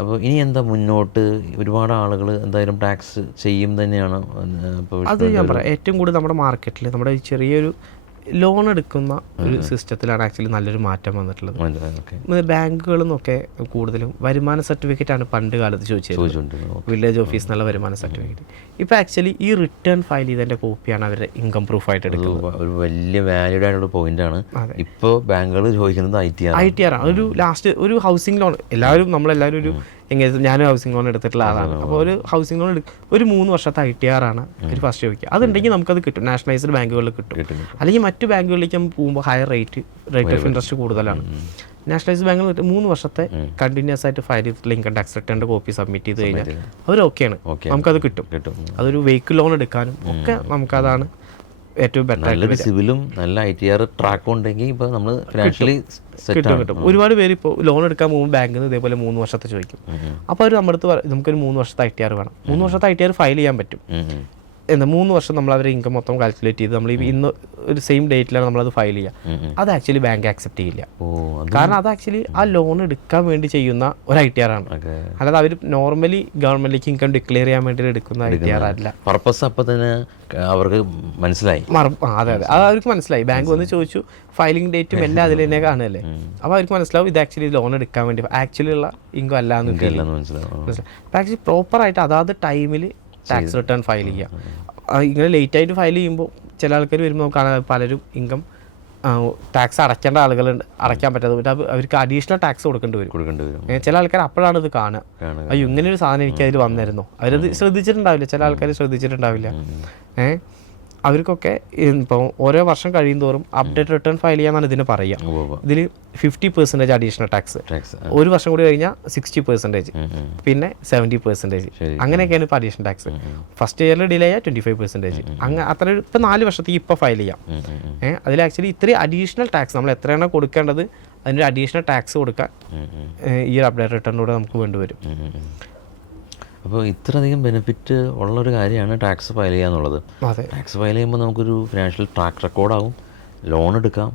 അപ്പോൾ ഇനി എന്താ മുന്നോട്ട് ഒരുപാട് ആളുകൾ എന്തായാലും ടാക്സ് ചെയ്യും തന്നെയാണ്. അത് ഞാൻ പറയാം, ഏറ്റവും കൂടുതൽ നമ്മുടെ മാർക്കറ്റിൽ നമ്മുടെ ചെറിയൊരു ലോൺ എടുക്കുന്ന ഒരു സിസ്റ്റത്തിലാണ് ആക്ച്വലി നല്ലൊരു മാറ്റം വന്നിട്ടുള്ളത്. ബാങ്കുകളിൽ നിന്നൊക്കെ കൂടുതലും വരുമാന സർട്ടിഫിക്കറ്റ് ആണ് പണ്ട് കാലത്ത് ചോദിച്ചത്, വില്ലേജ് ഓഫീസ് എന്നുള്ള വരുമാന സർട്ടിഫിക്കറ്റ്. ഇപ്പോൾ ആക്ച്വലി ഈ റിട്ടേൺ ഫയൽ ചെയ്തതിൻ്റെ കോപ്പിയാണ് അവരുടെ ഇൻകം പ്രൂഫായിട്ട് എടുക്കുന്നത്. ഒരു വലിയ വാല്യൂഡ് ആയിട്ടുള്ള പോയിന്റാണ്. ഇപ്പോൾ ബാങ്കുകൾ ചോദിക്കുന്നത് ITR ആണ്. ഒരു ലാസ്റ്റ് ഒരു ഹൗസിംഗ് ലോൺ നമ്മളെല്ലാവരും ഒരു എങ്ങനെ ഞാനും ഹൗസിംഗ് ലോൺ എടുത്തിട്ടുള്ള ആളാണ്. അപ്പോൾ ഒരു ഹൗസിംഗ് ലോൺ ഒരു 3 വർഷത്തെ ITR ആണ് ഒരു ഫസ്റ്റ് ചോദിക്കുക. അതുണ്ടെങ്കിൽ നമുക്കത് കിട്ടും, നാഷണലൈസ്ഡ് ബാങ്കുകളിൽ കിട്ടും. അല്ലെങ്കിൽ മറ്റു ബാങ്കുകളിലേക്ക് പോകുമ്പോൾ ഹയർ റേറ്റ് ഓഫ് ഇൻട്രസ്റ്റ് കൂടുതലാണ്. നാഷണലൈസ്ഡ് ബാങ്കിൽ 3 വർഷത്തെ കണ്ടിന്യൂസ് ആയിട്ട് ഫയൽ ചെയ്തിട്ടുള്ള ഇൻകം ടാക്സ് റിട്ടേണിൻ്റെ കോപ്പി സബ്മിറ്റ് ചെയ്ത് കഴിഞ്ഞാൽ അവർ ഓക്കെയാണ്, നമുക്കത് കിട്ടും. അതൊരു വെഹിക്കിൾ ലോൺ എടുക്കാനും ഒക്കെ നമുക്കതാണ് ഏറ്റവും ബെറ്റർ. സിവിലും നല്ല ITR ട്രാക്കും ഉണ്ടെങ്കിൽ ഇപ്പോൾ നമ്മൾ ഫിനാൻഷ്യലി കിട്ടും. ഒരുപാട് പേര് ഇപ്പോൾ ലോൺ എടുക്കാൻ പോകുമ്പോൾ ബാങ്കിൽ നിന്ന് ഇതേപോലെ 3 വർഷത്തെ ചോദിക്കും. അപ്പോൾ അവർ നമ്മുടെ അടുത്ത് നമുക്കൊരു 3 വർഷത്തെ ITR വേണം. 3 വർഷത്തെ ITR ഫയൽ ചെയ്യാൻ പറ്റും. 3 വർഷം നമ്മൾ അവരുടെ ഇൻകം മൊത്തം കാൽക്കുലേറ്റ് ചെയ്ത് നമ്മൾ ഇന്ന് ഒരു സെയിം ഡേറ്റിലാണ് നമ്മളത് ഫയൽ ചെയ്യുക. അത് ആക്ച്വലി ബാങ്ക് ആക്സെപ്റ്റ് ചെയ്യില്ല. കാരണം അത് ആക്ച്വലി ആ ലോൺ എടുക്കാൻ വേണ്ടി ചെയ്യുന്ന ഒരു ITR ആണ്. അല്ലാതെ അവർ നോർമലി ഗവൺമെന്റിലേക്ക് ഇൻകം ഡിക്ലെയർ ചെയ്യാൻ വേണ്ടി എടുക്കുന്ന ITR അല്ല. പർപ്പസ് അപ്പോൾ തന്നെ അവർക്ക് മനസ്സിലായി. അതെ അത് അവർക്ക് മനസ്സിലായി. ബാങ്ക് വന്ന് ചോദിച്ചു, ഫയലിംഗ് ഡേറ്റും എല്ലാം അതിൽ തന്നെ കാണുമല്ലേ. അപ്പോൾ അവർക്ക് മനസ്സിലാവും ഇത് ആക്ച്വലി ലോൺ എടുക്കാൻ വേണ്ടി ആക്ച്വലി ഉള്ള ഇൻകം അല്ല എന്ന് മനസ്സിലാവും. അപ്പോൾ ആക്ച്വലി പ്രോപ്പറായിട്ട് അതാത് ടൈമിൽ ടാക്സ് റിട്ടേൺ ഫയൽ ചെയ്യുക. ഇങ്ങനെ ലേറ്റ് ആയിട്ട് ഫയൽ ചെയ്യുമ്പോൾ ചില ആൾക്കാർ വരുമ്പോൾ നമുക്ക് കാണാൻ പലരും ഇൻകം ടാക്സ് അടയ്ക്കേണ്ട ആളുകളുണ്ട്, അടയ്ക്കാൻ പറ്റാതെ അവർക്ക് അഡീഷണൽ ടാക്സ് കൊടുക്കേണ്ടി വരും. ചില ആൾക്കാർ അപ്പോഴാണ് ഇത് കാണുക, അയ്യോ ഇങ്ങനെ ഒരു സാധനം എനിക്ക് അതിൽ വന്നിരുന്നോ, അവരത് ശ്രദ്ധിച്ചിട്ടുണ്ടാവില്ല. ചില ആൾക്കാർ ശ്രദ്ധിച്ചിട്ടുണ്ടാവില്ല. അവർക്കൊക്കെ ഇപ്പോൾ ഓരോ വർഷം കഴിയും തോറും അപ്ഡേറ്റ് റിട്ടേൺ ഫയൽ ചെയ്യാന്നാണ് ഇതിന് പറയുക. ഇതിൽ 50% അഡീഷണൽ ടാക്സ്, ഒരു വർഷം കൂടി കഴിഞ്ഞാൽ 60%, പിന്നെ 70%, അങ്ങനെയൊക്കെയാണ് ഇപ്പോൾ അഡീഷണൽ ടാക്സ്. ഫസ്റ്റ് ഇയറിൽ ഡിലേ ചെയ്യാം 25%, അങ്ങനെ അത്ര ഇപ്പം 4 വർഷത്തേക്ക് ഇപ്പോൾ ഫയൽ ചെയ്യാം. അതിൽ ആക്ച്വലി ഇത്രയും അഡീഷണൽ ടാക്സ് നമ്മൾ എത്രയാണ് കൊടുക്കേണ്ടത്, അതിൻ്റെ അഡീഷണൽ ടാക്സ് കൊടുക്കാൻ ഈ ഒരു അപ്ഡേറ്റ് റിട്ടേണിലൂടെ നമുക്ക് വേണ്ടിവരും. അപ്പോൾ ഇത്രയധികം ബെനിഫിറ്റ് ഉള്ളൊരു കാര്യമാണ് ടാക്സ് ഫയൽ ചെയ്യുക എന്നുള്ളത്. അതെ, ടാക്സ് ഫയൽ ചെയ്യുമ്പോൾ നമുക്കൊരു ഫിനാൻഷ്യൽ ട്രാക്ക് റെക്കോർഡാവും, ലോൺ എടുക്കാം,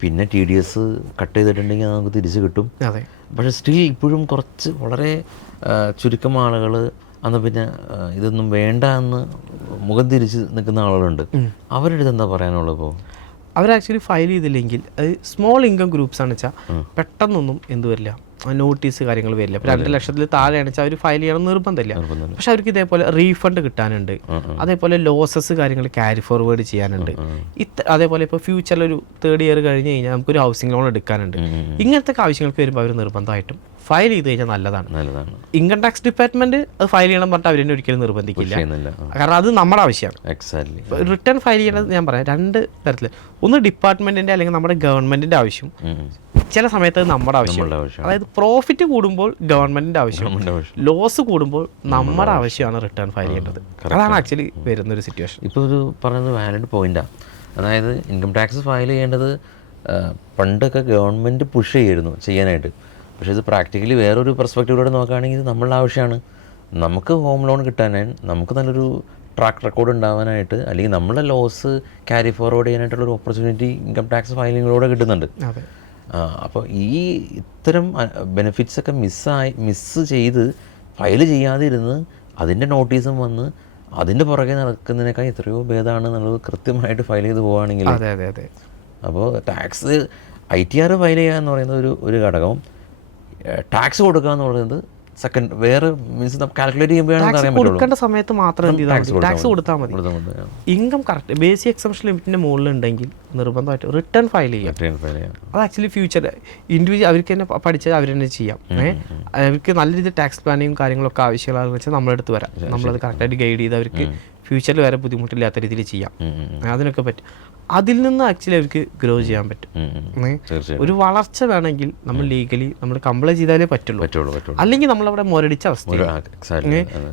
പിന്നെ TDS കട്ട് ചെയ്തിട്ടുണ്ടെങ്കിൽ അത് നമുക്ക് തിരിച്ച് കിട്ടും. അതെ. പക്ഷേ സ്റ്റിൽ ഇപ്പോഴും കുറച്ച് വളരെ ചുരുക്കം ആളുകൾ അന്ന് പിന്നെ ഇതൊന്നും വേണ്ട എന്ന് മുഖം തിരിച്ച് നിൽക്കുന്ന ആളുകളുണ്ട്. അവരുടെ അടുത്ത് എന്താ പറയാനുള്ളത്? ഇപ്പോൾ അവർ ആക്ച്വലി ഫയൽ ചെയ്തില്ലെങ്കിൽ അത് സ്മോൾ ഇൻകം ഗ്രൂപ്പ്സ് ആണെന്ന് വെച്ചാൽ പെട്ടെന്നൊന്നും എന്ത് വരില്ല, നോട്ടീസ് കാര്യങ്ങൾ വരില്ല. ഇപ്പോൾ 2 ലക്ഷത്തിൽ താഴെയാണെന്ന് വെച്ചാൽ അവർ ഫയൽ ചെയ്യണം നിർബന്ധമില്ല. പക്ഷെ അവർക്ക് ഇതേപോലെ റീഫണ്ട് കിട്ടാനുണ്ട്, അതേപോലെ ലോസസ് കാര്യങ്ങൾ ക്യാരി ഫോർവേഡ് ചെയ്യാനുണ്ട്. അതേപോലെ ഇപ്പോൾ ഫ്യൂച്ചറിൽ ഒരു 3rd ഇയർ കഴിഞ്ഞ് കഴിഞ്ഞാൽ നമുക്കൊരു ഹൗസിംഗ് ലോൺ എടുക്കാനുണ്ട്. ഇങ്ങനത്തെ ആവശ്യങ്ങൾക്ക് വരുമ്പോൾ അവർ നിർബന്ധമായിട്ടും ഫയൽ ചെയ്ത് കഴിഞ്ഞാൽ നല്ലതാണ്. ഇൻകം ടാക്സ് ഡിപ്പാർട്ട്മെന്റ് അത് ഫയൽ ചെയ്യണം പറഞ്ഞിട്ട് അവരെന്നെ ഒരിക്കലും നിർബന്ധിക്കില്ല, കാരണം അത് നമ്മുടെ ആവശ്യമാണ്. റിട്ടേൺ ഫയൽ ചെയ്യേണ്ടത് ഞാൻ പറയാം 2 തരത്തിൽ. ഒന്ന് ഡിപ്പാർട്ട്മെന്റിന്റെ അല്ലെങ്കിൽ നമ്മുടെ ഗവൺമെന്റിന്റെ ആവശ്യം, ചില സമയത്ത് അത് നമ്മുടെ ആവശ്യമുള്ള. അതായത് പ്രോഫിറ്റ് കൂടുമ്പോൾ ഗവൺമെന്റിന്റെ ആവശ്യം, ലോസ് കൂടുമ്പോൾ നമ്മുടെ ആവശ്യമാണ് റിട്ടേൺ ഫയൽ ചെയ്യേണ്ടത്. അതാണ് ആക്ച്വലി വരുന്നൊരു സിറ്റുവേഷൻ. ഇപ്പോൾ ഒരു പറഞ്ഞത് വാലിഡ് പോയിന്റാണ്. അതായത് ഇൻകം ടാക്സ് ഫയൽ ചെയ്യേണ്ടത് പണ്ടൊക്കെ ഗവൺമെൻറ് പുഷ് ചെയ്യായിരുന്നു ചെയ്യാനായിട്ട്. പക്ഷേ ഇത് പ്രാക്ടിക്കലി വേറൊരു പെർസ്പെക്റ്റീവിലൂടെ നോക്കുകയാണെങ്കിൽ ഇത് നമ്മളുടെ ആവശ്യമാണ്. നമുക്ക് ഹോം ലോൺ കിട്ടാനായി, നമുക്ക് നല്ലൊരു ട്രാക്ക് റെക്കോർഡ് ഉണ്ടാവാനായിട്ട്, അല്ലെങ്കിൽ നമ്മളെ ലോസ് ക്യാരി ഫോർവേഡ് ചെയ്യാനായിട്ടുള്ളൊരു ഓപ്പർച്യൂണിറ്റി ഇൻകം ടാക്സ് ഫയലിങ്ങിലൂടെ കിട്ടുന്നുണ്ട്. അപ്പോൾ ഈ ഇത്തരം ബെനിഫിറ്റ്സ് ഒക്കെ മിസ്സ് ചെയ്ത് ഫയൽ ചെയ്യാതിരുന്ന് അതിൻ്റെ നോട്ടീസും വന്ന് അതിൻ്റെ പുറകെ നടക്കുന്നതിനേക്കാൾ എത്രയോ ഭേദമാണ് എന്നുള്ളത് കൃത്യമായിട്ട് ഫയൽ ചെയ്ത് പോവുകയാണെങ്കിൽ. അപ്പോൾ ടാക്സ് ITR ഫയൽ ചെയ്യുക എന്ന് പറയുന്നത് ഒരു ഘടകവും, ടാക്സ് കൊടുക്കുക എന്ന് പറയുന്നത് സെക്കൻഡ് വേറെ. മീൻസ് നമുക്ക് കാൽക്കുലേറ്റ് ചെയ്യുമ്പോഴാണ് കൊടുക്കേണ്ട സമയത്ത് മാത്രം ടാക്സ് കൊടുത്താൽ മതി. ഇൻകം കറക്റ്റ് ബേസിക് എക്സംഷൻ ലിമിറ്റിന്റെ മുകളിലുണ്ടെങ്കിൽ നിർബന്ധമായിട്ട് റിട്ടേൺ ഫയൽ ചെയ്യാം. അത് ആക്ച്വലി ഫ്യൂച്ചർ ഇൻഡിവിജ്വൽ അവർക്ക് തന്നെ പഠിച്ചത് അവർ തന്നെ ചെയ്യാം. അവർക്ക് നല്ല രീതിയിൽ ടാക്സ് പ്ലാനിങ്ങും കാര്യങ്ങളൊക്കെ ആവശ്യമുള്ളതെന്ന് വെച്ചാൽ നമ്മളെടുത്ത് വരാം, നമ്മളത് കറക്റ്റായിട്ട് ഗൈഡ് ചെയ്ത് അവർക്ക് ഫ്യൂച്ചറിൽ വരെ ബുദ്ധിമുട്ടില്ലാത്ത രീതിയിൽ ചെയ്യാം. അതിനൊക്കെ പറ്റും. അതിൽ നിന്ന് ആക്ച്വലി അവർക്ക് ഗ്രോ ചെയ്യാൻ പറ്റും. ഒരു വളർച്ച വേണമെങ്കിൽ നമ്മൾ ലീഗലി നമ്മൾ കംപ്ലൈൻറ്റ് ചെയ്താലേ പറ്റുള്ളൂ, അല്ലെങ്കിൽ നമ്മളവിടെ മുരടിച്ച അവസ്ഥ.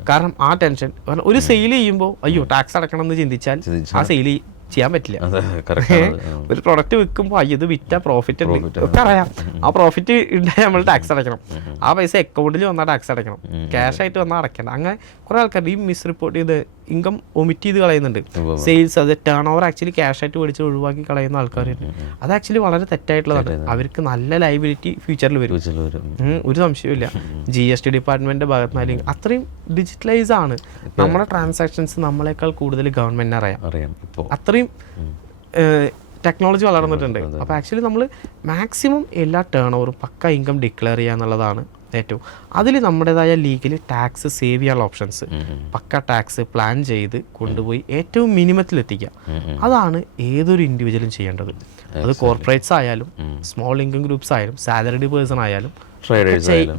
കാരണം ആ ടെൻഷൻ, ഒരു സെയിൽ ചെയ്യുമ്പോൾ അയ്യോ ടാക്സ് അടക്കണം എന്ന് ചിന്തിച്ചാൽ ആ സെയിൽ ചെയ്യാൻ പറ്റില്ല. ഒരു പ്രൊഡക്റ്റ് വിൽക്കുമ്പോൾ അയ്യോ ഇത് വിറ്റ പ്രോഫിറ്റ് ഉണ്ട് ഒക്കെ അറിയാം, ആ പ്രോഫിറ്റ് ഉണ്ടായാൽ നമ്മൾ ടാക്സ് അടയ്ക്കണം, ആ പൈസ അക്കൗണ്ടിൽ വന്നാൽ ടാക്സ് അടയ്ക്കണം, ക്യാഷ് ആയിട്ട് വന്നാൽ അടയ്ക്കണം. അങ്ങനെ കുറേ ആൾക്കാർ ഈ മിസ് റിപ്പോർട്ട് ചെയ്ത് ഇൻകം ഒമിറ്റ് ചെയ്ത് കളയുന്നുണ്ട്. സെയിൽസ് അത് ടേൺ ഓവർ ആക്ച്വലി ക്യാഷ് ആയിട്ട് മേടിച്ച് ഒഴിവാക്കി കളയുന്ന ആൾക്കാരുണ്ട്. അത് ആക്ച്വലി വളരെ തെറ്റായിട്ടുള്ളതാണ്. അവർക്ക് നല്ല ലയബിലിറ്റി ഫ്യൂച്ചറിൽ വരും, ഒരു സംശയമില്ല. GST ഡിപ്പാർട്ട്മെന്റിന്റെ ഭാഗത്ത് നിന്ന് അത്രയും ഡിജിറ്റലൈസ് ആണ് നമ്മുടെ ട്രാൻസാക്ഷൻസ്. നമ്മളെക്കാൾ കൂടുതൽ ഗവൺമെന്റിന് അറിയാം. അത്രയും ടെക്നോളജി വളർന്നിട്ടുണ്ട്. അപ്പോൾ ആക്ച്വലി നമ്മൾ മാക്സിമം എല്ലാ ടേൺ ഓവറും പക്ക ഇൻകം ഡിക്ലെയർ ചെയ്യുക എന്നുള്ളതാണ് ഏറ്റവും. അതിൽ നമ്മുടേതായ ലീഗലി ടാക്സ് സേവ് ചെയ്യാനുള്ള ഓപ്ഷൻസ്, പക്ക ടാക്സ് പ്ലാൻ ചെയ്ത് കൊണ്ടുപോയി ഏറ്റവും മിനിമത്തിലെത്തിക്കുക. അതാണ് ഏതൊരു ഇൻഡിവിജ്വലും ചെയ്യേണ്ടത്. അത് കോർപ്പറേറ്റ്സ് ആയാലും സ്മോൾ ഇൻകം ഗ്രൂപ്പ്സ് ആയാലും സാലറിഡ് പേഴ്സൺ ആയാലും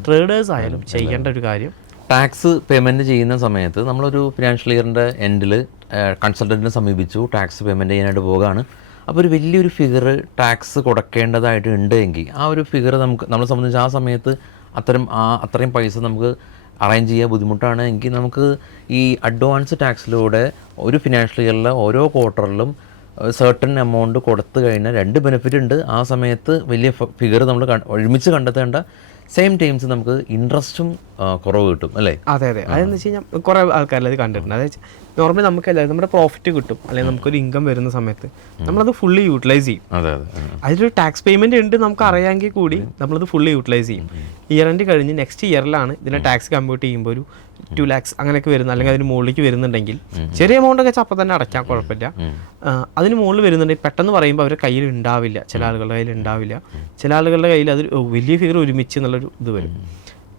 ട്രേഡേഴ്സ് ആയാലും ചെയ്യേണ്ട ഒരു കാര്യം. ടാക്സ് പേയ്മെൻറ്റ് ചെയ്യുന്ന സമയത്ത് നമ്മളൊരു ഫിനാൻഷ്യൽ ഇയറിൻ്റെ എൻഡിൽ കൺസൾട്ടൻറ്റിനെ സമീപിച്ചു, ടാക്സ് പേയ്മെൻറ്റ് ചെയ്യാനായിട്ട് പോവുകയാണ്. അപ്പോൾ ഒരു വലിയൊരു ഫിഗർ ടാക്സ് കൊടുക്കേണ്ടതായിട്ട് ഉണ്ട് എങ്കിൽ ആ ഒരു ഫിഗർ നമ്മളെ സംബന്ധിച്ച് ആ സമയത്ത് അത്രയും പൈസ നമുക്ക് അറേഞ്ച് ചെയ്യാൻ ബുദ്ധിമുട്ടാണ് എങ്കിൽ നമുക്ക് ഈ അഡ്വാൻസ് ടാക്സിലൂടെ ഒരു ഫിനാൻഷ്യൽ ഇയറിലെ ഓരോ ക്വാർട്ടറിലും സർട്ടൺ എമൗണ്ട് കൊടുത്തു കഴിഞ്ഞാൽ 2 ബെനിഫിറ്റ് ഉണ്ട്. ആ സമയത്ത് വലിയ ഫിഗർ നമ്മൾ ഒരുമിച്ച് കണ്ടെത്തേണ്ട, സെയിം ടൈംസ് നമുക്ക് ഇൻട്രസ്റ്റും കുറവ് കിട്ടും അല്ലേ? അതെ. അതെന്ന് വെച്ച് കഴിഞ്ഞാൽ കുറേ ആൾക്കാരത് കണ്ടിട്ടുണ്ട്. അതായത് നോർമലി നമുക്കല്ല നമ്മുടെ പ്രോഫിറ്റ് കിട്ടും അല്ലെങ്കിൽ നമുക്കൊരു ഇൻകം വരുന്ന സമയത്ത് നമ്മളത് ഫുള്ളി യൂട്ടിലൈസ് ചെയ്യും. അതിലൊരു ടാക്സ് പേയ്മെന്റ് ഉണ്ട് നമുക്ക് അറിയാമെങ്കിൽ കൂടി നമ്മളത് ഫുള്ളി യൂട്ടിലൈസ് ചെയ്യും. ഇയർ എൻഡ് കഴിഞ്ഞ് നെക്സ്റ്റ് ഇയറിലാണ് ഇതിനെ ടാക്സ് കമ്പ്യൂട്ട് ചെയ്യുമ്പോൾ ഒരു 2 lakhs അങ്ങനെയൊക്കെ വരുന്നത്, അല്ലെങ്കിൽ അതിന് മുകളിലേക്ക് വരുന്നുണ്ടെങ്കിൽ ചെറിയ എമൗണ്ട് ഒക്കെ അപ്പം തന്നെ അടയ്ക്കാൻ കുഴപ്പമില്ല. അതിന് മുകളിൽ വരുന്നുണ്ടെങ്കിൽ പെട്ടെന്ന് പറയുമ്പോൾ അവരുടെ കയ്യിൽ ഉണ്ടാവില്ല, ചില ആളുകളുടെ കയ്യിൽ ഉണ്ടാവില്ല, ചില ആളുകളുടെ കയ്യിൽ അത് വലിയ ഫിഗർ ഒരുമിച്ച് എന്നുള്ളൊരു ഇത് വരും.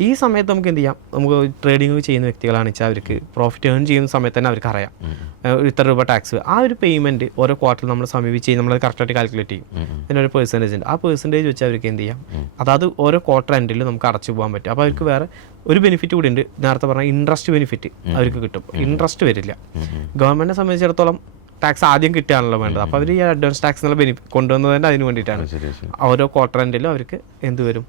ഈ സമയത്ത് നമുക്ക് എന്ത് ചെയ്യാം, നമുക്ക് ട്രേഡിംഗ് ചെയ്യുന്ന വ്യക്തികളാണെന്ന് വെച്ചാൽ അവർക്ക് പ്രോഫിറ്റ് ഏൺ ചെയ്യുന്ന സമയത്ത് തന്നെ അവർക്ക് അറിയാം ഇത്ര രൂപ ടാക്സ്. ആ ഒരു പേയ്മെൻറ്റ് ഓരോ ക്വാർട്ടറിൽ നമ്മൾ സമീപിച്ച് നമ്മളത് കറക്റ്റായിട്ട് കാൽക്കുലേറ്റ് ചെയ്യും. അതിനൊരു പെർസെൻറ്റേജ് ഉണ്ട്. ആ പെർസെൻറ്റേജ് വെച്ച് അവർക്ക് എന്ത് ചെയ്യാം, അതായത് ഓരോ ക്വാർട്ടർ എൻഡിൽ നമുക്ക് അടച്ചു പോകാൻ പറ്റും. അപ്പോൾ അവർക്ക് വേറെ ഒരു ബെനിഫിറ്റ് കൂടി ഉണ്ട്. നേരത്തെ പറഞ്ഞ ഇൻട്രസ്റ്റ് ബെനിഫിറ്റ് അവർക്ക് കിട്ടും. ഇൻട്രസ്റ്റ് വരില്ല. ഗവൺമെൻറ്റിനെ സംബന്ധിച്ചിടത്തോളം ടാക്സ് ആദ്യം കിട്ടുകയാണല്ലോ വേണ്ടത്. അപ്പോൾ അവർ ഈ അഡ്വാൻസ് ടാക്സ് എന്നുള്ള ബെനിഫിറ്റ് കൊണ്ടുവന്നത് തന്നെ അതിന് വേണ്ടിയിട്ടാണ്. ഓരോ ക്വാർട്ടർ എൻഡിലും അവർക്ക് എന്ത് വരും,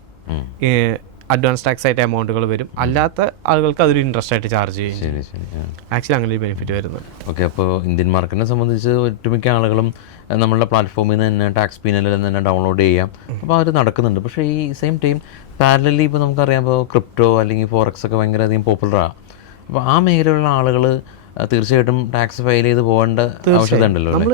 അഡ്വാൻസ് ടാക്സ് ആയിട്ട് എമൗണ്ടുകൾ വരും. അല്ലാത്ത ആളുകൾക്ക് അതൊരു ഇൻട്രസ്റ്റ് ആയിട്ട് ചാർജ് ചെയ്യും. ആക്ച്വലി അങ്ങനെ ഒരു ബെനിഫിറ്റ് വരുന്നത്. ഓക്കെ. അപ്പോൾ ഇന്ത്യൻ മാർക്കറ്റിനെ സംബന്ധിച്ച് ഒട്ടുമിക്ക ആളുകളും നമ്മളുടെ പ്ലാറ്റ്ഫോമിൽ നിന്ന് തന്നെ ടാക്സ് പീനലിൽ നിന്ന് തന്നെ ഡൗൺലോഡ് ചെയ്യാം. അപ്പോൾ അത് നടക്കുന്നുണ്ട്. പക്ഷേ ഈ സെയിം ടൈം പാരലലി ഇപ്പോൾ നമുക്കറിയാം, ഇപ്പോൾ ക്രിപ്റ്റോ അല്ലെങ്കിൽ ഫോറക്സ് ഒക്കെ ഭയങ്കര അധികം പോപ്പുലറാണ്. അപ്പോൾ ആ മേഖലയിലുള്ള ആളുകൾ തീർച്ചയായിട്ടും ടാക്സ് ഫയൽ ചെയ്ത് പോകേണ്ട ആവശ്യകത ഉണ്ടല്ലോ. നമ്മൾ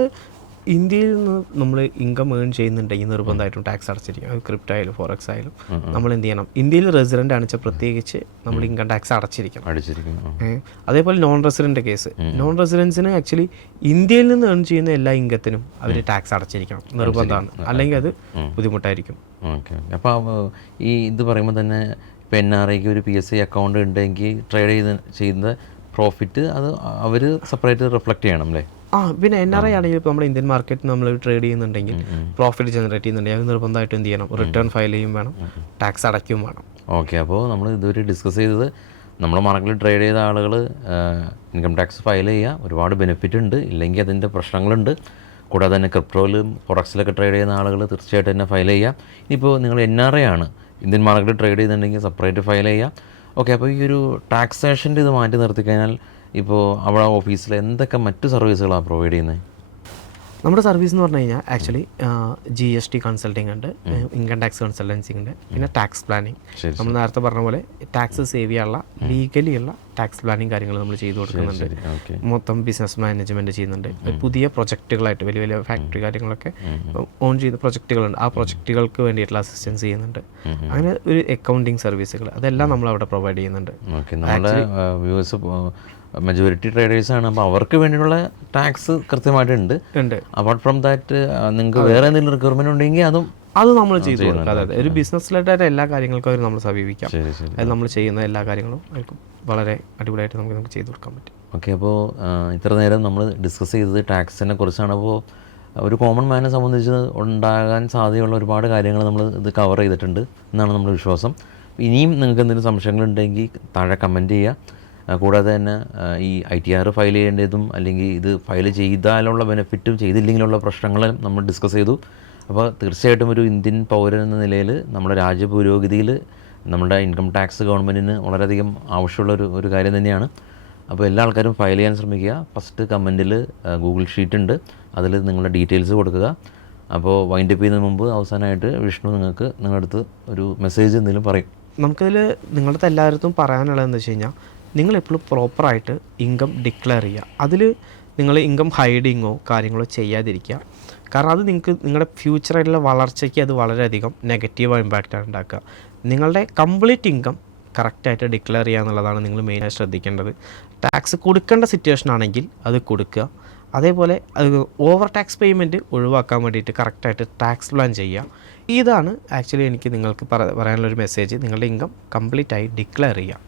ഇന്ത്യയിൽ നിന്ന് നമ്മൾ ഇൻകം ഏൺ ചെയ്യുന്നുണ്ടെങ്കിൽ നിർബന്ധമായിട്ടും ടാക്സ് അടച്ചിരിക്കും. അത് ക്രിപ്റ്റോ ആയാലും ഫോറക്സ് ആയാലും നമ്മൾ എന്ത് ചെയ്യണം, ഇന്ത്യയിൽ റെസിഡൻ്റ് ആണെച്ചാൽ പ്രത്യേകിച്ച് നമ്മൾ ഇൻകം ടാക്സ് അടച്ചിരിക്കണം. അതേപോലെ നോൺ റെസിഡൻ്റ് കേസ്, നോൺ റെസിഡൻസിന് ആക്ച്വലി ഇന്ത്യയിൽ നിന്ന് ഏൺ ചെയ്യുന്ന എല്ലാ ഇൻകത്തിനും അവർ ടാക്സ് അടച്ചിരിക്കണം, നിർബന്ധമാണ്. അല്ലെങ്കിൽ അത് ബുദ്ധിമുട്ടായിരിക്കും. ഓക്കെ. അപ്പോൾ ഈ ഇത് പറയുമ്പോൾ തന്നെ ഇപ്പോൾ NRIക്ക് ഒരു PSI അക്കൗണ്ട് ഉണ്ടെങ്കിൽ ട്രേഡ് ചെയ്യുന്ന പ്രോഫിറ്റ് അത് അവർ സെപ്പറേറ്റ് റിഫ്ലക്റ്റ് ചെയ്യണം അല്ലേ? പിന്നെ NRI ആണെങ്കിൽ ഇപ്പോൾ നമ്മുടെ ഇന്ത്യൻ മാർക്കറ്റ് നമ്മൾ ട്രേഡ് ചെയ്യുന്നുണ്ടെങ്കിൽ പ്രോഫിറ്റ് ജനറേറ്റ് ചെയ്യുന്നുണ്ടെങ്കിൽ അത് നിർബന്ധമായിട്ടും എന്ത് ചെയ്യണം, റിട്ടേൺ ഫയൽ ചെയ്യും വേണം, ടാക്സ് അടയ്ക്കുകയും വേണം. ഓക്കെ. അപ്പോൾ നമ്മൾ ഇതുവരെ ഡിസ്കസ് ചെയ്തത് നമ്മുടെ മാർക്കറ്റിൽ ട്രേഡ് ചെയ്ത ആളുകൾ ഇൻകം ടാക്സ് ഫയൽ ചെയ്യുക, ഒരുപാട് ബെനിഫിറ്റ് ഉണ്ട്, ഇല്ലെങ്കിൽ അതിൻ്റെ പ്രശ്നങ്ങളുണ്ട്. കൂടാതെ തന്നെ ക്രിപ്റ്റോയിലും ഫോറക്സിലൊക്കെ ട്രേഡ് ചെയ്യുന്ന ആളുകൾ തീർച്ചയായിട്ടും തന്നെ ഫയൽ ചെയ്യുക. ഇനിയിപ്പോൾ നിങ്ങൾ NRI ആണ്, ഇന്ത്യൻ മാർക്കറ്റിൽ ട്രേഡ് ചെയ്യുന്നുണ്ടെങ്കിൽ സെപ്പറേറ്റ് ഫയൽ ചെയ്യുക. ഓക്കെ. അപ്പോൾ ഈ ഒരു ടാക്സേഷൻ്റെ ഇത് മാറ്റി നിർത്തി കഴിഞ്ഞാൽ ഇപ്പോൾ അവിടെ ഓഫീസിൽ എന്തൊക്കെ മറ്റു സർവീസുകളാണ് പ്രൊവൈഡ് ചെയ്യുന്നത്? നമ്മുടെ സർവീസ് എന്ന് പറഞ്ഞു കഴിഞ്ഞാൽ ആക്ച്വലി GST കൺസൾട്ടിങ് ഉണ്ട്, ഇൻകം ടാക്സ് കൺസൾട്ടൻസി ഉണ്ട്, പിന്നെ ടാക്സ് പ്ലാനിങ്. നമ്മൾ നേരത്തെ പറഞ്ഞ പോലെ ടാക്സ് സേവ് ചെയ്യാനുള്ള ലീഗലി ഉള്ള ടാക്സ് പ്ലാനിങ് കാര്യങ്ങൾ നമ്മൾ ചെയ്തു കൊടുക്കുന്നുണ്ട്. മൊത്തം ബിസിനസ് മാനേജ്മെൻറ്റ് ചെയ്യുന്നുണ്ട്. പുതിയ പ്രൊജക്റ്റുകളായിട്ട് വലിയ വലിയ ഫാക്ടറി കാര്യങ്ങളൊക്കെ ഓൺ ചെയ്ത പ്രൊജക്റ്റുകളുണ്ട്, ആ പ്രൊജക്റ്റുകൾക്ക് വേണ്ടിയിട്ടുള്ള അസിസ്റ്റൻസ് ചെയ്യുന്നുണ്ട്. അങ്ങനെ ഒരു അക്കൗണ്ടിങ് സർവീസുകൾ അതെല്ലാം നമ്മൾ അവിടെ പ്രൊവൈഡ് ചെയ്യുന്നുണ്ട്. മെജോറിറ്റി ട്രേഡേഴ്സ് ആണ്, അപ്പോൾ അവർക്ക് വേണ്ടിയുള്ള ടാക്സ് കൃത്യമായിട്ടുണ്ട്. അപ്പാർട്ട് ഫ്രം ദാറ്റ് നിങ്ങൾക്ക് വേറെ എന്തെങ്കിലും റിക്വയർമെൻറ്റ് ഉണ്ടെങ്കിൽ അത് നമ്മൾ ചെയ്തു കൊടുക്കാം. അതായത് ഒരു ബിസിനസ് റിലേറ്റഡ് എല്ലാ കാര്യങ്ങൾക്കും അവർ നമ്മൾ സമീപിക്കാം. അത് നമ്മൾ ചെയ്യുന്ന എല്ലാ കാര്യങ്ങളും അവർക്ക് വളരെ അടിപൊളിയായിട്ട് നമുക്ക് ചെയ്തു കൊടുക്കാൻ പറ്റും. ഓക്കെ. അപ്പോൾ ഇത്ര നേരം നമ്മൾ ഡിസ്കസ് ചെയ്തത് ടാക്സിനെ കുറിച്ചാണ്. അപ്പോൾ ഒരു കോമൺ മാനെ സംബന്ധിച്ച് ഉണ്ടാകാൻ സാധ്യതയുള്ള ഒരുപാട് കാര്യങ്ങൾ നമ്മൾ ഇത് കവർ ചെയ്തിട്ടുണ്ട് എന്നാണ് നമ്മുടെ വിശ്വാസം. ഇനിയും നിങ്ങൾക്ക് എന്തെങ്കിലും സംശയങ്ങളുണ്ടെങ്കിൽ താഴെ കമൻറ്റ് ചെയ്യുക. കൂടാതെ തന്നെ ഈ ITR ഫയൽ ചെയ്യേണ്ടതും അല്ലെങ്കിൽ ഇത് ഫയൽ ചെയ്താലുള്ള ബെനിഫിറ്റും ചെയ്തില്ലെങ്കിലുള്ള പ്രശ്നങ്ങളും നമ്മൾ ഡിസ്കസ് ചെയ്തു. അപ്പോൾ തീർച്ചയായിട്ടും ഒരു ഇന്ത്യൻ പൗരൻ എന്ന നിലയിൽ നമ്മുടെ രാജ്യ പുരോഗതിയിൽ നമ്മുടെ ഇൻകം ടാക്സ് ഗവൺമെൻറ്റിന് വളരെയധികം ആവശ്യമുള്ള ഒരു കാര്യം തന്നെയാണ്. അപ്പോൾ എല്ലാ ആൾക്കാരും ഫയൽ ചെയ്യാൻ ശ്രമിക്കുക. ഫസ്റ്റ് കമൻറ്റിൽ ഗൂഗിൾ ഷീറ്റ് ഉണ്ട്, അതിൽ നിങ്ങളുടെ ഡീറ്റെയിൽസ് കൊടുക്കുക. അപ്പോൾ വൈൻഡപ്പ് ചെയ്യുന്നതിന് മുമ്പ് അവസാനമായിട്ട് വിഷ്ണു നിങ്ങളുടെ അടുത്ത് ഒരു മെസ്സേജ് എന്തെങ്കിലും പറയും. നമുക്കതിൽ നിങ്ങളുടെ അടുത്ത് എല്ലാവരും പറയാനുള്ളതെന്ന് വെച്ച് കഴിഞ്ഞാൽ നിങ്ങളെപ്പോഴും പ്രോപ്പറായിട്ട് ഇൻകം ഡിക്ലെയർ ചെയ്യുക. അതിൽ നിങ്ങൾ ഇൻകം ഹൈഡിങ്ങോ കാര്യങ്ങളോ ചെയ്യാതിരിക്കുക. കാരണം അത് നിങ്ങളുടെ ഫ്യൂച്ചറായിട്ടുള്ള വളർച്ചയ്ക്ക് അത് വളരെയധികം നെഗറ്റീവ് ഇമ്പാക്റ്റാണ് ഉണ്ടാക്കുക. നിങ്ങളുടെ കംപ്ലീറ്റ് ഇൻകം കറക്റ്റായിട്ട് ഡിക്ലെയർ ചെയ്യുക എന്നുള്ളതാണ് നിങ്ങൾ മെയിനായി ശ്രദ്ധിക്കേണ്ടത്. ടാക്സ് കൊടുക്കേണ്ട സിറ്റുവേഷൻ ആണെങ്കിൽ അത് കൊടുക്കുക. അതേപോലെ അത് ഓവർ ടാക്സ് പേയ്മെൻറ്റ് ഒഴിവാക്കാൻ വേണ്ടിയിട്ട് കറക്റ്റായിട്ട് ടാക്സ് പ്ലാൻ ചെയ്യുക. ഇതാണ് ആക്ച്വലി എനിക്ക് നിങ്ങൾക്ക് പറയാനുള്ളൊരു മെസ്സേജ്. നിങ്ങളുടെ ഇൻകം കംപ്ലീറ്റായി ഡിക്ലെയർ ചെയ്യുക.